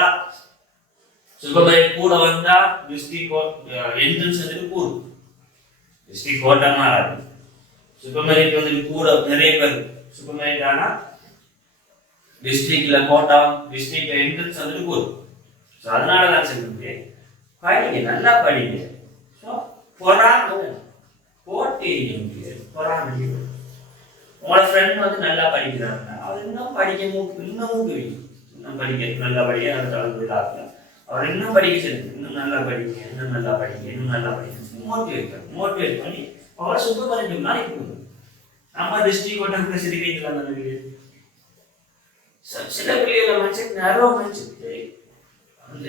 சுப்பமரியத் கூட வந்தா டிஸ்ட்ரிக்ட் என்ட்ரன்ஸ் வந்துட்டு கூடும். டிஸ்ட்ரிக்ட் கோட்டா மாறாது. சுப்பமரியத் வந்துட்டு கூட நிறைய பேர் சுப்பமரியத் ஆனா டிஸ்ட்ரிக்ட்ல கோட்டா டிஸ்ட்ரிக்ட்ல என்ட்ரன்ஸ் வந்துட்டு கூடும். அதனாலதான் சொல்லுங்க, படிங்க, நல்லா படிங்க. பொறாமை போட்டி பொறாமை. உங்களோட ஃப்ரெண்ட் வந்து நல்லா படிக்கிறாங்க, அவர் இன்னும் படிக்க இன்னும் படிக்க நல்லா படிக்க அடுத்த அளவுக்கு ஆகலாம். அவர் இன்னும் படிக்க சொல்லுங்க, இன்னும் நல்லா படிங்க, இன்னும் நல்லா படிங்க, இன்னும் நல்லா படிங்க, மோட்டிவேட் பண்ணி அவரை சுத்தம் பண்ணிட்டோம்னா இப்போ நம்ம டிஸ்ட்ரிக்ட் ஓட்ட சிரிக்கலாம். சில பிள்ளைகளை மனுச்சு நேரோ மனுச்சு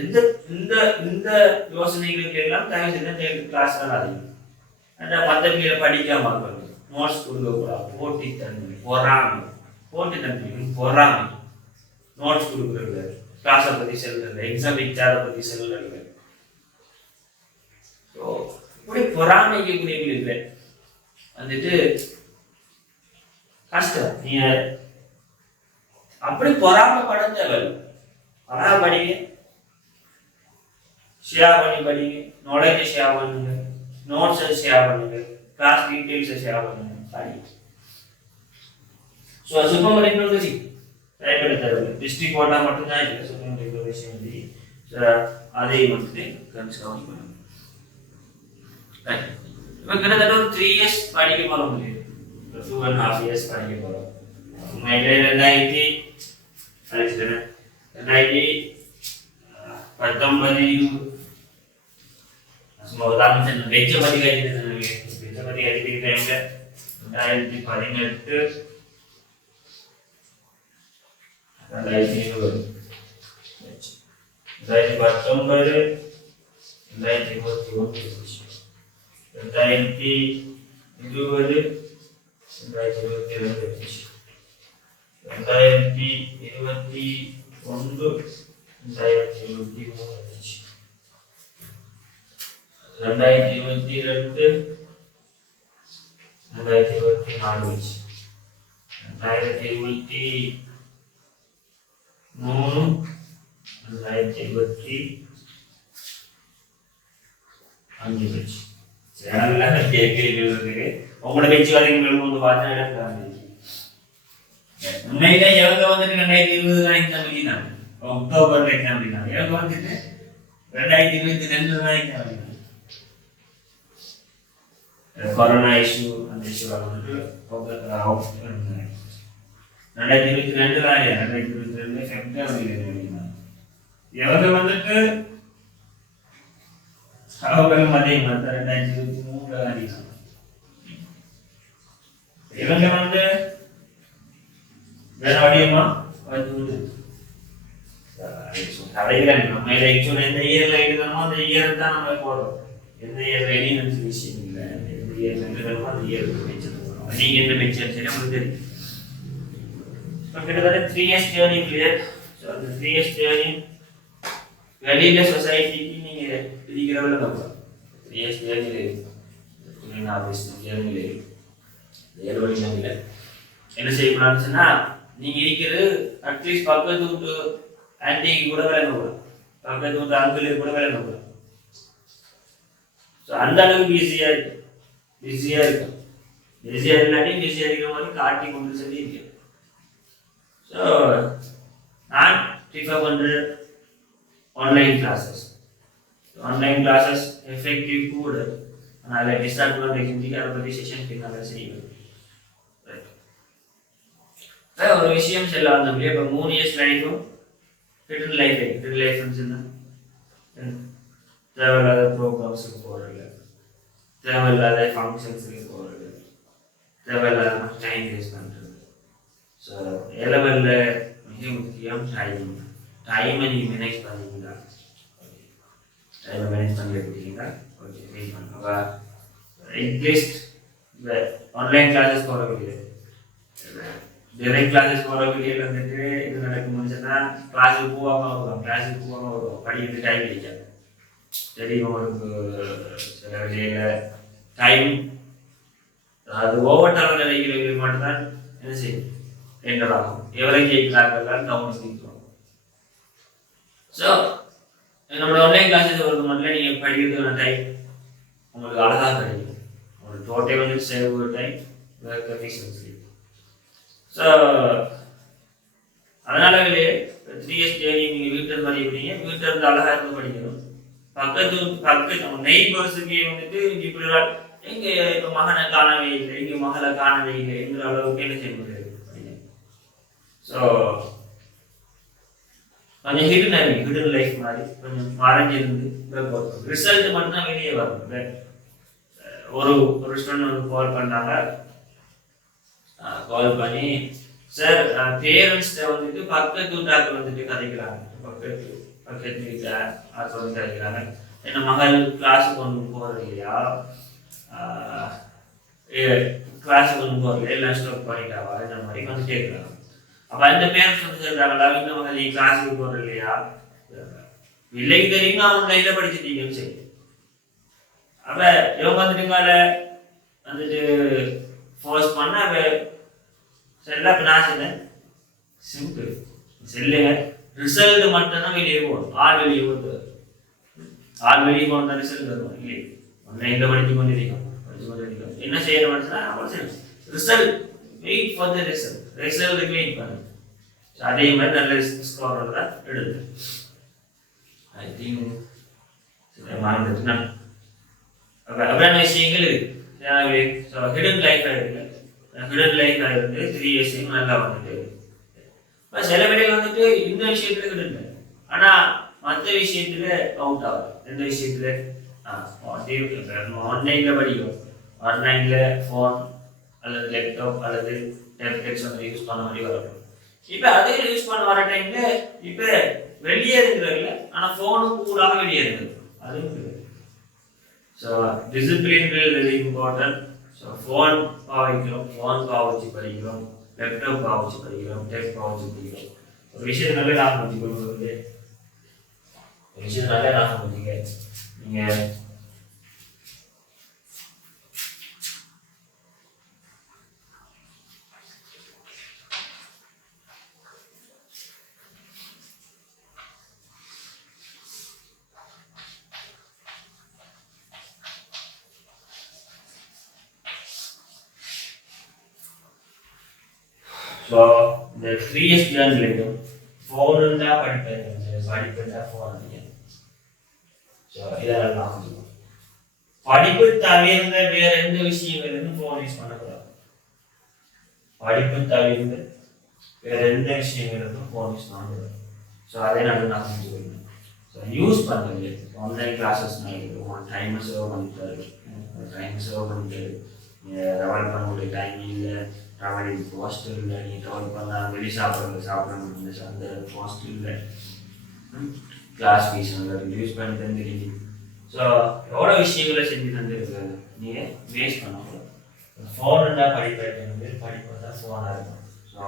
இந்த இந்த இந்த யோசனைகளுக்கு எல்லாம் தயவு செய்து கிளாஸ் வராதிங்க. மற்ற பிள்ளைகளை படிக்காம இருக்கணும், நோட்ஸ் கொடுக்கக்கூடாது, போட்டித்தன்மை பொறாமை, நோட்ஸ் கொடுக்குறது, கிளாஸை பற்றி செல்றது, எக்ஸாம் இன்சார்ஜை பற்றி செல்றது. ஸோ இப்படி பொறாமைக்கக்கூடியவங்களுக்கு வந்துட்டு கஷ்டம். நீங்க அப்படி பொறாமப்பட தேவையில்லை. அழகா படிங்க, ஷேர் பண்ணி படிங்க, நாலேஜை ஷேர் பண்ணுங்க, நோட்ஸை ஷேர் பண்ணுங்க, கிளாஸ் டீட்டெயில்ஸை ஷேர் பண்ணுங்க, படிங்க. ஸோ சுப்பம் டெக்னாலஜி டிஸ்ட்ரிக்ட் ஓட்டா மட்டும்தான் இல்லை, சுப்பம் டெக்னாலஜி அதை வந்துட்டு கன்சிடர் பண்ணுங்க. இப்போ கிட்டத்தட்ட ஒரு 3 years படிக்க போற முடியும், 2.5 years படிக்க போறோம். உண்மையிலே 2019 சும்மா உதாரணம் வெஜ்ஜை பற்றி கழிச்சிட்டு வெஜ்ஜை பற்றி கழிச்சிட்டு டைம்ல 2018 2020 2019 2021 2020 2022 உங்களோட பேச்சு வரைக்கும் பார்த்தா உண்மையில எவங்க வந்துட்டு 2020 எக்ஸாம் எழுதினாங்க, அக்டோபர்ல எக்ஸாம் எழுதினாங்க. எவங்க வந்துட்டு 2022 எக்ஸாம் எழுதினாங்க. கொரோனா இஷ்யூ அந்த இஷ்யூ வந்துட்டு 2022 பிப்ரவரி எழுதினாங்க. எவங்க வந்துட்டு அவங்களும் அதே மாதிரி 2023 எழுதினாங்க. இவங்க வந்து வேணாடியமா வந்து கடைகள் நம்ம ஆக்சுவலா எந்த இயர்ல எழுதணுமோ அந்த இயர் தான் நம்ம போடுறோம். எந்த இயர்ல எழுதி விஷயம் இல்லை, எந்த இயர்ல எழுதணுமோ அந்த இயருக்கு வச்சிருக்கோம். நீங்க என்ன வச்சு சரி உங்களுக்கு தெரியும். கிட்டத்தட்ட 3 years ஜேர்னி கிளியர். ஸோ அந்த 3 years ஜேர்னி வெளியில சொசைட்டிக்கு நீங்க பிரிக்கிறவள பார்க்கலாம். 3 years ஜேர்னியில் ஆஃபீஸ் ஜேர்னியில் ஏழு என்ன செய்யக்கூடாதுன்னு சொன்னா, நீங்க இருக்கிறது அட்லீஸ்ட் பக்கத்து வீட்டு ஆன்டிக்கு கூட வேலை நோக்கலாம், பக்கத்து வீட்டு அங்கிளுக்கு கூட வேலை நோக்கலாம். ஸோ அந்த அளவுக்கு பிஸியா இருக்கும். பிஸியா இல்லாட்டி பிஸியா இருக்கிற மாதிரி காட்டி கொண்டு சொல்லி இருக்கு. ஸோ நான் ப்ரிஃபர் பண்ற ஆன்லைன் கிளாஸஸ் எஃபெக்டிவ் கூட. அதனால டிஸ்அட்வான்டேஜ் இருக்கு, அதை பற்றி செஷன் பின்னால் செய்வேன். ஒரு விஷயம் செல்லாம் தம்பி. இப்போ 3 years லைஃபும் ஹிடன் லைஃப் தேவையில்லாத ப்ரோக்ராம்ஸுக்கு போகிறது, தேவையில்லாத ஃபங்க்ஷன்ஸுக்கு போகிறது, தேவையில்லாத டைம் வேஸ்ட் பண்ணுறது. ஸோ லெவலில் மிக முக்கியம் டைமை நீங்கள் மேனேஜ் பண்ணிங்களா? டைமை மேனேஜ் பண்ணி கொடுத்தீங்களா? ஓகே, வெயிட் பண்ணுங்க. அட்லீஸ்ட் இந்த ஆன்லைன் கிளாஸஸ் போகக்கூடிய டைரக்ட் கிளாஸஸ் போகக்கூடிய வந்துட்டு இது நடக்கும்னு சொன்னால் கிளாஸுக்கு போகாமல் வருவோம், படிக்கிறது டைம் கிடைக்காது. சரி, உங்களுக்கு சில வழியில் டைம் அது ஓவர் டைம் நிலைகளுக்கு மட்டும்தான் என்ன செய்யும் என்டர் ஆகும். எவ்வளோ கேட்கலாங்கலாம் டவுன் நிற்கிறோம். ஸோ நம்மளோட ஆன்லைன் கிளாஸஸ் ஒரு மட்டும் நீங்கள் படிக்கிறதுக்கான டைம் உங்களுக்கு அழகாக கிடைக்கும். உங்களுக்கு டோட்டல் வந்து save time work efficiency. So அதனால 3 years டெய்லி நீங்கள் வீட்டில் படிக்கிறீங்க, வீட்டில் இருந்து அழகாக இருந்து படிக்கணும். பக்கத்து பக்கத்து நம்ம நெய்பர்ஸுக்கே வந்துட்டு இப்படி எங்க இப்ப மகனை காணவே இல்லை, எங்க மகளை காணவே இல்லை என்கிற அளவுக்கு என்ன செய்ய முடியாது. ஸோ கொஞ்சம் ஹிடன் லைஃப் மாதிரி கொஞ்சம் மறைஞ்சிருந்து ரிசல்ட் மட்டும் தான் வெளியே வரும். ஒரு ஸ்டூடெண்ட் வந்து கால் பண்ணாங்க. கால் பண்ணி சார் பேரண்ட்ஸ்ட வந்துட்டு பக்கத்து வீட்டாக்கு வந்துட்டு கதைக்கிறாங்க, பக்கத்து வீட்டில் ஆக்கு வந்து கதைக்கிறாங்க, என்ன மகள் கிளாஸுக்கு ஒன்று போகிறது இல்லையா, கிளாஸுக்கு ஒன்று போகிறது எல்லாம் ஸ்டாப் பண்ணிட்டாவா, இந்த மாதிரி வந்து கேட்குறாங்க. அப்போ அந்த பேரண்ட்ஸ் வந்து சொல்கிறாங்களா, இந்த மகள் நீ கிளாஸுக்கு போகிறது இல்லையா, இல்லைக்கு தெரியும் அவன் கையில் படிச்சுட்டீங்கன்னு சரி. அப்போ இவங்க வந்துட்டுங்கால வந்துட்டு ஃபோர்ஸ் பண்ண அவ செல்ல. அப்போ நான் சொன்னேன் சிம்பிள் செல்லுங்க, ரிசல்ட் மட்டும்தான் வெளியே போகணும், ஆள் வெளியே போட்டு ஆள் வெளியே போன ரிசல்ட் தருவோம் இல்லையே. ஆன்லைனில் படித்து கொண்டிருக்கோம் என்ன செய்யணும், ரிசல்ட் வெயிட் ஃபார் த ரிசல்ட்டுக்கு வெயிட் பண்ணுங்க. அதே மாதிரி நல்ல ஸ்கோர் தான் எடுத்து ஐ திங்க் மறந்துட்டுனா அப்புறம் விஷயங்கள் இருக்கு. ஹிடன் லைஃப் ஆயிருக்கு, ஹிடன் லைஃப் ஆயிருக்கு 3 years நல்லா வந்துட்டு. சில வேலைகள் வந்துட்டு இந்த விஷயத்துல ஹிடன், ஆனா மற்ற விஷயத்துல அவுட் ஆகுது. எந்த விஷயத்துல ஆன்லைன்ல படிக்கும், ஆன்லைன்ல ஃபோன் அல்லது லேப்டாப் அல்லது டேப்லெட்ஸ் வந்து யூஸ் பண்ண மாதிரி வரும். இப்போ அதே யூஸ் பண்ண வர டைம்ல இப்போ வெளியே இருக்கிறதில்ல, ஆனால் ஃபோனும் கூடாக வெளியே இருக்குது. அதுவும் so discipline very important. So phone பாவிக்கிறோம், ஃபோன் பாவச்சு படிக்கிறோம், லேப்டாப் பாவச்சு படிக்கிறோம், டேப் பாவச்சு படிக்கிறோம். ஒரு விஷயத்தினாலே நான் வச்சுக்கொள்வது, ஒரு விஷயத்தினாலே நான் வச்சுக்க நீங்கள் ஸோ இந்த 3 years ஜேர்னிலையும் ஃபோன் இருந்தால் படிப்பு இருந்தால் ஃபோன் இல்லை. ஸோ இதெல்லாம் படிப்பு தவிர்ந்த வேற எந்த விஷயங்களும் ஃபோன் யூஸ் பண்ணக்கூடாது. படிப்பு தவிர்ந்து வேற எந்த விஷயங்களுக்கும் ஃபோன் யூஸ் பண்ணக்கூடாது. ஸோ அதே நான் புரிஞ்சுக்கணும். ஸோ யூஸ் பண்ணுறது ஆன்லைன் கிளாஸஸ் டைமை சேவ் பண்ணிட்டாரு, ட்ராவல் பண்ணக்கூடிய டைம் இல்லை, ட்ராவல் காஸ்ட் இல்லை, நீ ட்ராவல் பண்ணால் வெளியே சாப்பிட முடியும், அந்த காஸ்ட் இல்லை, கிளாஸ் ஃபீஸ் வந்து ரிடியூஸ் பண்ணி தந்துருக்கு. ஸோ எவ்வளோ விஷயங்களை செஞ்சு தந்துருக்காங்க, நீங்கள் வேஸ்ட் பண்ணக்கூடாது. ஃபோன் இருந்தால் படிப்பு தான் ஃபோனாக இருக்கும். ஸோ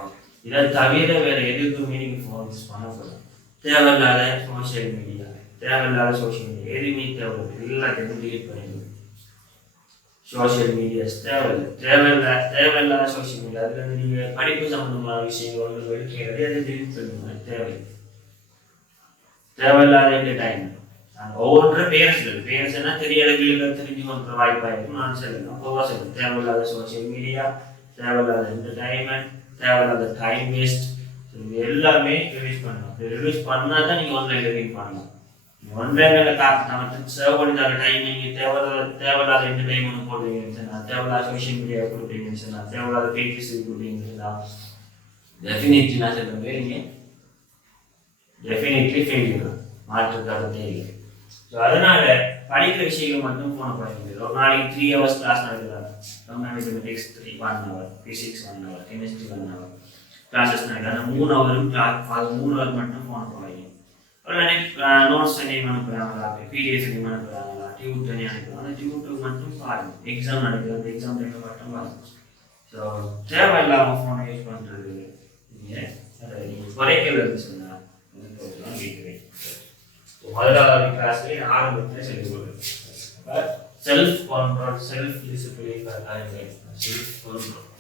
இதை தவிர வேறு எதுக்குமே நீங்கள் ஃபோன் யூஸ் பண்ணக்கூடாது. தேவையில்லாத சோஷியல் மீடியா எதுவுமே தேவையில்லை, எல்லாத்தையும் டிலீட் பண்ணிடுங்க. சோஷியல் மீடியாஸ் தேவையில்லாத சோஷியல் மீடியா, அதுல இருந்து நீங்க படிப்பு சம்பந்தமான விஷயங்கள் ஒன்று எடுக்கிறது அதை டிலீட் பண்ணுங்க. தேவையில்லாத என்டர்டைன்மெண்ட் ஒவ்வொரு பேரண்ட்ஸ்னா தெரியாத வீடுகள் தெரிஞ்சு கொண்ட வாய்ப்பாயிருக்கும். நான் சொல்லுங்க பொதுவாக சொல்லுங்க, தேவையில்லாத சோஷியல் மீடியா, தேவையில்லாத என்டர்டைன்மெண்ட், தேவையில்லாத டைம் வேஸ்ட், இது எல்லாமே ரிலீஸ் பண்ணணும். ரிலீஸ் பண்ணால் தான் நீங்கள் ஆன்லைன் லேர்னிங் பண்ணலாம். ஆன்லைன்ல நமக்கு சேவ் பண்ணி தர டைம் நீங்கள் தேவையில்லாத என்டர்டைன்மெண்ட் போடுவீங்கன்னு சொன்னால், தேவையில்லாத சோஷியல் மீடியா கொடுப்பீங்கன்னு சொன்னால், தேவையில்லாத பேஜஸ் கொடுப்பீங்கன்னு சொன்னால் டெஃபினெட்லி நான் சொல்லுவேன் நீங்கள் டெஃபினெட்லி ஃபெயிலியர், மாற்றுக்காக இல்லை. ஸோ அதனால படிக்கிற விஷயங்கள் மட்டும் போன படிக்கிறது. ஒரு நாளைக்கு 3 hours கிளாஸ் நடக்குறாங்க, mathematics 1 hour, physics 1 hour, chemistry 1 hour classes நடக்குது. அந்த 3 hour மட்டும் போன படிக்கும். நோட்ஸ் தனியாக அனுப்புகிறாங்களா, பிடிஎஃப் தனியாக அனுப்புகிறாங்களா, டியூட் தனியாக அனுப்புகிறாங்க. அந்த டியூட்டுக்கு மட்டும் பாருங்கள். எக்ஸாம் நடக்குது, அந்த எக்ஸாம் டைமில் மட்டும் பாருங்கள். ஸோ தேவையில்லாமல் ஃபோனை யூஸ் பண்ணுறது நீங்கள் அதை நீங்கள் குறைக்கிறது சொன்னால் கேட்குறேன். முதலாவது கிளாஸ்லேயே ஆரம்பத்தில் சொல்லிக் கொடுக்குறது self control, self discipline, self control.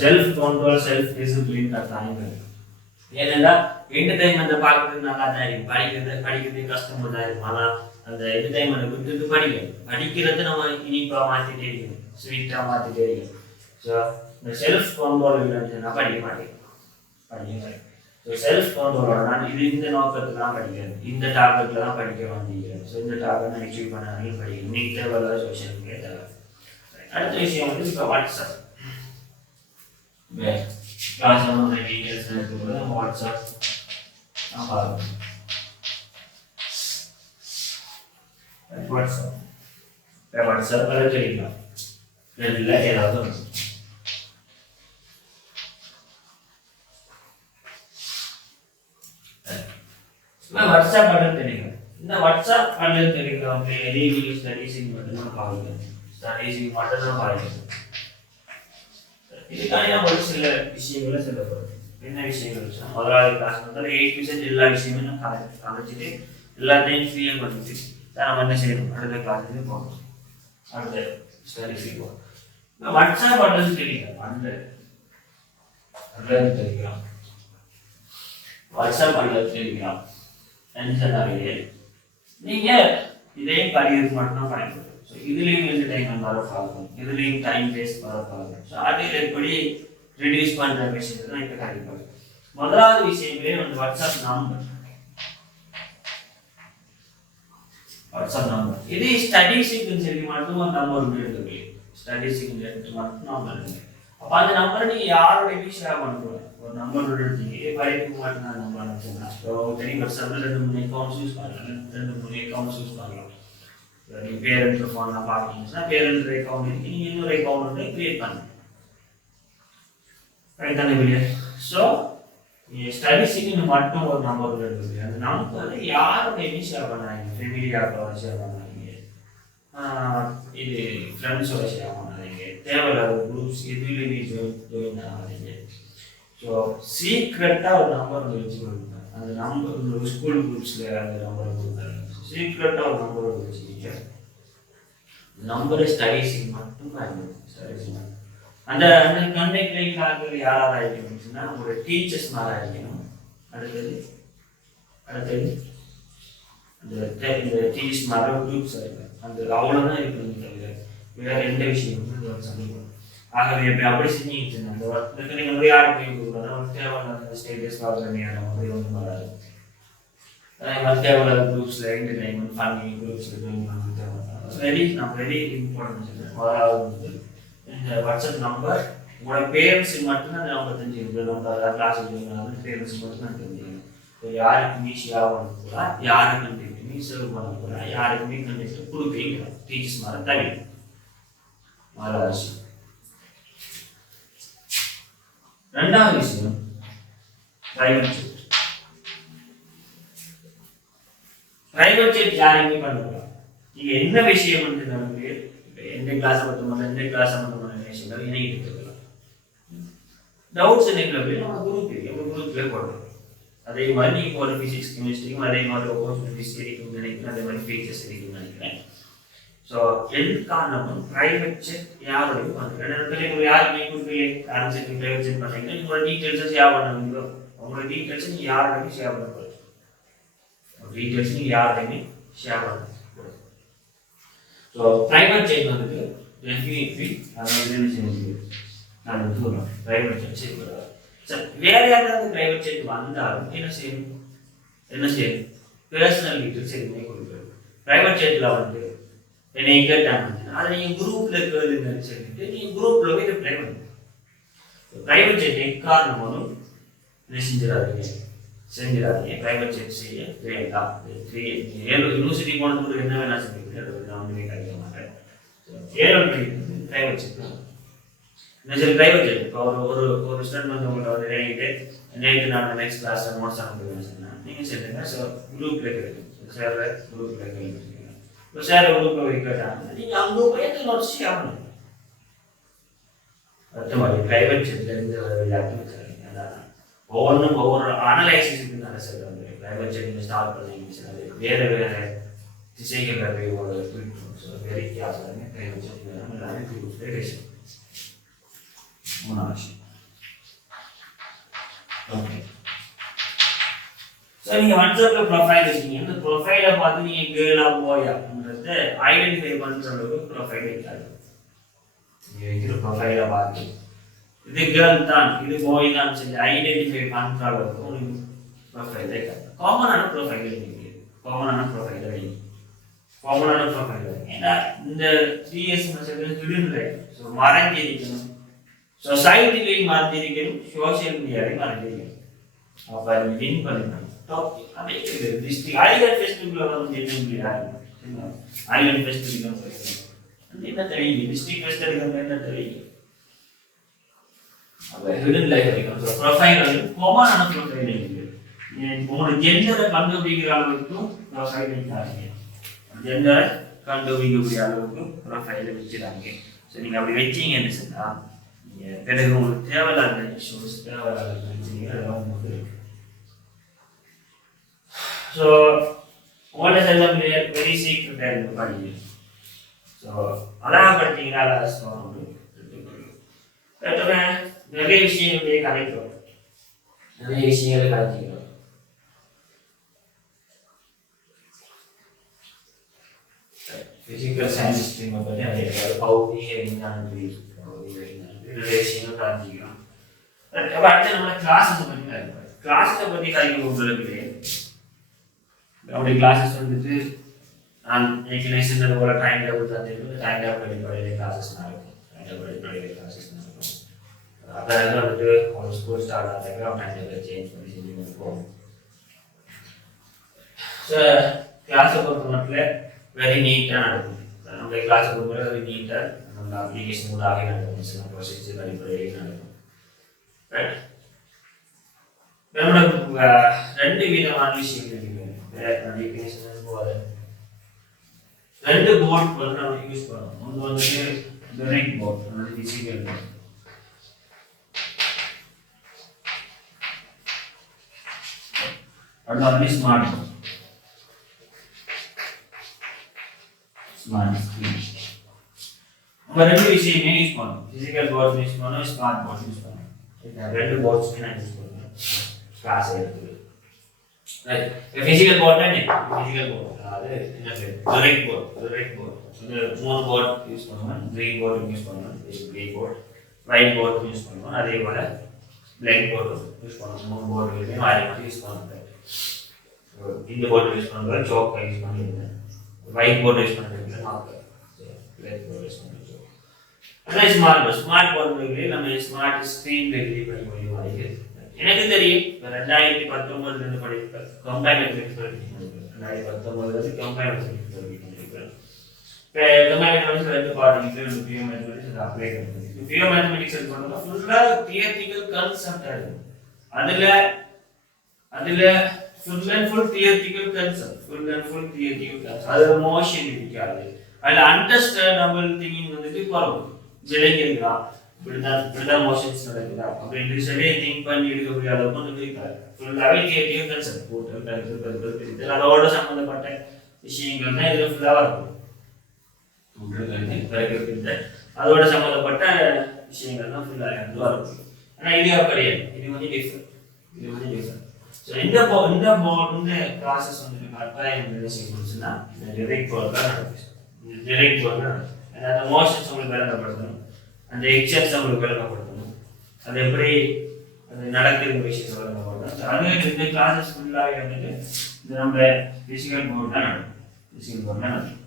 Self control, self discipline கட்டாயம். ஏன்னா என்டர்டைன்மெண்ட்டை பார்க்கறது நல்லா தான் இருக்கும், படிக்கிறது கஷ்டமாக தான் இருக்கும். ஆனால் அந்த என்டர்டைன்மெண்ட்டை விட்டுட்டு படிக்கிறது நம்ம இனிப்பாக மாற்றிட்டே இருக்கணும், ஸ்வீட்டாக மாற்றிட்டே இருக்கணும். ஸோ இந்த செல்ஃப் கண்ட்ரோல் இல்லைன்னு சொன்னால் படிக்க மாட்டேன். ஸோ செல்ஃப் கண்ட்ரோலோட நான் இது இந்த நோக்கத்துக்கு தான் படிக்கிறேன், இந்த டார்கெட்டில் தான் படிக்க வந்திருக்கிறேன். ஸோ இந்த டார்கெட் நான் அச்சீவ் பண்ணாலும் படிக்கிறேன். இன்னைக்கு தேவையில்லாத சோஷியல் மீடியா தேவை. அடுத்த விஷயம் வந்து இப்போ வாட்ஸ்அப். கிளாஸ் டீட்டெயில்ஸ் இருக்கும்போது நம்ம வாட்ஸ்அப் நான் பார்க்கணும். வாட்ஸ்அப் அதை தெரியும், ரெண்டில் ஏதாவது ஒன்று. வாட்ஸ்அப் பண்ண தெரியும். இந்த வாட்ஸ்அப் பண்ண தெரியும் அப்படி எதையும் ஸ்டடீஸிங் மட்டும்தான் பாருங்க, ஸ்டடீஸிங் மட்டும்தான் பாருங்க. இதுக்கான ஒரு சில விஷயங்களை சொல்லப்படுது. என்ன விஷயங்கள் முதலாவது கிளாஸ் வந்து 8% எல்லா விஷயமும் நான் காமிச்சிட்டு எல்லாத்தையும் ஃப்ரீயாக பண்ணிட்டு நம்ம என்ன செய்யணும், அடுத்த கிளாஸுக்கு போகணும், அடுத்த ஸ்டடீஸுக்கு போகணும். வாட்ஸ்அப் பண்ணுறது தெரியும், பண்ணுறது தெரியும், வாட்ஸ்அப் பண்ணுறது தெரியும். நீங்க இதையும் கரியருக்கு மட்டும்தான் பயன்படுத்தும். ஸோ இதுலேயும் என்டர்டைன்மெண்ட் வர பார்க்கணும், இதுலேயும் டைம் வேஸ்ட் வர பார்க்கணும். ஸோ அதில் எப்படி ரிடியூஸ் பண்ணுற விஷயத்தை தான் இப்போ கண்டிப்பாக. முதலாவது விஷயமே வந்து வாட்ஸ்அப் நம்பர். வாட்ஸ்அப் நம்பர் இது ஸ்டடீஸுக்கு சரி மட்டும் ஒரு நம்பர் இருக்குது, ஸ்டடீஸுக்கு எடுத்து மட்டும் நம்பர் இருக்குது. அப்போ அந்த நம்பரை நீங்கள் யாரோடையுமே ஷேர் பண்ணக்கூடாது. ஒரு நம்பர் எடுத்தீங்க படிக்க மாட்டேன் நம்பர் அனுப்புங்க. ஸோ 3% 2-3 அக்கௌண்ட்ஸ் யூஸ் பண்ணலாம், 2-3 அக்கௌண்ட்ஸ் யூஸ் பண்ணலாம். நீங்கள் பேரண்ட் ஃபோன்லாம் பார்க்கணும்னா பேரண்ட் அக்கௌண்ட் இருக்கு, நீங்கள் இன்னொரு அக்கௌண்ட் வந்து கிரியேட் பண்ணுங்க. ரைட்டான வீடியோ. ஸோ ஸ்டடீஸுக்கு மட்டும் ஒரு நம்பர் இருக்குது. அந்த நம்பர் யாரோடையுமே ஷேர் பண்ணாதீங்க, ஃபெமிலியாரோட ஷேர் பண்ணாதீங்க, இது ஃப்ரெண்ட்ஸோட ஷேர் பண்ணாதீங்க, தேவையில்லாத குரூப்ஸ் எதுலேயுமே ஜாயின் ஆகாதீங்க. ஸோ சீக்ரெட்டாக ஒரு நம்பர் வச்சு கொடுங்க. அந்த நம்பர் ஸ்கூல் குரூப்ஸில் அந்த நம்பரை கொடுத்தாங்க. சீக்ரெட்டாக ஒரு நம்பரை வச்சுக்கிங்க. நம்பரை ஸ்டடீஸுக்கு மட்டும் பயன்படுத்தும், ஸ்டடீஸுக்கு மட்டும். அந்த அந்த கண்டக்டிங் ஆட்கள் யாராவது ஆகிக்கணும்னா உங்களோட டீச்சர்ஸ் மேலே ஆகிக்கணும். அடுத்தது இந்த டீச்சர்ஸ் மேலே குரூப்ஸ் ஆகிடும். அந்த அவ்வளோதான் இருக்கணும், தவிர வேறு எந்த விஷயமும் சந்திக்கணும். ஆகவே இப்போ அப்படி செஞ்சுக்கிட்டு இருந்தேன். அந்த ஒர்க்கு நீங்கள் வந்து யாருக்கு கொடுக்குறோம், தேவையான ஸ்டேட்டஸ் பார்க்குற நேரம் அப்படி ஒன்றும் வராது. அதே மாதிரி தேவையில்லாத குரூப்ஸில் என்டர்டைன்மெண்ட் ஃபன்னி குரூப்ஸில் வெரி இம்பார்ட்டன்ட் சொல்லுவேன். முதலாவது வந்து இந்த வாட்ஸ்அப் நம்பர் உங்களோட பேரண்ட்ஸுக்கு மட்டும்தான் அந்த நம்பர் தெரிஞ்சுக்கணும். நம்ம கிளாஸ் பேரண்ட்ஸுக்கு மட்டும்தான் தெரிஞ்சுக்கணும். இப்போ யாருக்குமே ஷேர் பண்ணக்கூடாது, யாருக்கும் கண்டிப்பாக சர்வ் பண்ணக்கூடாது, யாருக்குமே கண்டிப்பாக கொடுப்பீங்க. டீச்சர்ஸ் மாதிரி தவிர முதலாவது விஷயம். ரெண்டாவது விஷயம் பிரைவேட் செட். பிரைவேட் செட் யாருமே பண்ணக்கூடாது. நீங்க என்ன விஷயம் வந்து நமக்கு எந்த கிளாஸை மட்டும் எந்த கிளாஸை மட்டும் விஷயங்கள் இணைக்கிட்டு இருக்கலாம். டவுட்ஸ் என்ன நம்ம குரூப்லேயே போடுறோம். அதே மாதிரி நீங்க ஒரு பிசிக்ஸ் கெமிஸ்ட்ரிக்கும் அதே மாதிரி ஆப்பர்ச்சுனிட்டிஸ் இருக்குன்னு நினைக்கிறேன், அதே மாதிரி ஃபீச்சர்ஸ் இருக்குன்னு நினைக்கிறேன். ஸோ எதுக்காரணமும் பிரைவேட் செக் யாரோடையும் பண்ணுறேன். யாருமே கொடுக்கலையே யாரும் செக் பிரைவேட் செக் பண்ணுறீங்கன்னா உங்களோட டீட்டெயில்ஸை ஷேர் பண்ணுவீங்களோ, உங்களோட டீட்டெயில்ஸை நீங்கள் யாரோடையுமே ஷேர் பண்ணக்கூடாது. டீட்டெயில்ஸ் நீங்கள் யாரோடையுமே ஷேர் பண்ணக்கூடாது. ஸோ பிரைவேட் செக் வந்துட்டு டெஃபினெட்லி அதை வந்து என்ன செய்ய முடியும், நான் வந்து சொல்லுவேன் பிரைவேட் செக் செய்யக்கூடாது. சார் வேறு யாராவது பிரைவேட் செக் வந்தாலும் என்ன செய்யணும், பர்சனல் டீட்டெயில்ஸ் எதுவுமே கொடுக்குறது. பிரைவேட் செக்கில் வந்து என்னை கேட்டாங்க அதை நீங்கள் குரூப்பில் கேளுங்கன்னு சொல்லிட்டு நீங்கள் குரூப்பில் போய் ரிப்ளை பண்ணுங்க. பிரைவேட் செக் எக்காரணமும் என்ன செஞ்சிடாதீங்க. பிரைவேட் செக் செய்ய வேண்டாம். யூனிவர்சிட்டி போனதுக்கு என்ன வேணா செஞ்சுக்கிட்டு நான் வந்து கிடைக்க மாட்டேன். பிரைவேட் செக் என்ன சரி பிரைவேட் செக். இப்போ ஒரு ஸ்டூடெண்ட் வந்து உங்கள்கிட்ட வந்து நைட்டு நான் நெக்ஸ்ட் கிளாஸ் நோட்ஸ் அனுப்புவேன்னு சொன்னால் நீங்கள் சொல்லுங்க. ஸோ குரூப்பில் கிடைக்கும், சார் குரூப்பில் கிடைக்கும். இப்போ சார் குரூப்பில் போய் கேட்டாங்க, நீங்கள் அங்கே போய் அந்த நோட்ஸ் ஷேர் பண்ணுங்க. அடுத்த மாதிரி பிரைவேட் செக்கில் இருந்து விளையாட்டு வச்சுருக்கீங்க. அதான் ஒவ்வொன்றும் ஒவ்வொரு அனலைசிஸுக்கு நல்ல சார் வந்து பிரைவேட் செக் ஸ்டார்ட் பண்ணீங்க சார். வேறு திசைகளில் போய் ஒரு ஸோ வெரி வித்தியாசம். பிரைவேட் செக் எல்லாமே குரூப்பில் பேசணும். மூணாவது விஷயம். ஓகே, ஸோ நீங்கள் வாட்ஸ்அப்பில் ப்ரொஃபைல் வச்சுக்கீங்க. அந்த ப்ரொஃபைலை பார்த்து நீங்கள் கேர்ளா போயான்றது ஐடென்டிஃபை பண்ணுற அளவுக்கு ப்ரொஃபைல் வைக்காது. நீங்கள் வைக்கிற ப்ரொஃபைலை பார்த்து இது கேர்ள் தான் இது பாய் தான் சொல்லி ஐடென்டிஃபை பண்ணுற அளவுக்கு உங்களுக்கு ப்ரொஃபைல் காமனான ப்ரொஃபைல் காமனான ப்ரொஃபைல் ஏன்னா இந்த 3 இயர்ஸ் விடுமுறை ஸோ மறைஞ்சிருக்கணும் சொசைட்டிலையும் மறைஞ்சிருக்கணும் சோசியல் மீடியாலையும் மறைஞ்சிருக்கணும் அப்போ அது வின் பண்ணணும் டாபிக் அப்படியே டிஸ்ட்ரிக் ஐலண்ட் ஃபெஸ்டிவலில் வந்து என்ன முடியாது ஐலண்ட் ஃபெஸ்டிவல் என்ன தெரியும் டிஸ்ட்ரிக்ட் ஃபெஸ்டிவல் என்ன தெரியும் ஹிடன் லைஃப் இருக்கும் ப்ரொஃபைல் வந்து காமனான ப்ரொஃபைல் இருக்குது உங்களோட ஜெண்டரை கண்டுபிடிக்கிற அளவுக்கும் ப்ரொஃபைல் இருக்காங்க ஜெண்டரை கண்டுபிடிக்கக்கூடிய அளவுக்கு ப்ரொஃபைலை வச்சுருக்காங்க ஸோ நீங்கள் அப்படி வச்சிங்கன்னு சொன்னால் நீங்கள் பிறகு உங்களுக்கு தேவையில்லாத இஷ்யூஸ் தேவையில்லாத பிரச்சனைகள் அதெல்லாம் உங்களுக்கு இருக்கு ஸோ உங்களோட செல்லம் வெரி சீக்கிரட்டாக இருக்கு படிங்க ஸோ அழகாக படித்தீங்கன்னா அழகாக நிறைய விஷயங்களுடைய கலைக்கிறோம் நிறைய விஷயங்களை கலைச்சிக்கிறோம் பிசிக்கல் சயின்ஸ் ஸ்ட்ரீமை பற்றி நிறைய பௌதிக விஞ்ஞானம் நிறைய விஷயங்கள் கலைச்சிக்கிறோம் அப்போ அடுத்து நம்ம கிளாஸஸ் பற்றி கிளாஸை பற்றி கலைக்க உங்களுக்கு அப்படி கிளாஸஸ் வந்துட்டு நான் ஏற்கனவே சின்னது போல டைம் டேபிள் தான் தெரியும் டைம் டேபிள் அடிப்படையில் கிளாஸஸ் நடக்கும் டைம் டேபிள் அடிப்படையில் கிளாஸஸ் நடக்கும் அதனால வந்துட்டு ஒரு ஸ்கூல் ஸ்டார்ட் ஆகிறதுக்கு அவன் டைம் டேபிள் சேஞ்ச் பண்ணி செஞ்சு கொடுப்போம் ஸோ கிளாஸை பொறுத்த மட்டும் வெரி நீட்டாக நடக்கும் நம்மளுடைய கிளாஸை பொறுத்த வெரி நீட்டாக நம்ம அப்ளிகேஷன் மூலமாக நடக்கும் சில ப்ரொசீஜர் அடிப்படையில் நடக்கும் ரைட் நம்மளோட 2 விதமான விஷயங்கள் இருக்குது ரெண்டு போர்ட் வந்து நம்ம யூஸ் பண்ணுவோம் ஒன்று வந்துட்டு டைரக்ட் போர்ட் அல்லது பிசிக்கல் போர்ட் அடுத்து வந்து ஸ்மார்ட் போர்ட் ஸ்மார்ட் ஸ்கிரீன் நம்ம ரெண்டு விஷயமே யூஸ் பண்ணுவோம் பிசிக்கல் போர்ட் யூஸ் பண்ணுவோம் ஸ்மார்ட் போர்ட் யூஸ் பண்ணுவோம் ரெண்டு போர்ட்ஸ்மே நான் யூஸ் பண்ணுவேன் கிளாஸ் எடுத்து right physical board and physical board அது என்ன direct board இந்த மூணு போர்ட் யூஸ் பண்ணுவோம் green board யூஸ் பண்ணுவோம் green board white board use பண்ணுவோம் அதே போல black board யூஸ் பண்ணுவோம் மூணு போர்டுலயே மாறி மாறி யூஸ் பண்ணுவோம் இந்த போர்ட் யூஸ் பண்ணுவோம் chalk யூஸ் பண்ணுவோம் white board யூஸ் பண்ணுவோம் marker black board யூஸ் பண்ணுவோம் அதே ஸ்மார்ட் போர்டுலயே நம்ம ஸ்மார்ட் ஸ்கிரீன் ரெடி பண்ணி முடியும் எனக்கு தெரியும் 2019 இருந்து படிப்பேன் கம்பைன் மெட்ரிக்ஸ் படிக்கிறேன் 2019 இருந்து கம்பைன் மெட்ரிக்ஸ் படிக்கிறேன் கம்பைன் மெட்ரிக்ஸ் ரெண்டு பாடங்கள் பியூர் மேத்தமெட்டிக்ஸ் அப்ளை பண்ணுறேன் பியூர் மேத்தமெட்டிக்ஸ் பண்ணா ஃபுல்லா தியரிட்டிக்கல் கான்செப்ட் இருக்கு அதுல ஃபுல் தியரிட்டிக்கல் கான்செப்ட் அது மோஷன் இருக்காது அதுல அண்டர்ஸ்டாண்டபிள் திங்கிங் வந்துட்டு குறைவு விளங்கிருக்கலாம் இப்படிதான் மோஷன்ஸ் நடக்குதா அப்படின்னு சொல்லி திங்க் பண்ணி எடுக்கக்கூடிய அளவுக்கு ஒன்று இருக்காது ஃபுல்லாகவே தியரிட்டிக்கல் கான்செப்ட் போட்டு அதோட சம்மந்தப்பட்ட விஷயங்கள் தான் இதில் ஃபுல்லாக இருக்கும் அதோட சம்மந்தப்பட்ட விஷயங்கள் தான் ஃபுல்லாக இருக்கும் ஆனால் இது கிடையாது இது வந்து டிஃப்ரெண்ட் ஸோ இந்த ப்ராசஸ் வந்து கட்டாயம் என்ன செய்யணும்னா இந்த டிரெக்ட் போர்ட் தான் நடக்கும் டிரெக்ட் போர்ட் தான் நடக்கும் அந்த மோஷன்ஸ் உங்களுக்கு விளங்கப்படுத்தணும் அந்த எக்ஸாம்ஸ் உங்களுக்கு விளங்கப்படுத்தணும் அது எப்படி அது நடக்கிற விஷயத்தை விளங்கப்படுத்தணும் அது இந்த கிளாஸஸ் ஃபுல்லாகவே வந்துட்டு இந்த நம்ம பிசிக்கல் போர்ட் தான் நடக்கும் பிசிக்கல் போர்ட் தான் நடக்கும்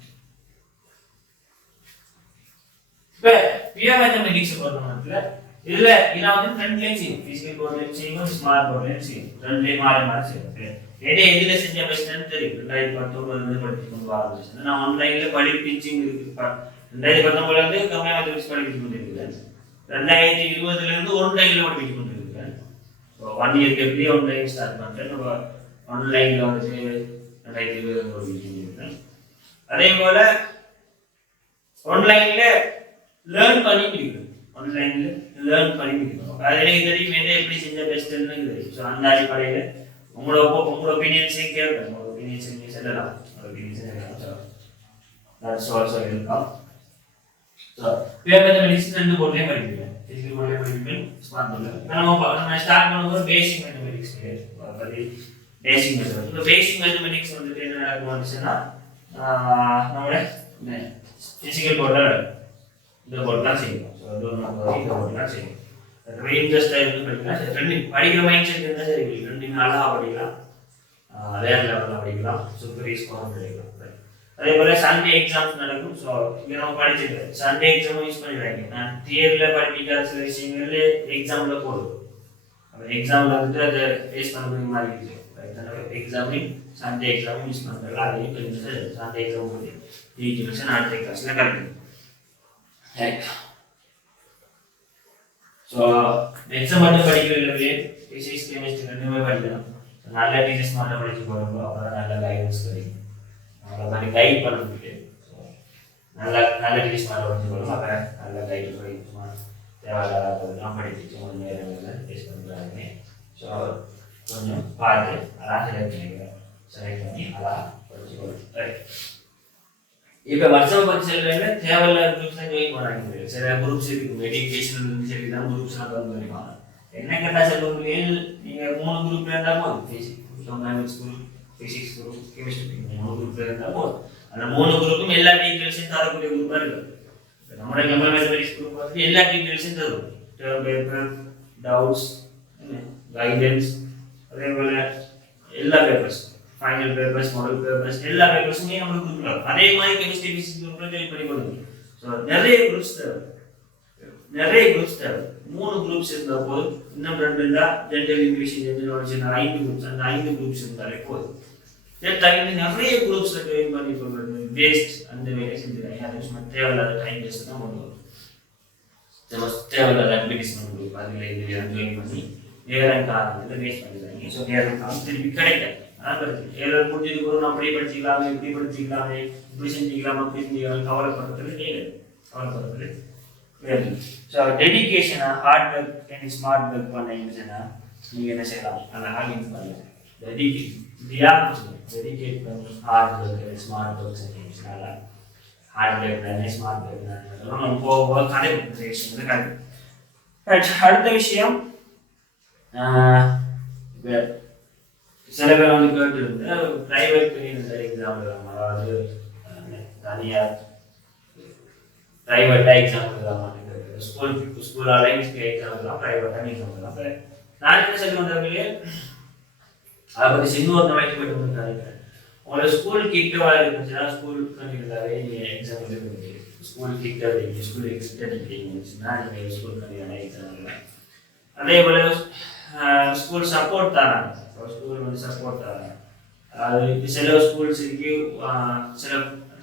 இப்போ பியூர் மேத்தமெட்டிக்ஸ் பொறுத்தவரை இதுல இதை வந்து ரெண்டுலேயும் செய்யும் பிசிக்கல் போர்ட்லையும் செய்யும் ஸ்மார்ட் போர்ட்லையும் செய்யும் ரெண்டுலேயும் மாறி செய்யும் எதுல செஞ்ச பெஸ்ட்னு தெரியும் 2019 படிச்சு கொண்டு ஆரம்பிச்சேன் நான் ஆன்லைன்ல படிப்பிச்சிங் இருக்கு 2019 வந்து கம்மியாக மேத்தமெட்டிக்ஸ் படிச்சு கொண்டிருக்கிறேன் 2020 இருந்து ஆன்லைன்ல படிச்சு கொண்டிருக்கிறேன் ஸோ 1 இயருக்கு எப்படி ஆன்லைன் ஸ்டார்ட் பண்ணுறேன் நம்ம ஆன்லைன்ல வந்து 2020 படிச்சு கொண்டிருக்கிறேன் அதே போல ஆன்லைன்ல லேர்ன் பண்ணி முடிக்கிறேன் ஆன்லைன்ல லேர்ன் பண்ணி முடிக்கணும் அது எனக்கு தெரியும் எதை எப்படி செஞ்ச பெஸ்ட்னு தெரியும் ஸோ அந்த அடிப்படையில் உங்களோட ஒப்பீனியன்ஸையும் கேட்பேன் உங்களோட ஒப்பீனியன்ஸ் நீங்கள் சொல்லலாம் உங்களோட ஒப்பீனியன்ஸ் சொல்லலாம் that's also welcome so pure mathematics ரெண்டு போர்ட்லேயும் படிக்கிறேன் பிசிக்கல் போர்ட்லேயும் படிக்கிறேன் ஸ்மார்ட் போர்ட்லேயும் இப்போ நம்ம ஸ்டார்ட் பண்ணும்போது பேசிக் மேத்தமெட்டிக்ஸ் பற்றி பேசிக் மேத்தமெட்டிக்ஸ் இப்போ பேசிக் மேத்தமெட்டிக்ஸ் வந்துட்டு என்ன நடக்கும்னுச்சுன்னா நம்மளோட பிசிக்கல் போர்டில் நடக்கும் இந்த போர்ட்லாம் செய்யும் ஸோ இந்த போர்ட்லாம் செய்யும் இன்ட்ரெஸ்டாக இருந்து படிக்கலாம். ரெண்டு படிக்கிற மைண்ட் செட் இருந்தால் சரி, ரெண்டுமே அழகாக படிக்கலாம், வேறு லெவலில் படிக்கலாம், சூப்பர் ஸ்கோர் படிக்கலாம். அதே போல் சண்டே எக்ஸாம்ஸ் நடக்கும். ஸோ இங்கே நம்ம படிச்சிருக்கேன், சண்டே எக்ஸாமும் யூஸ் பண்ணிடுறாங்க. நான் தியரியில் படிக்கிற சில விஷயங்கள் எக்ஸாமில் போடுவோம். அப்போ எக்ஸாமில் வந்துட்டு அதை ஃபேஸ் பண்ணுறது மாதிரி இருக்குது. எக்ஸாமையும் சண்டே எக்ஸாமும் யூஸ் பண்ணுறாங்க. அதையும் கொஞ்சம் சண்டே எக்ஸாம் போட்டு டீச்சர்ஸ் அடுத்த கிளாஸில் கற்றுக்கணும். ஸோ எக்ஸாம் மட்டும் படிக்கிறதுலே ஃபிசிக்ஸ் கெமிஸ்ட்ரி ரெண்டுமே படிக்கலாம். நல்ல டீச்சர்ஸ் மட்டும் படித்து போகிறோம், அப்புறம் நல்ல கைடன்ஸ் கிடைக்கும். அவங்கள மாதிரி கைட் பண்ணுறதுக்கு நல்ல டீச்சர்ஸ் மட்டும் படித்து போகிறோம், அப்புறம் நல்ல கைடு படிக்கணுமா தேவையில்லாதெல்லாம் படிச்சுட்டு கொஞ்சம் நேரங்களில் ஃபேஸ் பண்ணுறாங்க. ஸோ கொஞ்சம் பார்த்து அதான் செலக்ட் பண்ணி அதான் படிச்சு போகிறோம். இப்போ வருஷம் பற்றி செல்வங்க தேவையில்லாத குரூப்ஸ் தான் ஜாயின் பண்ணாங்க. சில குரூப்ஸ் இருக்கும், எஜுகேஷன் சரி தான் குரூப்ஸ்லாம் வந்து பண்ணிப்பாங்க. என்ன கேட்டால் செல்வங்களே நீங்கள் 3 குரூப்ல இருந்தால் போதும். Maths group, physics group, chemistry 3 குரூப்ல இருந்தால் போதும். அந்த 3 குரூப்பும் எல்லா டீட்டெயில்ஸையும் தரக்கூடிய குரூப்பாக இருக்குது. நம்மளோட மேத்தமெட்டிக்ஸ் குரூப் வந்து எல்லா டீட்டெயில்ஸையும் தரும். டேர்ம் பேப்பர், டவுட்ஸ், கைடன்ஸ், அதே போல் எல்லா papers, final papers, model papers, எல்லா பேப்பர்ஸுமே நம்ம குரூப்ல வரும். அதே மாதிரி கெமிஸ்ட்ரி ஃபிசிக்ஸ் குரூப்ல ஜாயின் பண்ணி கொடுங்க. ஸோ நிறைய குரூப்ஸ் தேவை. 3 குரூப்ஸ் இருந்தால் போதும். இன்னும் 2 இருந்தால் general English, general knowledge, 5 groups. அந்த 5 குரூப்ஸ் இருந்தாலே போதும். தவிர்த்து நிறைய குரூப்ஸ்ல ஜாயின் பண்ணி சொல்றது வேஸ்ட். அந்த வேலை செஞ்சுருக்காங்க. அது சும்மா தேவையில்லாத டைம் வேஸ்ட் தான் கொண்டு வரும். தேவையில்லாத அட்வர்டைஸ்மெண்ட் குரூப் அதில் இது ஜாயின் பண்ணி நேரம் காரணத்தில் வேஸ்ட் பண்ணிடுறாங்க. ஸோ நேரம் காலம் திருப்பி கிடைக்காது. ஏழு முடிஞ்சது கூட நான் அப்படியே படிச்சுக்கலாமே, இப்படி படிச்சுக்கலாமே, இப்படி செஞ்சுக்கலாமா, அப்படி செஞ்சுக்கலாம் கவலைப்படுறதுல கவலைப்படுறதுல வேறு. ஸோ டெடிக்கேஷனா hard work and smart work பண்ணீங்கன்னா நீங்கள் என்ன செய்யலாம், அந்த ஹார்ட் பண்ணலாம். டெடிகேட் பண்ணி ஹார்ட் ஒர்க் ஸ்மார்ட் ஒர்க் செஞ்சீங்கன்னா ஹார்ட் ஒர்க் தானே ஸ்மார்ட் ஒர்க் தானே நம்ம போக கடைபிடிக்கிறது. அடுத்த விஷயம், சில பேர் வந்து கேட்டு பிரைவேட் எக்ஸாம் எழுதலாம், அதாவது தனியார் பிரைவேட்டாக எக்ஸாம் எழுதலாம். ஸ்கூலால எக்ஸாம் எழுதலாம், பிரைவேட்டாக எக்ஸாம் எழுதலாம். நான் என்ன சொல்லி வந்தவங்களே அதை பற்றி சின்னூர் நாளைக்கு போய்ட்டு வந்து உங்களோட ஸ்கூல் கிட்ட இருந்துச்சுன்னா ஸ்கூல் கண்டிப்பாகவே நீங்கள் எக்ஸாம் எழுதி ஸ்கூல் கிட்ட வைங்க, ஸ்கூல் கிட்ட நிற்கிறீங்கன்னா நீங்கள் ஸ்கூல் கண்டிப்பாக எக்ஸாம் எழுதலாம். அதே போல் ஸ்கூல் சப்போர்ட் தராங்க. ஸ்கூல் வந்து சப்போர்ட் தராங்க. அது சில ஸ்கூல்ஸ் இருக்கு,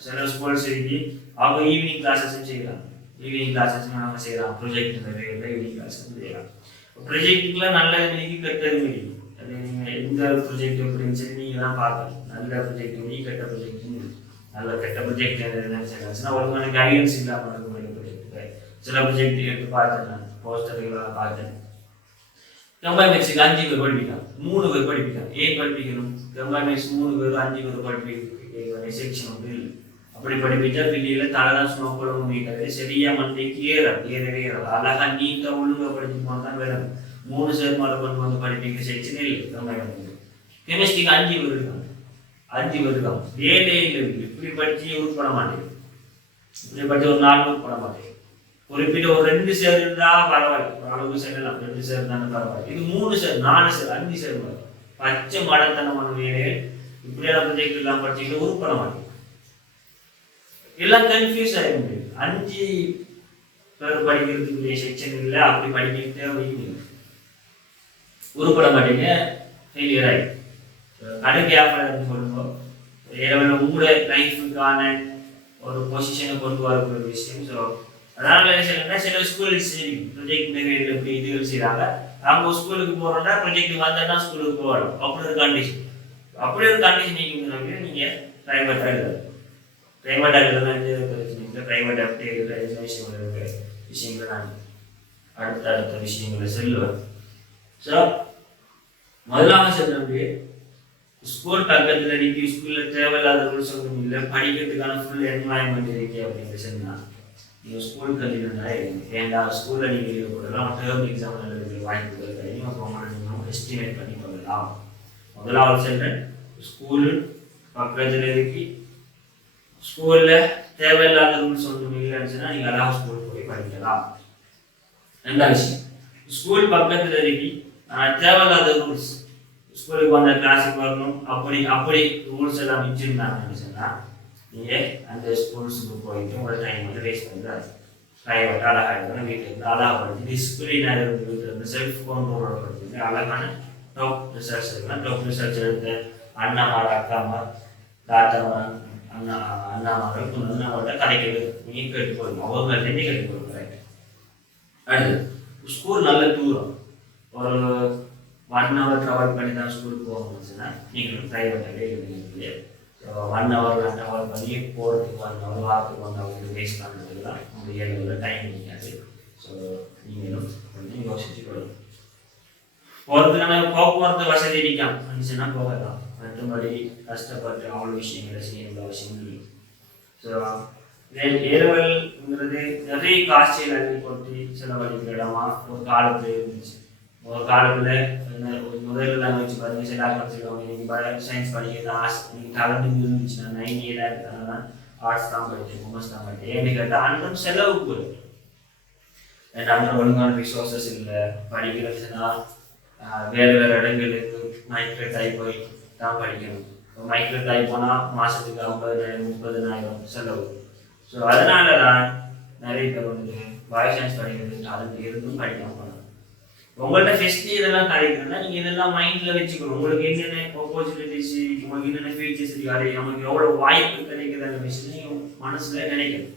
சில ஸ்கூல்ஸ் இருக்கு அவங்க ஈவினிங் கிளாஸஸும் செய்யலாம். ஈவினிங் கிளாஸஸும் நம்ம செய்யலாம். ப்ரொஜெக்ட் ஈவினிங் கிளாஸஸும் செய்யலாம். ப்ரொஜெக்டுக்குலாம் நல்லது மினிக்கு கெட்டது மினிக்கு. அது நீங்கள் எந்த ப்ரொஜெக்ட் எப்படின்னு சொல்லி நீங்கள் தான் பார்க்கணும். நல்ல ப்ரொஜெக்ட் மினி, கெட்ட ப்ரொஜெக்ட் நல்ல கெட்ட ப்ரொஜெக்ட் என்னன்னு செய்யலாம். ஒழுங்கான கைடன்ஸ் இல்லாமல் ப்ரொஜெக்ட் சில ப்ரொஜெக்ட் எடுத்து பார்த்தேன், நான் போஸ்டர்கள்லாம் பார்த்தேன். கம்பைன் மேக்ஸுக்கு 5 பேர் படிப்பிக்கலாம், 3 பேர் படிப்பிக்கலாம். ஏன் படிப்பிக்கணும்? கம்பைன் மேக்ஸ் 3 பேர் 5 பேர் படிப்பிக்க செக்ஷன் வந்து இல்லை. அப்படி படிப்பிச்சா பிள்ளைகளை தலைதான் சும்மா போட முடியாது. சரியா மண்டைக்கு ஏறவே அழகா நீட்டாக ஒழுங்காக படிச்சு போனால் வேணும். 3 பேர் மேலே கொண்டு வந்து படிப்பிக்க செக்ஷன் இல்லை. கம்பைன் கெமிஸ்ட்ரிக்கு 5 பேர் இருக்காங்க, 5 பேர் இருக்காங்க. வேலையே இருக்குது. இப்படி படிச்சு உருப்பட மாட்டேங்குது. இப்படி படிச்சு ஒரு 4 உருப்பட மாட்டேங்குது. குறிப்பிட்ட ஒரு 2 சேர் இருந்தா பரவாயில்ல, ஒரு அளவு செல்லலாம். 2 சேர் தானே பரவாயில்ல. இது 3 சேர், 4 சேர், 5 சேர் பச்சை மடத்தனமான வேலைகள். இப்படியான ப்ரொஜெக்ட் எல்லாம் படிச்சுக்கிட்டு உருப்பட மாட்டேங்குது. எல்லாம் கன்ஃபியூஸ் ஆகிட முடியும். 5 பேர் படிக்கிறதுக்கு செக்ஷன் இல்லை. அப்படி படிக்கிட்டே வைக்கணும், உருப்பட மாட்டேங்க, ஃபெயிலியர் ஆகிடும். கடைக்கு வியாபாரம் சொல்லுவோம். ஏதாவது உங்களோட லைஃபுக்கான ஒரு பொசிஷனை கொண்டு வரக்கூடிய விஷயம். ஸோ அதனால என்ன செய்யணும்னா சில ஸ்கூல் சரி ப்ரொஜெக்ட் நிறைவேற்ற இப்படி இதுகள் செய்கிறாங்க. அவங்க ஸ்கூலுக்கு போகிறோம்னா ப்ரொஜெக்ட் வந்தோன்னா ஸ்கூலுக்கு போகணும். அப்படி ஒரு கண்டிஷன் நீங்கள் ப்ரைவேட்டாக எழுதலாம். ப்ரைவேட்டாக எழுதலாம், எந்த பிரச்சனை இல்லை. ப்ரைவேட் அப்படி எழுதுகிற எந்த விஷயங்களை நான் அடுத்த விஷயங்களை செல்லுவேன். ஸோ முதலாக செல்லும்போது ஸ்கூல் பக்கத்தில் இருக்கு, ஸ்கூலில் தேவையில்லாத ரூல்ஸ் ஒன்றும் இல்லை, படிக்கிறதுக்கான ஃபுல் என்வாயன்மெண்ட் இருக்கு அப்படின்னு சொன்னால் நீங்கள் ஸ்கூல் கல்வினா ஏன்டா ஸ்கூலில் நீங்கள் லீவ் போடலாம், டேர்ம் எக்ஸாம் எழுதுறதுக்கு வாய்ப்பு கொடுக்குறீங்க, எஸ்டிமேட் பண்ணி கொள்ளலாம். முதலாவது செல்றேன், ஸ்கூலு பக்கத்தில் இருக்கு, ஸ்கூலில் தேவையில்லாத ரூல்ஸ் ஒன்றும் இல்லைன்னு சொன்னால் நீங்கள் அழகாக ஸ்கூலுக்கு போய் படிக்கலாம். ரெண்டாவது விஷயம், ஸ்கூல் பக்கத்தில் இருக்கு. தேவையில்லாத ரூல்ஸ், ஸ்கூலுக்கு வந்த கிளாஸுக்கு வரணும் அப்படி அப்படி ரூல்ஸ் எல்லாம் வச்சுருந்தாங்கன்னு சொன்னால் நீங்கள் அந்த ஸ்கூல்ஸுக்கு போயிட்டு உங்களோட டைம் வந்து வேஸ்ட் பண்ணுறாரு. ப்ரைவேட் அழகாக இருக்கணும், வீட்டில் இருந்து அழகாகப்படுத்தி டிசிப்ளினாக இருந்து வீட்டில் இருந்து செல்ஃப் கண்ட்ரோலோட படுத்தி அழகான டாப் ரிசர்ச் இருக்கலாம். டாப் ரிசர்ச் எடுத்த அண்ணாமார் அக்காமார் தாத்தாமார் அண்ணாமார்கள் நம்மள்கிட்ட கதைக்கிறது நீங்கள் கேட்டு போடுங்க, அவங்கள்ட்ட கேட்டு போடுங்க. ரைட். அடுத்து ஸ்கூல் நல்ல தூரம், ஒரு 1 hour ட்ராவல் பண்ணி தான் ஸ்கூலுக்கு போகணும்னு நீங்களும் ப்ரைவேட்டாகவே இருந்தீங்க. ஸோ 1 hour ட்ராவல் பண்ணி போகிறதுக்கு 1 hour வாரத்துக்கு 1 hour வேஸ்ட் பண்ணுறதுலாம் உங்களுடைய ஏழு டைம் கிடைக்காது. ஸோ நீங்களும் கொஞ்சம் யோசிச்சு கொடுங்க. போகிறதுக்கு நம்ம போக்குவரத்து வசதி இருக்காம இருந்துச்சுன்னா போகலாம், மற்றபடி கஷ்டப்பட்டு அவ்வளோ விஷயங்களை செய்யணுன்ற அவசியம் இல்லை. ஸோ ஏலவல்ங்கிறது நிறைய காட்சிகள் அள்ளி போட்டு செலவழிக்கிற இடமா ஒரு காலத்தில் இருந்துச்சு. ஒரு காலத்தில் முதல்ல வச்சு பாருங்க, சில படிச்சுருவாங்க, நீங்கள் சயின்ஸ் படிக்கிறது ஆர்ட்ஸ் நீங்கள் கலந்து இருந்துச்சுன்னா 90 இருக்கிறதுனால ஆர்ட்ஸ் தான் படித்தேன், காமர்ஸ் தான் படித்தேன். ஏன்னு கேட்டால் அன்றும் செலவுக்கு வரும். அன்றும் ஒழுங்கான ரிசோர்ஸஸ் இல்லை. படிக்கிறதுனா வேறு வேறு இடங்களுக்கு மைக்ரோ டைப் போய் தான் படிக்கணும். மைக்ரோ டைப் போனால் மாதத்துக்கு 50,000 30,000 செலவு. ஸோ அதனால தான் நிறைய பேர் வந்து பயோசயின்ஸ் படிக்கிறது அதுக்கு இருந்தும் படிக்காம போனாங்க. உங்கள்கிட்ட ஃபெஸ்ட் இதெல்லாம் கிடைக்குதுன்னா நீங்கள் இதெல்லாம் மைண்டில் வச்சுக்கணும். உங்களுக்கு என்னென்ன ஆப்பர்ச்சுனிட்டிஸ், உங்களுக்கு என்னென்ன ஃபீச்சர்ஸ் இருக்குது, நமக்கு எவ்வளோ வாய்ப்பு கிடைக்குதுன்ற விஷயம் நீங்கள் மனசில் நினைக்கணும்.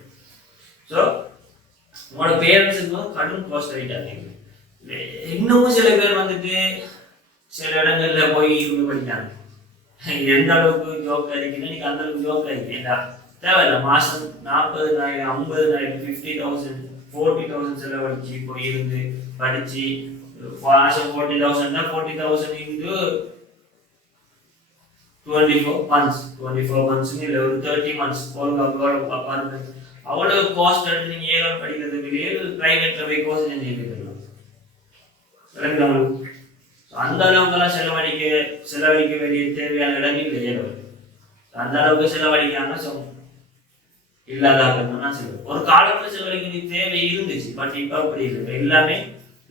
ஸோ உங்களோட பேரண்ட்ஸுக்கும் கடும் காஸ்ட் ஆகிட்டாங்க. இன்னமும் சில பேர் வந்துட்டு சில இடங்கள்ல போய் இருந்து படித்தாங்க. எந்த அளவுக்கு ஜோக் ஆகிருக்குன்னா நீங்கள் அந்த அளவுக்கு ஜோக் ஆகிருக்கீங்களா தேவையில்லை. மாதம் 40,000 50,000 50,000 40,000 செலவழிச்சு போய் இருந்து படித்து மாதம் 40,000 40,000 into 24 months 24 months இல்லை ஒரு 30 months அவ்வளோ காஸ்ட் எடுத்து நீங்கள் ஏழு படிக்கிறதுக்கு ப்ரைவேட்டில் போய் கோர்ஸ் செஞ்சுக்கலாம். அந்த அளவுக்குலாம் செலவழிக்க வேண்டிய தேவையான இடங்கள் கிடையாது. அந்த அளவுக்கு செலவழிக்காம இல்லாதாக்கணும்னா சொல்லுவோம். ஒரு காலத்தில் செலவழிக்க வேண்டிய தேவை இருந்துச்சு, பட் இப்போ அப்படி இல்லை. எல்லாமே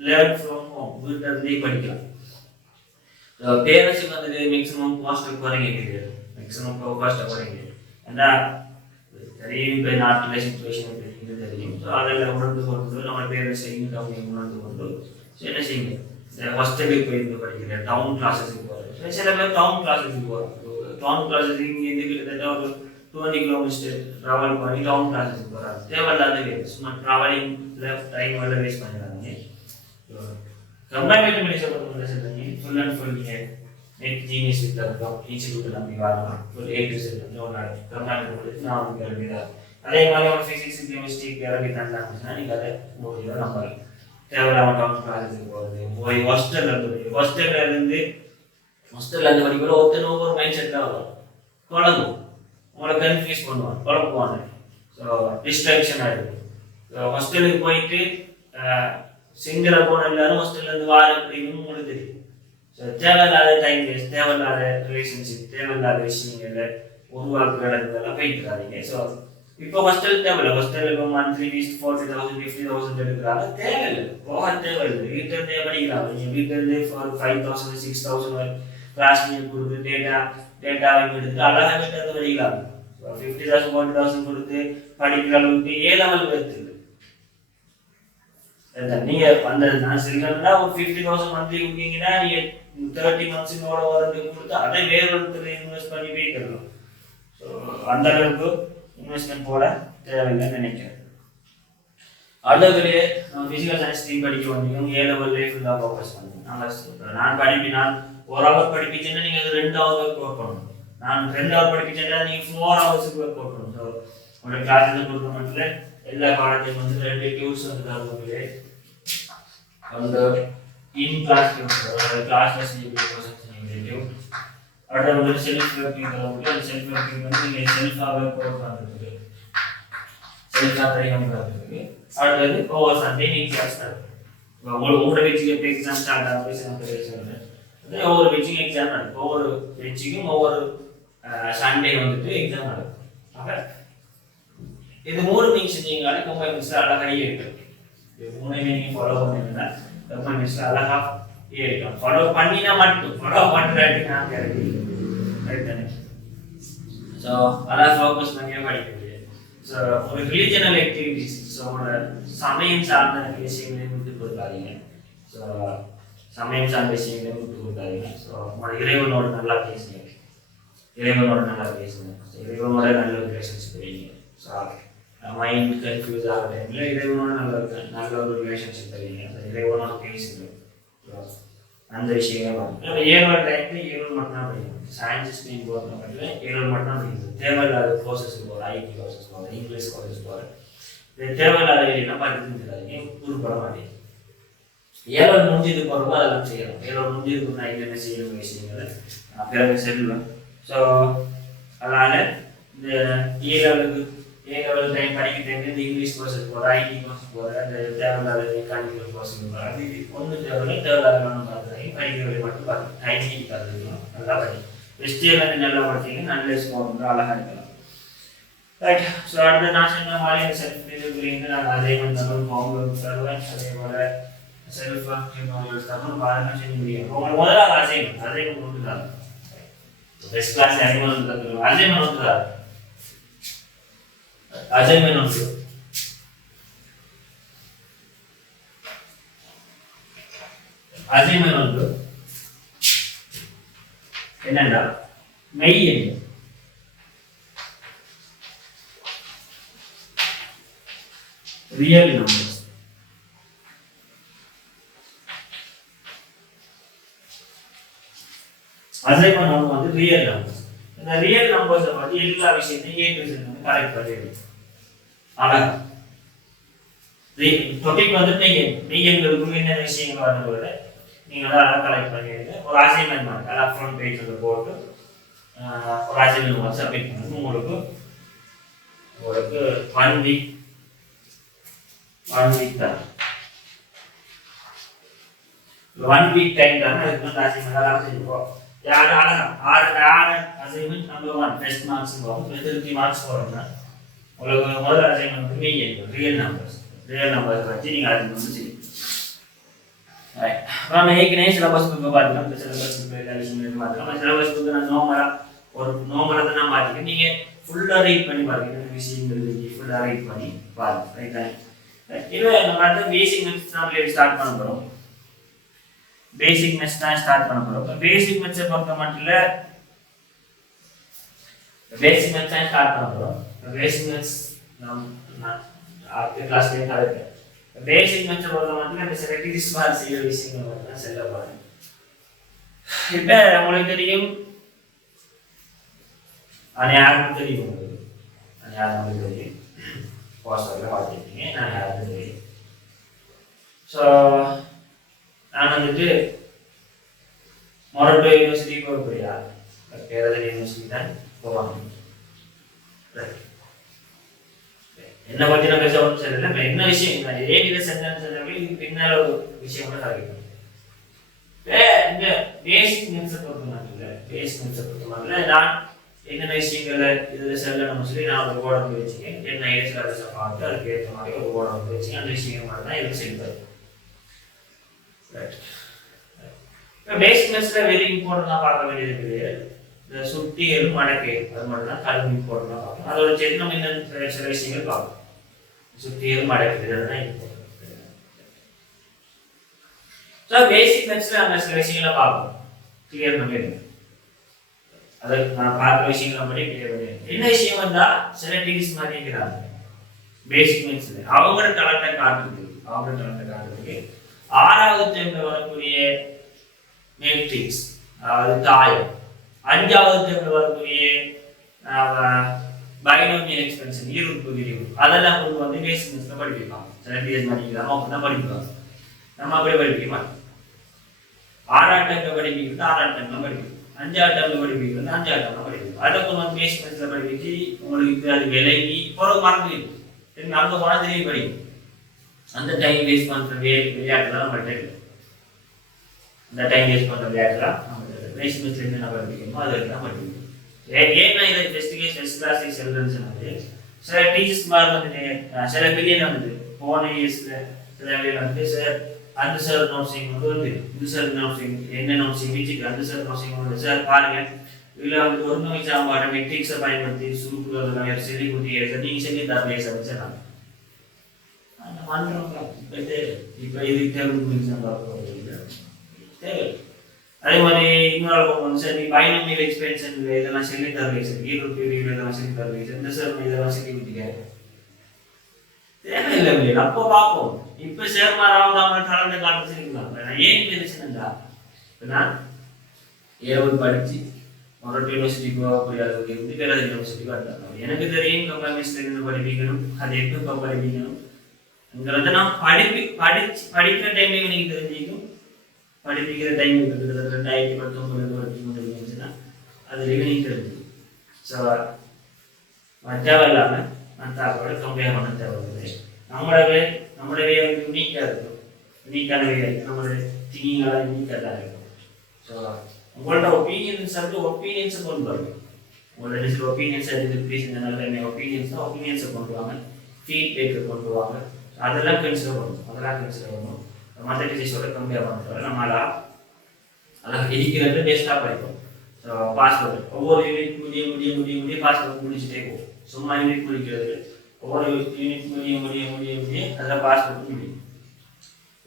லேர்ன் ஃப்ரம் ஹோம், வீட்டில் இருந்தே படிக்கலாம். பேரண்ட்ஸுக்கு வந்துட்டு மேக்ஸிமம் காஸ்ட்டு குறைங்க கிடையாது, மேக்ஸிமம் காஸ்ட்டை குறைங்க. ஏன்னா தெரியும் இப்போ நாட்டில் சுச்சுவேஷன் தெரியுது தெரியும். ஸோ அதில் உணர்ந்து கொண்டு நம்ம பேரண்ட்ஸ் இன்கம் உணர்ந்து கொண்டு என்ன செய்யுங்க, ஹாஸ்டலுக்கு போயிருந்து படிக்கிறேன், டவுன் கிளாஸஸுக்கு போகிறேன். சில பேர் டவுன் கிளாஸஸுக்கு போகிறோம். டவுன் கிளாஸஸ் இங்கேருந்து கிட்டத்தட்ட ஒரு 20 kilometers ட்ராவல் பண்ணி டவுன் கிளாஸஸுக்கு போகிறாங்க. தேவையில்லாத வேறு சும்மா ட்ராவலிங்கில் டைம் எல்லாம் வேஸ்ட் பண்ணிடுறாங்க. கம்பைன்மெண்ட் மெடிசன் சொல்லுங்க, ஃபுல் அண்ட் ஃபுல் நீங்கள் நெட் ஜீனியஸ் இருக்கோம் இன்ஸ்டியூட்டில் நம்பி வரலாம். ஒரு 8 ரிசல்ட் கம்பைன்மெண்ட் நான் இறங்கிதான். அதே மாதிரி ஒரு ஃபிசிக்ஸ் கெமிஸ்ட்ரி இறங்கி தந்தாங்கன்னா நீங்கள் அதை முடியும் நம்பலாம். தேவையில்லாம டவுன் கிளாஸஸுக்கு போகிறது, போய் ஹாஸ்டல்ல இருந்து படிக்கிற ஒருத்தர் ஒவ்வொரு மைண்ட் செட்டாக வரும், குழம்பும் உங்களை கன்ஃபியூஸ் பண்ணுவாங்க, குழப்புவாங்க. ஸோ டிஸ்ட்ராக்ஷன் ஆகிடும். ஸோ ஹாஸ்டலுக்கு போயிட்டு சிங்கிளாக போன எல்லாரும் ஹாஸ்டல்லேருந்து வார அப்படின்னு உங்களுக்கு தெரியும். ஸோ தேவையில்லாத டைம் வேஸ்ட், தேவையில்லாத ரிலேஷன்ஷிப், தேவையில்லாத விஷயங்களை உருவாக்குற இடத்துலலாம் போயிட்டுறாதீங்க. ஸோ இப்போ ஹாஸ்டல் தேவையில்லை. ஹாஸ்டல் இப்போ மந்த்லி ஃபீஸ் 40,000 50,000 எடுக்கிறாங்க, தேவையில்லை, போக தேவையில்லை. வீட்டிலேருந்தே படிக்கிறாங்க. நீங்கள் வீட்டிலேருந்தே ஃபார் 5,000 6,000 கிளாஸ் மீட் கொடுத்து டேட்டா வாங்கி எடுத்து அழகாக வீட்டிலேருந்து படிக்கிறாங்க. 50,000 40,000 கொடுத்து படிக்கிற அளவுக்கு ஏழாமல் வருது. நீங்கள் அந்த நான் சொல்லிக்கிறேன்னா ஒரு 50,000 மந்த்லி கொடுத்தீங்கன்னா நீங்கள் 30 months வரது கொடுத்து அதை வேறு ஒருத்தர் இன்வெஸ்ட் பண்ணி போய்க்கலாம். ஸோ அந்த அளவுக்கு இன்வெஸ்ட்மெண்ட் போட தேவையில்லைன்னு நினைக்கிறேன். அடுத்ததுலேயே நம்ம ஃபிசிக்கல் சயின்ஸ் ஸ்ட்ரீம் படிக்க வந்தீங்க, ஏ லெவல்லே ஃபுல்லாக ஃபோக்கஸ் பண்ணுங்க. நான் படிப்பினால் 1 hour படிப்பிச்சேன்னா நீங்கள் அது 2 hours ஒர்க் பண்ணணும். நான் 2 hour படிப்பிச்சேன்னா நீங்கள் 4 hours ஒர்க் பண்ணணும். ஸோ உங்களோட கிளாஸில் பொறுத்த மட்டும் எல்லா பாடத்தையும் வந்து 2 டியூஸ் வந்து தருவங்களே அந்த இன் கிளாஸ் கிளாஸில் செய்யக்கூடிய கொஸ்டின். அடுத்த வந்து செல்ஃப் ஒர்க்கிங் தரக்கூடிய அந்த செல்ஃப் ஒர்க்கிங் வந்து நீங்கள் செல்ஃபாகவே கோட் பண்ணுறதுக்கு செல்ஃபாக தெரியாமல் பண்ணுறதுக்கு. அடுத்தது ஒவ்வொரு சண்டே நீங்கள் கிளாஸ் தரும். ஒவ்வொரு பேச்சுக்கு எப்போ எக்ஸாம் ஸ்டார்ட் ஆகுது, ஒவ்வொரு பேச்சுக்கும் எக்ஸாம் நடக்கும். ஒவ்வொரு பேச்சுக்கும் ஒவ்வொரு சண்டே வந்துட்டு எக்ஸாம் நடக்கும். ஆக இது 3 நீங்கள் செஞ்சீங்கனாலே கம்பைன் மிக்ஸ் அழகாக இருக்கு. இது 3 நீங்கள் ஃபாலோ பண்ணீங்கன்னா டாக்குமெண்ட்ஸில் அழகாக ஏறிக்கலாம். ஃபாலோ பண்ணினா மட்டும் ஃபாலோ பண்ணுறாட்டி நான் கேரண்டி ரைட் தானே. ஸோ அதான் ஃபோக்கஸ் பண்ணியே படிக்க முடியாது. ஸோ ஒரு ரிலீஜனல் ஆக்டிவிட்டிஸ், ஸோ உங்களோட சமயம் சார்ந்த விஷயங்களையும் விட்டு கொடுக்காதீங்க. ஸோ சமயம் சார்ந்த விஷயங்களையும் விட்டு கொடுக்காதீங்க. ஸோ உங்களோட இறைவனோட நல்லா பேசுங்க, இறைவனோட நல்லா பேசுங்க, இறைவனோட நல்ல ரிலேஷன்ஷிப் வைங்க. ஸோ மைண்ட் கன்ஃபியூஸ் ஆகிற டைமில் இறைவனோட நல்ல ஒரு ரிலேஷன்ஷிப் வைங்க. இறைவனோட பேசுங்க. அந்த விஷயங்கள் நம்ம ஏழு டைமில் ஏழு மட்டும் தான் படிக்கணும். சயின்ஸஸ் நீங்கள் போகிற மட்டும் ஏழு மட்டும் தான் படிக்கணும். தேவையில்லாத கோர்சஸ் போகிற, ஐடி கோர்சஸ் போகிற, இங்கிலீஷ் கோர்சஸ் போகிற, இது தேவையில்லாத என்ன படிச்சுருக்காதீங்க, உருப்பட மாட்டேங்குது. ஏழு முடிஞ்சது போகிறப்போ அதெல்லாம் செய்யலாம். ஏழு முடிஞ்சதுக்கு நான் என்னென்ன செய்யணும் விஷயங்களை நான் பிறகு செல்வேன். ஸோ அதனால் இந்த ஏழு டைம் படிக்கிற டைம் இந்த இங்கிலீஷ் கோர்ஸஸ் போகிற, ஐடி கோர்ஸ் போகிற, இந்த தேவையில்லாத மெக்கானிக்கல் கோர்ஸ் போகிற, அது ஒன்றும் தேவையில்லாத பார்க்குறாங்க. படிக்கிறவரை மட்டும் பார்த்து டைமிங் கற்றுக்கலாம். நல்லா படி பெஸ்ட் இயர் வந்து நல்லா படிச்சிங்க, நல்ல ஸ்கோர் வந்து அழகாக இருக்கலாம். ரைட். ஸோ அடுத்த நான் சொன்ன மாதிரி அந்த செல்ஃப் டெலிவரிங்க நான் அதே மாதிரி தமிழ் ஹோம்ஒர்க் தருவேன். அதே போல் செல்ஃபாக தமிழ் பாருங்கள் செய்ய முடியும். உங்களுக்கு முதல்ல அசைன்மெண்ட் ஒன்று தான் பெஸ்ட் கிளாஸ் அசைன்மெண்ட் தருவோம். அசைன்மெண்ட் ஒன்று தான் அசைன்மெண்ட் ஒன்று அசைன்மெண்ட் ஒன்று என்னண்டா மெய் எண் ரியல் நம்பர்ஸ். அசைன்மெண்ட் ஒன்று வந்து ரியல் நம்பர்ஸ். இந்த ரியல் நம்பர்ஸை பற்றி எல்லா விஷயத்தையும் ஏ கரெக்ட் பண்ணிடுது. அழகா டாபிக் வந்து மெய்யெண்களுக்கும் என்ன விஷயங்கள் வரணுங்கிறத நீங்கள் தான் அழகாக கலெக்ட் பண்ணிடுங்க. ஒரு அசைன்மெண்ட் மாதிரி அழகாக ஃப்ரண்ட் பேஜில் போட்டு ஒரு அசைன்மெண்ட் மாதிரி சப்மிட் பண்ணுங்க. உங்களுக்கு 1 வீக் தான் 1 வீக் டைம் தான். அதுக்கு வந்து அசைன்மெண்ட் அழகாக செஞ்சுருவோம். ஆறு அசைன்மெண்ட் நம்பர் 1 டெஸ்ட் மார்க்ஸ் வரும். 30 மார்க்ஸ் வரும்னா உங்களுக்கு முதல் அசைன்மெண்ட் வந்து மெய்யெண்கள் ரியல் நம்பர்ஸ் வச்சு நீங்கள் அது வந்து செய்யும். நம்ம ஏற்கனவே சிலபஸ் புக்கு பார்த்துக்கலாம். இந்த சிலபஸ் புக்கு எல்லா விஷயங்களும் பார்த்துக்கலாம். சிலபஸ் புக்கு நான் நோமலாக தான் நான் பார்த்துக்கேன். நீங்கள் ஃபுல்லாக ரீட் பண்ணி பாருங்க. இந்த விஷயங்கள் ஃபுல்லாக ரீட் பண்ணி பாருங்க. ரைட் தானே. இல்லை நம்ம வந்து பேசிக் மெத்ஸ் தான் ஸ்டார்ட் பண்ண போகிறோம். பேசிக் மெத்ஸ் தான் ஸ்டார்ட் பண்ண போகிறோம். பேசிக் மெத்ஸை பொறுத்த மட்டும் இல்லை, பேசிக் மெத்ஸ் தான் ஸ்டார்ட் பண்ண போகிறோம். பேசிக் மெத்ஸ் நான் அடுத்த கிளாஸ்லேயே கலப்பேன். பேசிக் மெத்ஸை பொறுத்த மட்டும் இந்த சில டிஸ்மார்க் செய்கிற விஷயங்கள் மட்டும் தான் செல்ல போகிறேன். இப்போ உங்களுக்கு தெரியும், அது யாருக்கும் தெரியும். அது யார் நம்மளுக்கு தெரியும். போஸ்டரில் பார்த்துருக்கீங்க. நான் யாருக்கும் தெரியும். ஸோ நான் வந்துட்டு மொரட்டோ யூனிவர்சிட்டி போக போறியா? பேரதல் யூனிவர்சிட்டி தான் போவாங்க. என்ன பற்றி நான் பேச ஒன்றும் சொல்லலை. இப்போ என்ன விஷயம் நான் இதே இதை செஞ்சேன்னு சொன்னாலே இது பின்னால் ஒரு விஷயம் கூட கிடைக்கும். இந்த பேசிக் மெத்ஸை பொறுத்த மட்டும் இல்லை, பேசிக் மெத்ஸை பொறுத்த மட்டும் இல்லை, நான் என்னென்ன விஷயங்களை இதில் செல்லணும்னு சொல்லி நான் ஒரு ஓடம் வச்சுக்கேன். என்ன ஏற்ற பார்த்து அதுக்கு ஏற்ற மாதிரி ஒரு ஓடம் வச்சு அந்த விஷயங்கள் மட்டும் தான் இதில் செல்வது. இப்போ பேசிக் மெத்ஸில் வெரி இம்பார்ட்டண்டாக பார்க்க வேண்டியது கிடையாது. இந்த சுட்டிகளும் மடக்கையும் அது மட்டும் தான் கல்வி இம்பார்ட்டண்டாக பார்க்கணும். அதோட சேர்த்து நம்ம இன்னும் சில விஷயங்கள் பார்க்கணும். சுட்டிகளும் மடக்கைகள் அதுதான் இம்பார்ட்டன்ட். ஸோ பேசிக் மெத்ஸில் நம்ம சில விஷயங்களை பார்க்கணும். கிளியர் பண்ணிடுங்க. அதை நான் பார்க்குற விஷயங்களை மட்டும் கிளியர் பண்ணிடுங்க. என்ன விஷயம் வந்தால் சில டீஸ் மாதிரி இருக்கிறாங்க பேசிக் மெத்ஸில் அவங்களோட டேலண்ட்டை காட்டுறதுக்கு 6வது டைமில் வரக்கூடிய மேட்ரிக்ஸ், அதாவது தாயம், 5வது டைமில் வரக்கூடிய பைனோமியல் எக்ஸ்பென்ஷன், ஈருறுப்பு விரிவு, அதெல்லாம் கொண்டு வந்து பேசிக் மெத்ஸில் படிப்பிப்பாங்க. சில டிஎஸ் படிக்கிறாங்க, அவங்க தான் படிப்பாங்க. நம்ம அப்படியே படிக்க மாட்டோம். 6ஆம் டைமில் படிப்பிக்கிறது 6ஆம் டைமில் படிப்போம். 5ஆம் டைமில் படிப்பிக்கிறது 5ஆம் டைமில் படிப்போம். அதை கொண்டு வந்து பேசிக் மெத்ஸில் படிப்பிச்சு உங்களுக்கு அது விலகி பிறகு மறந்து திரும்பி அங்கே போனால் திரும்பி படிக்கும். அந்த டைம் வேஸ்ட் பண்ணுற விளையாட்டுலாம் நம்ம டைம் அந்த டைம் வேஸ்ட் பண்ணுற விளையாட்டுலாம் நம்ம பேசிக் மெத்ஸில் என்ன படிக்கணுமோ அதை தான் படிக்கணும். ஏன்னா இதை ஃபெஸ்ட் கிளாஸ் செல்றதுன்னு சொன்னது சில டீச்சர்ஸ் மாதிரி வந்துட்டு சில பெரிய வந்துட்டு போன இயர்ஸில் சில வந்து சார் அந்த சார் நோட்ஸிங் வந்து இந்த சார் நோட்ஸிங் என்ன நோட்ஸிங் வீச்சுக்கு அந்த சார் நோட்ஸிங் வந்து சார் பாருங்க இதில் வந்து ஒரு நோய் சாம்பாடு மெட்ரிக்ஸை பயன்படுத்தி சுருக்குகள் செடி குட்டி எடுத்து நீங்கள் சொல்லி தரலையே சார் வச்சிடலாம் அந்த மன்றம் இப்போ இது தேவை அதே மாதிரி இன்னொரு வந்து சார் நீ பைனாமியல் எக்ஸ்பென்ஷன் இதெல்லாம் சொல்லி தரலையே சார் ஈரோடு பீரியட் இதெல்லாம் சொல்லி தரலையே சார் இந்த சார் இதெல்லாம் சொல்லி கொடுத்துக்காரு தேவையில்லை இல்லையா அப்போ பார்ப்போம் இப்போ சேர்மாராவது அவங்க கலந்த காலத்து சொல்லிக்கலாம் நான் ஏன் நினைச்சேன்டா இப்போ நான் ஏழு படித்து மொரட்டு யூனிவர்சிட்டிக்கு போகக்கூடிய அளவுக்கு இருந்து வேறு யூனிவர்சிட்டிக்கு வந்தாங்க எனக்கு தெரியும் கம்ப்யூட்டர்ஸில் இருந்து படிப்பிக்கணும் அது எப்போ படிப்பிக்கணும் இங்கிறத நான் படிக்கிற டைம்லேயும் எனக்கு தெரிஞ்சிக்கும் படிப்பிக்கிற டைம் கிட்டத்தட்ட 2019 இருந்துச்சுன்னா அது எனக்கு தெரிஞ்சு ஸோ மஜாவும் இல்லாமல் மற்றாவோட கம்பேர் பண்ண தேவையில்லை நம்மளோட வே வந்து யூனிக்காக இருக்கும் யூனிக்கான வே இருக்குது நம்மளோட திங்கிங்கெல்லாம் யூனிக்காக தான் இருக்கும் ஸோ உங்களோட ஒப்பீனியன்ஸ் வந்து ஒப்பீனியன்ஸை கொண்டு வரணும் உங்களோட சில ஒப்பீனியன்ஸ் நல்ல ஒப்பீனியன்ஸை கொண்டு வாங்க ஃபீட்பேக்கை கொண்டு வாங்க அதெல்லாம் கன்சிடர் பண்ணணும் மற்ற டீச்சர்ஸோட கம்பேர் பண்ணுறோம் நம்மளால் அதெல்லாம் இருக்கிறது பெஸ்ட்டாக படிப்போம் ஸோ பாஸ்வேர்டு ஒவ்வொரு யூனிட் முடிய பாஸ்வேர்டு முடிச்சுட்டே போகும் சும்மா யூனிட் முடிக்கிறது ஒவ்வொரு யூனிட் முடிய அதில் பாஸ்வேர்டு முடியும்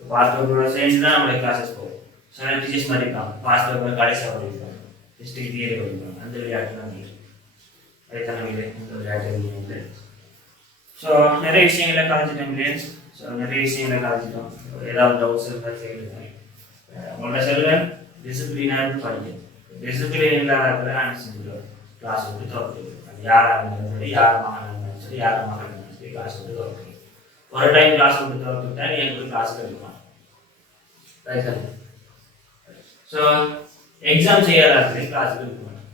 பாஸ்வேர்டோட சேர்ந்து தான் நம்மளுக்கு கிளாஸஸ் போகும் சில டீச்சர்ஸ் மாதிரி இருப்பாங்க பாஸ்வேர்டு கடைசியாக படிப்பாங்க டிஸ்ட்ரிக்ட் தியரி படிப்பாங்க அந்த விளையாட்டுலாம் வயதானவங்களே அந்த விளையாட்டு ஸோ நிறைய விஷயங்களை கலைச்சிட்டோம் ஸோ நிறைய விஷயங்களை கலைச்சிட்டோம் ஏதாவது டவுட்ஸ் இருந்தால் கேட்டுருக்கேன் உங்கள்கிட்ட சொல்லுவேன் டிசிப்ளினாக படிக்கணும் டிசிப்ளின் இல்லாத செஞ்சுருவோம் கிளாஸ் விட்டு திறந்துருவோம் யாராக இருந்தாலும் சரி யார் மகனாக இருந்தாலும் சரி யார் மகனாக இருந்தாலும் சரி கிளாஸ் விட்டு திறந்துருவோம் ஒரு டைம் கிளாஸ் விட்டு திறந்துட்டா நீ எனக்கு கிளாஸ் கிடைக்குமா ரைட் ஸோ எக்ஸாம் செய்யாதாலே கிளாஸுக்கு இருக்க மாட்டோம்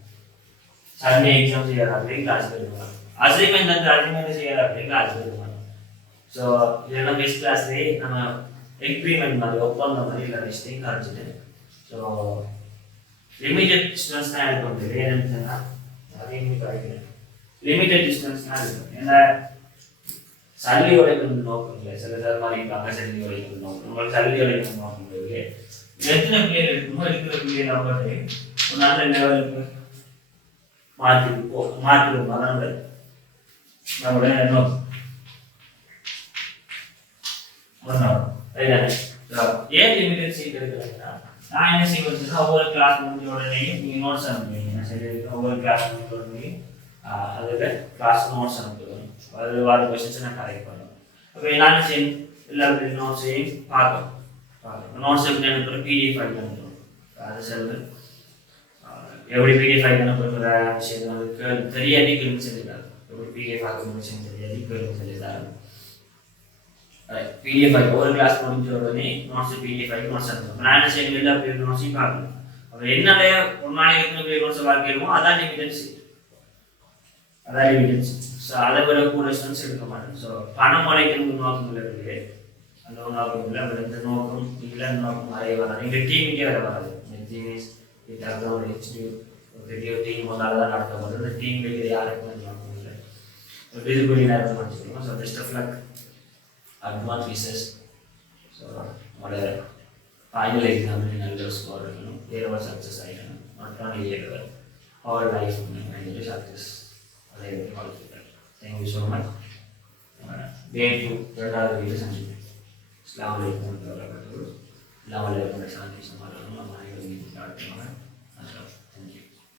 சண்டே எக்ஸாம் செய்யாதாலே கிளாஸுக்கு இருக்க மாட்டோம் அசைன்மெண்ட் அந்த அசைன்மெண்ட் செய்யாதாலே கிளாஸுக்கு இருக்க மாட்டோம் ஸோ இதெல்லாம் பெஸ்ட் கிளாஸ்லேயே நம்ம எக்ரிமெண்ட் மாதிரி ஒப்பந்தம் மாதிரி எல்லா விஷயத்தையும் காமிச்சிட்டு ஸோ லிமிட்டட் டிஸ்டன்ஸ் தான் எடுக்க முடியும் ஏன்னு சொன்னால் அதையும் கிடைக்கிறேன் லிமிட்டட் டிஸ்டன்ஸ் தான் இருக்கும் ஏன்னா சல்லி உடைக்கணும் நோக்கம் இல்லை சில சார் மாதிரி இருக்காங்க சல்லி உடைக்கணும் நோக்கம் உங்களுக்கு சல்லி உடைக்கணும் நோக்கம் இல்லை எத்தனை பிள்ளைகள் இருக்குமோ இருக்கிற பிள்ளைகள் நம்பரு ஒரு நல்ல லெவலுக்கு மாற்றிடுவோம் அதான் நம்மளோட நோக்கம் ஏன் லிமிட்டட் சீட் எடுக்கிறேன்னா நான் என்ன செய்வேன் ஒவ்வொரு கிளாஸ் முடிஞ்ச உடனே நீங்கள் நோட்ஸ் அனுப்புவீங்க சரி ஒவ்வொரு கிளாஸ் முடிஞ்ச உடனே அதில் கிளாஸ் நோட்ஸ் அனுப்புவேன் அதில் வர கொஸ்டின்ஸ் நான் கரெக்ட் பண்ணுவேன் அப்போ என்ன செய்யும் எல்லா நோட்ஸையும் பார்க்கணும் நோட்ஸ் எப்படி அனுப்புகிற பிடிஎஃப் ஃபைல் அனுப்புகிறோம் அது செல்லு எப்படி பிடிஎஃப் ஃபைல் அனுப்புகிற விஷயம் அதுக்கு தெரியாதே கேள்வி சொல்லிட்டாரு எப்படி பிடிஎஃப் ஆக விஷயம் தெரியாது கேள்வி சொல்லிட்டாரு பிடிஎஃப் ஃபைல் ஒரு கிளாஸ் முடிஞ்ச உடனே நோட்ஸ் பிடிஎஃப் ஃபைல் நோட்ஸ் அனுப்புவோம் நான் என்ன செய்யணும் எல்லா பேர் நோட்ஸையும் பார்க்கணும் அப்போ என்னடைய ஒரு நாளைக்கு எத்தனை பேர் நோட்ஸை பார்க்கணுமோ அதான் லிமிட்டன்ஸ் ஸோ அதை விட கூட ஸ்டன்ஸ் எடுக்க மாட்டேன் ஸோ பணம் அடைக்கணும் நோக்கம் இருக்குது அந்த ஒரு நோக்கம் இல்லை அப்போ இந்த நோக்கம் இல்லை நோக்கம் நிறைய வராது எங்கள் டீமுக்கே வேறு வராது ஜீனிஸ் ஒரு ஹெச்டி ஒரு பெரிய டீம் ஒன்றால் தான் நடத்தப்படுது அந்த டீம் வைக்கிற யாருக்கும் நோக்கம் இல்லை ஒரு விதிபடி நேரத்தை படிச்சுக்கணும் so best of luck advanced research so our final exam in another score there was success item not only here our life and success thank you so much day 2 third video sanjay assalamu alaikum warahmatullahi wabarakatuh assalamu alaikum warahmatullahi wabarakatuh